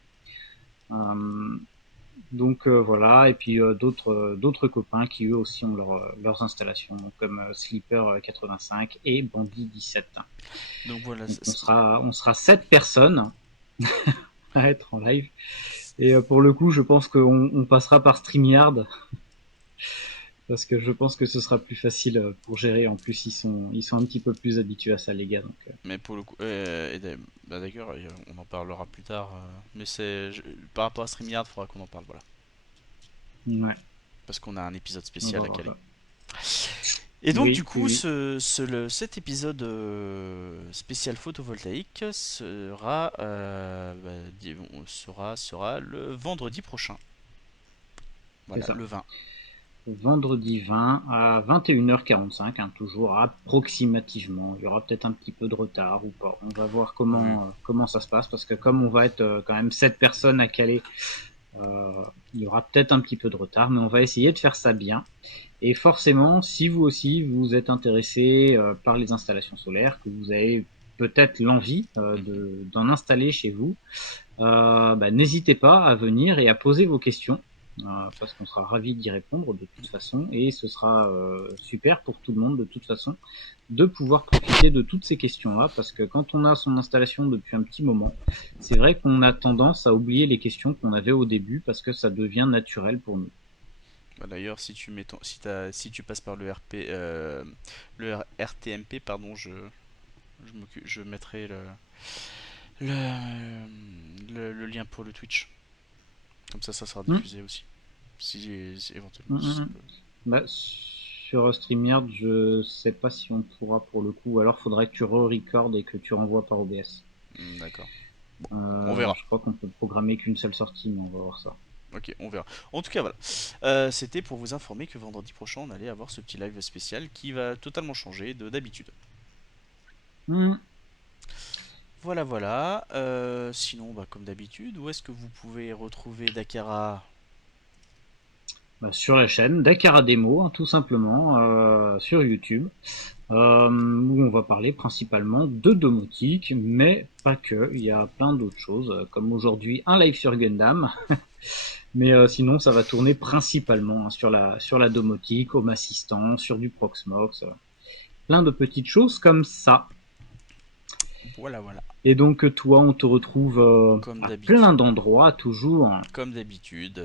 Donc voilà, et puis d'autres copains qui eux aussi ont leurs installations, comme Sleeper 85 et Bandit 17. Donc voilà, Donc on sera 7 personnes à être en live. Et pour le coup, je pense qu'on passera par StreamYard parce que je pense que ce sera plus facile pour gérer. En plus, ils sont un petit peu plus habitués à ça, les gars. Donc, mais pour le coup, bah d'ailleurs, on en parlera plus tard. Mais par rapport à StreamYard, il faudra qu'on en parle, voilà. ouais, Parce qu'on a un épisode on va spécial à voir caler. ça. Et donc du Oui, oui, coup, oui. cet épisode spécial photovoltaïque sera le vendredi prochain. C'est Voilà, ça. le 20. Vendredi 20 à 21h45, hein, toujours approximativement. Il y aura peut-être un petit peu de retard ou pas. On va voir Oui. comment ça se passe parce que comme on va être quand même 7 personnes à caler, il y aura peut-être un petit peu de retard, mais on va essayer de faire ça bien. Et forcément, si vous aussi vous êtes intéressé par les installations solaires, que vous avez peut-être l'envie Mhm. d'en installer chez vous, bah, n'hésitez pas à venir et à poser vos questions, parce qu'on sera ravis d'y répondre de toute façon, et ce sera super pour tout le monde de toute façon de pouvoir profiter de toutes ces questions-là, parce que quand on a son installation depuis un petit moment, c'est vrai qu'on a tendance à oublier les questions qu'on avait au début, parce que ça devient naturel pour nous. Bah, d'ailleurs, si tu passes par le RTMP, pardon, je mettrai le lien pour le Twitch. Comme ça sera Hum, diffusé aussi. Si éventuellement. hum, hum, hum. Bah, sur StreamYard, je sais pas si on pourra pour le coup, alors faudrait que tu re-recordes et que tu renvoies par OBS. D'accord. Bon, on verra. Je crois qu'on peut programmer qu'une seule sortie, mais on va voir ça. Ok, on verra. En tout cas, voilà. C'était pour vous informer que vendredi prochain, on allait avoir ce petit live spécial qui va totalement changer de d'habitude. Hum. Voilà, voilà. Sinon, bah, comme d'habitude, où est-ce que vous pouvez retrouver Dakara? Bah, sur la chaîne Dakara Demo, hein, tout simplement, sur YouTube, où on va parler principalement de domotique, mais pas que. Il y a plein d'autres choses, comme aujourd'hui un live sur Gundam. Mais sinon, ça va tourner principalement hein, sur la domotique, Home Assistant, sur du Proxmox, plein de petites choses comme ça. Voilà, voilà. Et donc toi, on te retrouve Comme à d'habitude. plein d'endroits, toujours. Comme d'habitude.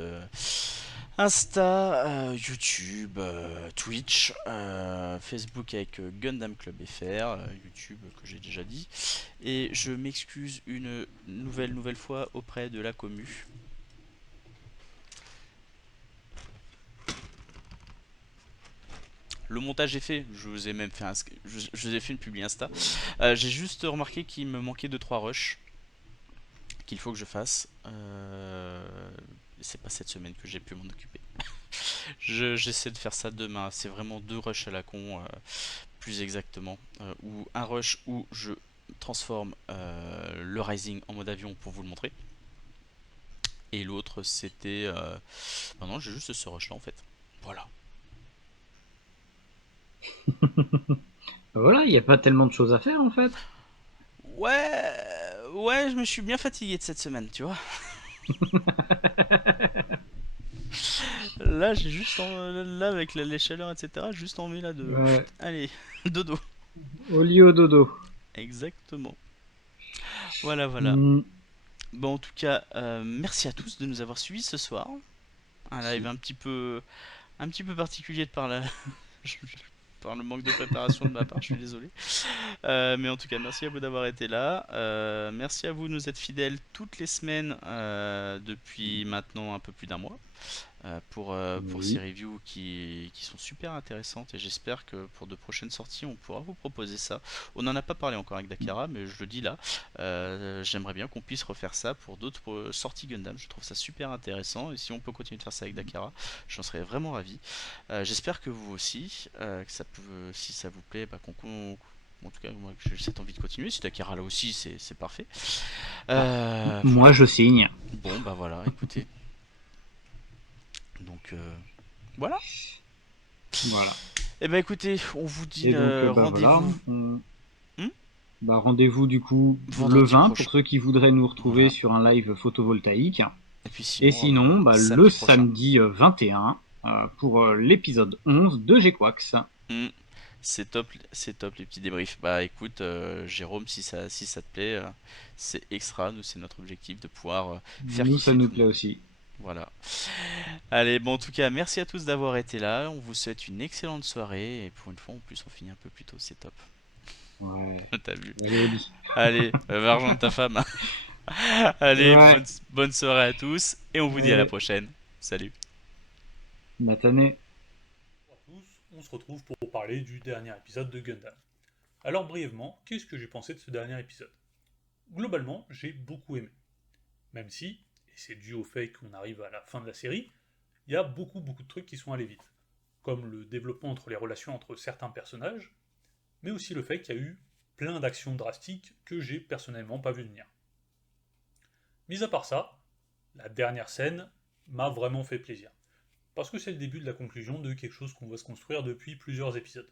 Insta, YouTube, Twitch, Facebook avec Gundam Club FR, YouTube que j'ai déjà dit. Et je m'excuse une nouvelle fois auprès de la commu. Le montage est fait, je vous ai même fait je vous ai fait une publi Insta. J'ai juste remarqué qu'il me manquait 2-3 rushs qu'il faut que je fasse. C'est pas cette semaine que j'ai pu m'en occuper. J'essaie de faire ça demain. C'est vraiment 2 rushs à la con, plus exactement. Ou un rush où je transforme le Rising en mode avion pour vous le montrer. Et l'autre c'était... non, j'ai juste ce rush là en fait. Voilà. Voilà, il n'y a pas tellement de choses à faire en fait. Ouais, ouais, je me suis bien fatigué de cette semaine, tu vois. Là, là avec les chaleurs, etc., juste envie là de. Ouais. Allez, dodo. Au lit au dodo. Exactement. Voilà, voilà. Hmm. Bon, en tout cas, merci à tous de nous avoir suivis ce soir. Un live un petit peu particulier de par par le manque de préparation de ma part, je suis désolé. Mais en tout cas, merci à vous d'avoir été là. Merci à vous de nous être fidèles toutes les semaines depuis maintenant un peu plus d'1 mois. pour Oui. ces reviews qui sont super intéressantes et j'espère que pour de prochaines sorties on pourra vous proposer ça. On n'en a pas parlé encore avec Dakara mais je le dis là, j'aimerais bien qu'on puisse refaire ça pour d'autres sorties Gundam, je trouve ça super intéressant et si on peut continuer de faire ça avec Dakara, j'en serais vraiment ravi. J'espère que vous aussi, que ça peut, si ça vous plaît, en tout cas moi j'ai cette envie de continuer, si Dakara là aussi c'est parfait. Moi, Voilà. je signe. Bon bah voilà, écoutez. Donc voilà. Voilà. Eh ben écoutez, on vous dit Et donc, bah voilà. rendez-vous Bah, rendez-vous du coup le vendredi 20 prochain. pour ceux qui voudraient nous retrouver Voilà. sur un live photovoltaïque. Et puis Et sinon, sinon, bah, le samedi prochain. samedi 21 pour l'épisode 11 de G-Quax. Hmm. C'est top les petits débriefs. Bah écoute, Jérôme, si ça te plaît, c'est extra. Nous, c'est notre objectif de pouvoir faire Nous, ça kiffer nous tout le plaît monde. aussi. Voilà. Allez, bon, en tout cas, merci à tous d'avoir été là. On vous souhaite une excellente soirée. Et pour une fois, en plus, on finit un peu plus tôt. C'est top. Ouais. T'as vu? Allez, Oli. Allez, va rejoindre ta femme. Allez, Ouais. bonne soirée à tous. Et on vous dit à la Allez, prochaine. Salut. Matane. Bonjour à tous, on se retrouve pour parler du dernier épisode de Gundam. Alors brièvement, qu'est-ce que j'ai pensé de ce dernier épisode? Globalement, j'ai beaucoup aimé. Même si, et c'est dû au fait qu'on arrive à la fin de la série, il y a beaucoup de trucs qui sont allés vite. Comme le développement entre les relations entre certains personnages, mais aussi le fait qu'il y a eu plein d'actions drastiques que j'ai personnellement pas vu venir. Mis à part ça, la dernière scène m'a vraiment fait plaisir. Parce que c'est le début de la conclusion de quelque chose qu'on va se construire depuis plusieurs épisodes.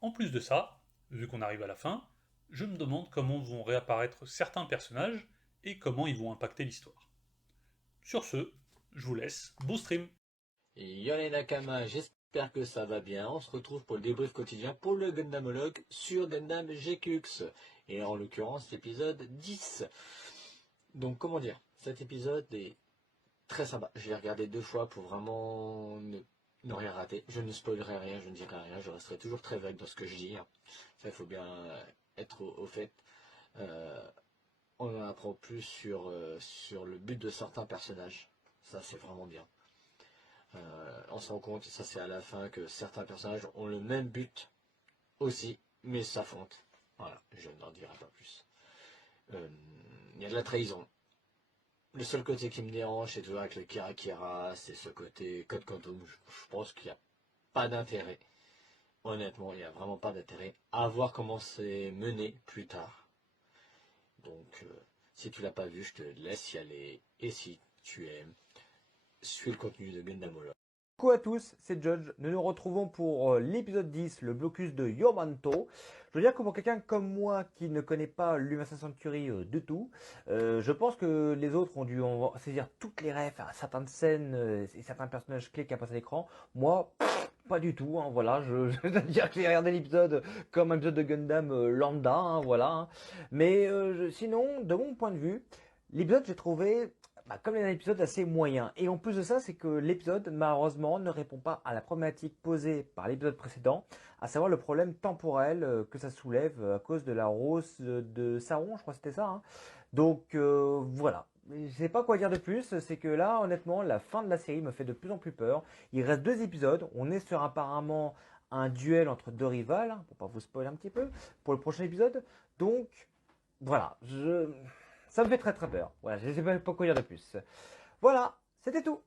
En plus de ça, vu qu'on arrive à la fin, je me demande comment vont réapparaître certains personnages et comment ils vont impacter l'histoire. Sur ce, je vous laisse, beau stream. Yone Nakama, j'espère que ça va bien. On se retrouve pour le débrief quotidien pour le Gundamologue sur Gundam GQX. Et en l'occurrence, l'épisode 10. Donc, comment dire, cet épisode est très sympa. Je l'ai regardé 2 fois pour vraiment ne rien rater. Je ne spoilerai rien, je ne dirai rien. Je resterai toujours très vague dans ce que je dis. Ça, il faut bien être au fait. On en apprend plus sur le but de certains personnages. Ça, c'est vraiment bien. On se rend compte, et ça c'est à la fin, que certains personnages ont le même but aussi, mais s'affrontent. Voilà, je n'en dirai pas plus. Il y a de la trahison. Le seul côté qui me dérange, c'est toujours avec le Kira Kira, c'est ce côté Code Quantum. Je pense qu'il n'y a pas d'intérêt. Honnêtement, il n'y a vraiment pas d'intérêt à voir comment c'est mené plus tard. Donc, si tu l'as pas vu, je te laisse y aller. Et si tu aimes, suis le contenu de Gundamolo. Coucou à tous, c'est Judge. Nous nous retrouvons pour l'épisode 10, le blocus de Yomanto. Je veux dire que pour quelqu'un comme moi qui ne connaît pas l'Humasin Century du tout, je pense que les autres ont dû saisir toutes les refs à certaines scènes et certains personnages clés qui apparaissent à l'écran. Moi, pas du tout. Hein, voilà, je dois dire que j'ai regardé l'épisode comme un épisode de Gundam lambda. Hein, voilà. Hein. Mais sinon, de mon point de vue, l'épisode j'ai trouvé comme un épisode assez moyen. Et en plus de ça, c'est que l'épisode, malheureusement, ne répond pas à la problématique posée par l'épisode précédent, à savoir le problème temporel que ça soulève à cause de la rose de Saron, je crois que c'était ça. Hein. Donc voilà. Je sais pas quoi dire de plus, c'est que là, honnêtement, la fin de la série me fait de plus en plus peur. Il reste 2 épisodes, on est sur apparemment un duel entre 2 rivales, hein, pour pas vous spoiler un petit peu, pour le prochain épisode. Donc, voilà, ça me fait très très peur. Voilà, je ne sais pas quoi dire de plus. Voilà, c'était tout.